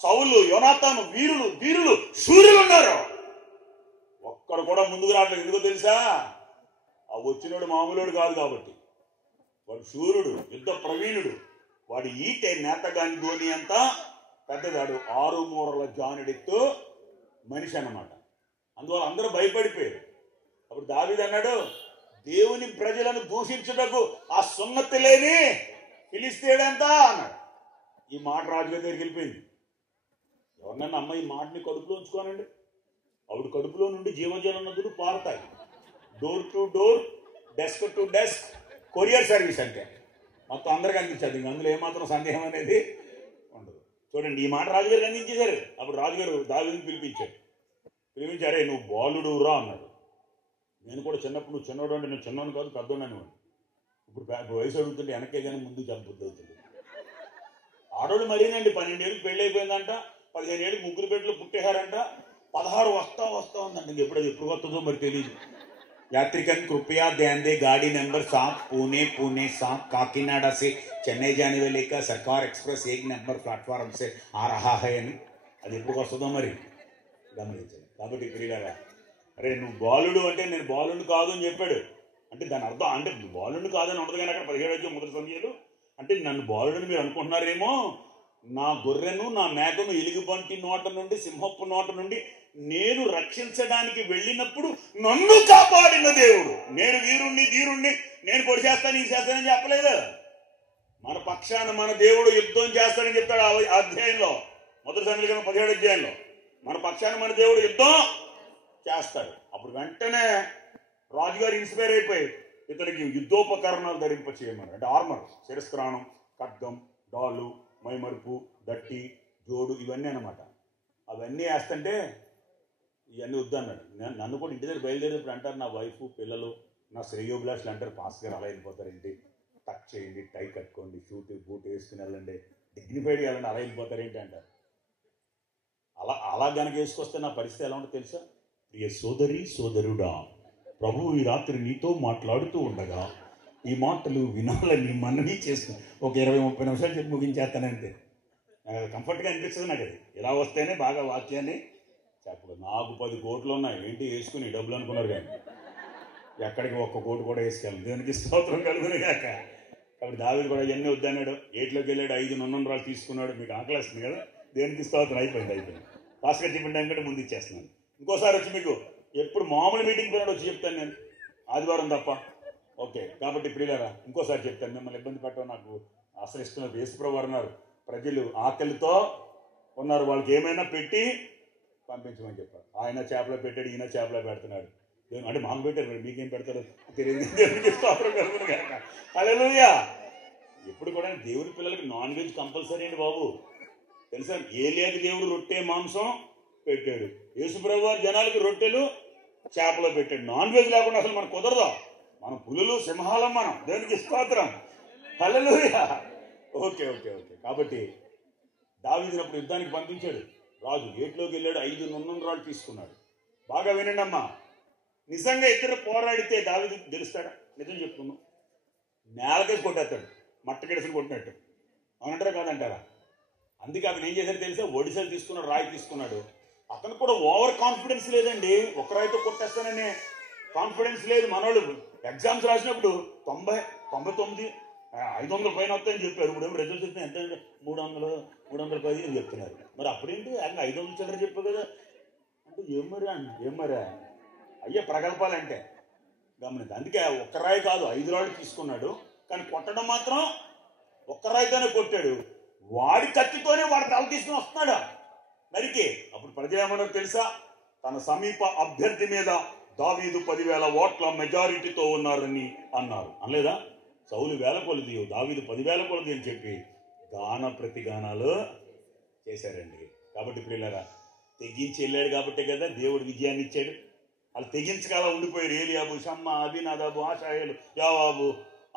సౌలు, యోనాతాను వీరులు, ధీరులు, సూర్యులు ఉన్నారు. ఒక్కడు కూడా ముందుకు రావట్లేదు. ఎందుకో తెలుసా? ఆ వచ్చినోడు మామూలుడు కాదు కాబట్టి. వాడు శూరుడు, యుద్ధ ప్రవీణుడు. వాడి ఈటె నేతగాని ధోని అంతా పెద్దదాడు. 6 మూరల జానెడెత్తు మనిషి అన్నమాట. అందువల్ల అందరూ భయపడిపోయారు. అప్పుడు దావీదు అన్నాడు, దేవుని ప్రజలను దూషించుటకు ఆ సున్నతి లేని ఫిలిస్తీయుడంతా అన్నాడు. ఈ మాట రాజుగారి దగ్గరికి వెళ్ళిపోయింది. ఎవరినన్నా అమ్మ ఈ మాటని కడుపులో ఉంచుకోనండి, ఆవిడ కడుపులో నుండి జీవజల నదులు పారుతాయి. Door to door, desk to desk courier service అంటే మొత్తం అందరికి అందించారు. ఇంక అందులో ఏమాత్రం సందేహం అనేది ఉండదు. చూడండి, ఈ మాట రాజుగారికి అందించేశారు. అప్పుడు రాజుగారు దావీదుని పిలిపించారే, నువ్వు బాలుడు రా అన్నాడు. నేను కూడా చిన్నప్పుడు నువ్వు చిన్నోడు అంటే నేను చిన్నోడు కాదు పెద్దోడని. ఇప్పుడు వయసు అడుగుతుంటే వెనకే కానీ ముందు చంపుద్ది అవుతుంది. ఆడోళ్ళు మరీనండి, 12 ఏళ్ళకి పెళ్ళి అయిపోయిందంట, 15 ఏళ్ళకి ముగ్గురు బిడ్డలు పుట్టేశారంట, 16 వస్తా ఉందంట. ఎప్పుడు వస్తుందో మరి తెలియదు. यात्रिगण कृपया ध्यान दे, गाड़ी नंबर 7 पुणे 7 काकीनाडा से चेन्नई जाने वाले का सरकार एक्सप्रेस 1 नंबर प्लेटफार्म से आ रहा है అని. అది ఎప్పుడు వస్తుందో మరి గమనించండి. కాబట్టి ప్రియులారా, అరే నువ్వు బాలుడు అంటే నేను బాలుడు కాదు అని చెప్పాడు. అంటే దాని అర్థం అంటే బాలుడు కాదని ఉండదు. కానీ అక్కడ 17 మొదటి సమయాలు అంటే నన్ను బాలుడని మీరు అనుకుంటున్నారేమో. నా గొర్రెను నా మేకను ఎలుగుబంటి నోట నుండి సింహపు నోట నుండి నేను రక్షించడానికి వెళ్ళినప్పుడు నన్ను కాపాడిన దేవుడు. నేను వీరుణ్ణి ధీరుణ్ణి, నేను పొడి చేస్తాను ఈ చేస్తానని చెప్పలేదు. మన పక్షాన మన దేవుడు యుద్ధం చేస్తాడని చెప్తాడు ఆ అధ్యాయంలో, మొదటి సమయంలో 17 అధ్యాయంలో. మన పక్షాన మన దేవుడు యుద్ధం చేస్తాడు. అప్పుడు వెంటనే రాజుగారు ఇన్స్పైర్ అయిపోయి ఇతనికి యుద్ధోపకరణాలు ధరింప చేయమని, అంటే ఆర్మర్, శిరస్త్రాణం, ఖడ్గం, డాలు, మైమరుపు, దట్టి, జోడు ఇవన్నీ అన్నమాట. అవన్నీ వేస్తుంటే ఇవన్నీ వద్దన్నాడు. నన్ను కూడా ఇంటి దగ్గర బయలుదేరినప్పుడు అంటారు నా వైఫ్ పిల్లలు నా శ్రేయోభిలాషులు అంటారు, పాస్ గారు అలా వెళ్ళిపోతారేంటి, టక్ చేయండి, టై కట్టుకోండి, బూట్ వేసుకుని వెళ్ళండి, డిగ్నిఫైడ్గా వెళ్ళండి, అలా వెళ్ళిపోతారేంటి అంటారు. అలా గనక వేసుకొస్తే నా పరిస్థితి ఎలా ఉంటుందో తెలుసా? ప్రియ సోదరి సోదరుడా, ప్రభువు ఈ రాత్రి నీతో మాట్లాడుతూ ఉండగా ఈ మాటలు వినాలని మనవి చేసుకుని ఒక 20-30 నిమిషాలు చెప్పి ముగించేస్తానంటే కంఫర్ట్గా అనిపిస్తుంది నాకు. అది ఇలా వస్తేనే బాగా వాక్యాన్ని చెప్పడు. నాకు 10 కోట్లు ఉన్నాయి ఏంటి వేసుకుని డబ్బులు అనుకున్నారు, కానీ ఎక్కడికి 1 కోటి కూడా వేసుకెళ్ళాలి. దేవునికి స్తోత్రం కలుగును కాక. కాబట్టి దావీదు కూడా ఇవన్నీ వద్దన్నాడు. ఏట్లోకి వెళ్ళాడు, 5 నున్నరాలు తీసుకున్నాడు. మీకు ఆకలిస్తుంది కదా, దేవునికి స్తోత్రం. అయిపోయింది. ఫాస్ట్గా చెప్పిన టైం కంటే ముందు ఇచ్చేస్తున్నాను. ఇంకోసారి వచ్చి మీకు ఎప్పుడు మామూలు మీటింగ్ పోయినాడు వచ్చి చెప్తాను నేను, ఆదివారం తప్ప. ఓకే, కాబట్టి ప్రియులారా ఇంకోసారి చెప్తాను, మిమ్మల్ని ఇబ్బంది పెట్టడం నాకు అసలు ఇష్టం లేదు. యేసుప్రభువు అన్నారు, ప్రజలు ఆకలితో ఉన్నారు, వాళ్ళకి ఏమైనా పెట్టి పంపించమని చెప్పారు. ఆయన చేపలో పెట్టాడు, ఈయన చేపలో పెడుతున్నాడు. అంటే మాకు పెట్టారు, మరి మీకేం పెడతారు తెలియదు. దేవునికి స్తోత్రం కలుగును గాక. హల్లెలూయా. ఎప్పుడు కూడా దేవుడి పిల్లలకి నాన్ వెజ్ కంపల్సరీ అండి బాబు. తెలుసా? ఏలియాకి దేవుడు రొట్టె మాంసం పెట్టాడు, యేసుప్రభువు వారు జనాలకి రొట్టెలు చేపలో పెట్టాడు. నాన్ వెజ్ లేకుండా అసలు మనకు కుదరదు. మనం పులులు సింహాలం, మనం దేవునికి స్తోత్రం. హల్లెలూయా. ఓకే. కాబట్టి దావీదునప్పుడు యుద్ధానికి పంపించాడు రాజు. ఏట్లోకి వెళ్ళాడు, 5 నున్నరాలు తీసుకున్నాడు. బాగా వినండి అమ్మా, నిజంగా ఇద్దరు పోరాడితే దావీదు గెలుస్తాడా? నిజం చెప్తున్నాం, నేలకేసి కొట్టేస్తాడు, మట్టకెడసలు కొట్టినట్టు. అవునంటారా కాదంటారా? అందుకే అతను ఏం చేశాడు తెలుసా? ఒడిసెలు తీసుకున్నాడు, రాయి తీసుకున్నాడు. అతను కూడా ఓవర్ కాన్ఫిడెన్స్ లేదండి. ఒక రాయితో కొట్టేస్తాననే కాన్ఫిడెన్స్ లేదు. మనోళ్ళు ఎగ్జామ్స్ రాసినప్పుడు 90, 99, 500 పైన వస్తాయని చెప్పారు. ఇప్పుడు ఏమో రిజల్ట్ చెప్తే ఎంత 300, 310 అని చెప్తున్నారు. మరి అప్పుడేంటి 500 చిల్లర చెప్పావు కదా అంటే ఏం మరి అయ్యే ప్రగల్పాలంటే గమనించి. అందుకే ఒక్క రాయి కాదు 5 రాళ్ళు తీసుకున్నాడు, కానీ కొట్టడం మాత్రం ఒక్క రాయితోనే కొట్టాడు. వాడి కత్తితోనే వాడి తల తీసుకుని వస్తున్నాడు నరికి. అప్పుడు ప్రజలు ఏమన్నారో తెలుసా? తన సమీప అభ్యర్థి మీద దావీదు 10,000 ఓట్ల మెజారిటీతో ఉన్నారని అన్నారు. అనలేదా? సౌలు 1000 కొలది, దావీదు 10,000 కొలది అని చెప్పి గాన ప్రతిగానాలు చేశారండి. కాబట్టి పిల్లరా, తెగించి వెళ్ళాడు కాబట్టే కదా దేవుడు విజయాన్ని ఇచ్చాడు. వాళ్ళు తెగించగల ఉండిపోయారు. ఏలియాబు, షమ్మ, అబీనాదాబు, ఆషాయేలు, యోవాబు,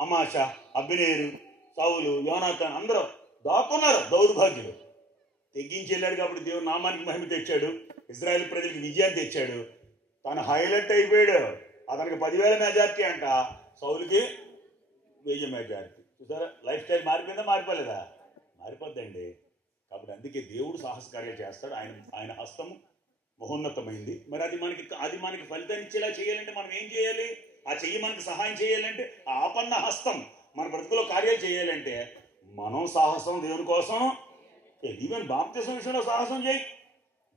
అమాష, అబ్నేరు, సౌలు, యోనాతాన్ అందరూ దాక్కున్నారు దౌర్భాగ్యులు. తెగించి వెళ్ళాడు కాబట్టి దేవుడు నామానికి మహిమ తెచ్చాడు, ఇజ్రాయెల్ ప్రజలకు విజయాన్ని తెచ్చాడు. తను హైలైట్ అయిపోయాడు. అతనికి 10,000 మెజార్టీ అంట, సౌలుకి 1000 మెజార్టీ. చూసారా? లైఫ్ స్టైల్ మారిపోయిందా? మారిపోలేదా? మారిపోద్దండి. కాబట్టి అందుకే దేవుడు సాహసకార్యాలు చేస్తాడు. ఆయన హస్తము మహోన్నతమైంది. మరి అది మనకి ఫలితాన్ని ఇచ్చేలా చేయాలంటే మనం ఏం చేయాలి? ఆ చెయ్యి మనకి సహాయం చేయాలంటే, ఆ ఆపన్న హస్తం మన బ్రతుకులో కార్యాలు చేయాలంటే మనం సాహసం దేవుని కోసం. ఈవెన్ బాప్తిసం విషయంలో సాహసం చేయి,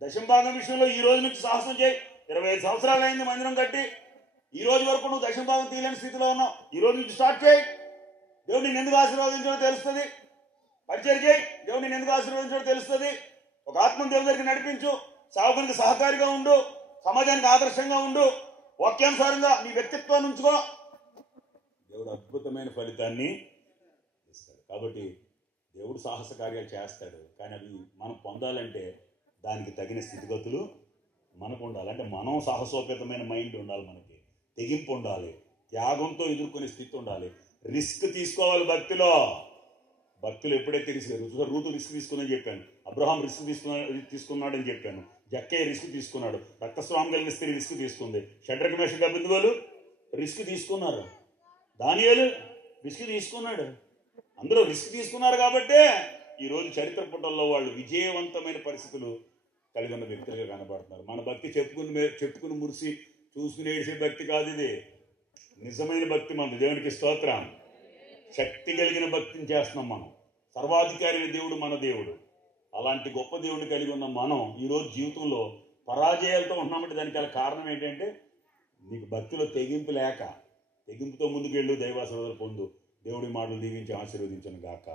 దశమ భాగం విషయంలో ఈ రోజు నుంచి సాహసం చేయి. 25 సంవత్సరాలు అయింది మందిరం కట్టి, ఈ రోజు వరకు నువ్వు దశమ భాగం తీయలేని స్థితిలో ఉన్నావు. ఈ రోజు నుంచి స్టార్ట్ చేయి. దేవుడు నిన్ను ఎందుకు ఆశీర్వదించడో తెలుస్తుంది. పరిచయం చేయి. దేవుడు నిన్ను ఎందుకు ఆశీర్వదించడో తెలుస్తుంది. ఒక ఆత్మ దేవుని దగ్గరికి నడిపించు. సేవకునికి సహకారిగా ఉండు. సమాజానికి ఆదర్శంగా ఉండు. వాక్యానుసారంగా నీ వ్యక్తిత్వాన్ని ఉంచుకో. దేవుడు అద్భుతమైన ఫలితాన్ని ఇస్తాడు. కాబట్టి దేవుడు సాహస కార్యాలు చేస్తాడు. కానీ అవి మనం పొందాలంటే దానికి తగిన స్థితిగతులు మనకు ఉండాలి. అంటే మనం సాహసోపేతమైన మైండ్ ఉండాలి, మనకి తెగింపు ఉండాలి, త్యాగంతో ఎదుర్కొనే స్థితి ఉండాలి, రిస్క్ తీసుకోవాలి భక్తిలో. భక్తులు ఎప్పుడైతే రూతు రిస్క్ తీసుకుందని చెప్పాను, అబ్రహాం రిస్క్ తీసుకున్నాడని చెప్పాను, జక్కయ్య రిస్క్ తీసుకున్నాడు, రక్తస్రావం కలిగిన స్త్రీ రిస్క్ తీసుకుంది, షడ్రక్ మేషక్ అబేద్నెగోలు రిస్క్ తీసుకున్నారు, దానియేలు రిస్క్ తీసుకున్నాడు. అందరూ రిస్క్ తీసుకున్నారు కాబట్టే ఈరోజు చరిత్ర పుటల్లో వాళ్ళు విజయవంతమైన పరిస్థితులు కలిగి ఉన్న వ్యక్తులుగా కనబడుతున్నారు. మన భక్తి చెప్పుకుని మురిసి చూసుకుని ఏడిసే భక్తి కాదు ఇది. నిజమైన భక్తి మనది. దేవునికి స్తోత్రం. శక్తి కలిగిన భక్తిని చేస్తున్నాం మనం. సర్వాధికారి దేవుడు మన దేవుడు. అలాంటి గొప్ప దేవుడిని కలిగి ఉన్న మనం ఈరోజు జీవితంలో పరాజయాలతో ఉన్నామంటే దానికి గల కారణం ఏంటంటే నీకు భక్తిలో తెగింపు లేక. తెగింపుతో ముందుకెళ్ళు, దైవాశీర్వాదాలు పొందు. దేవుడి మాటలు దీవించి ఆశీర్వదించను గాక.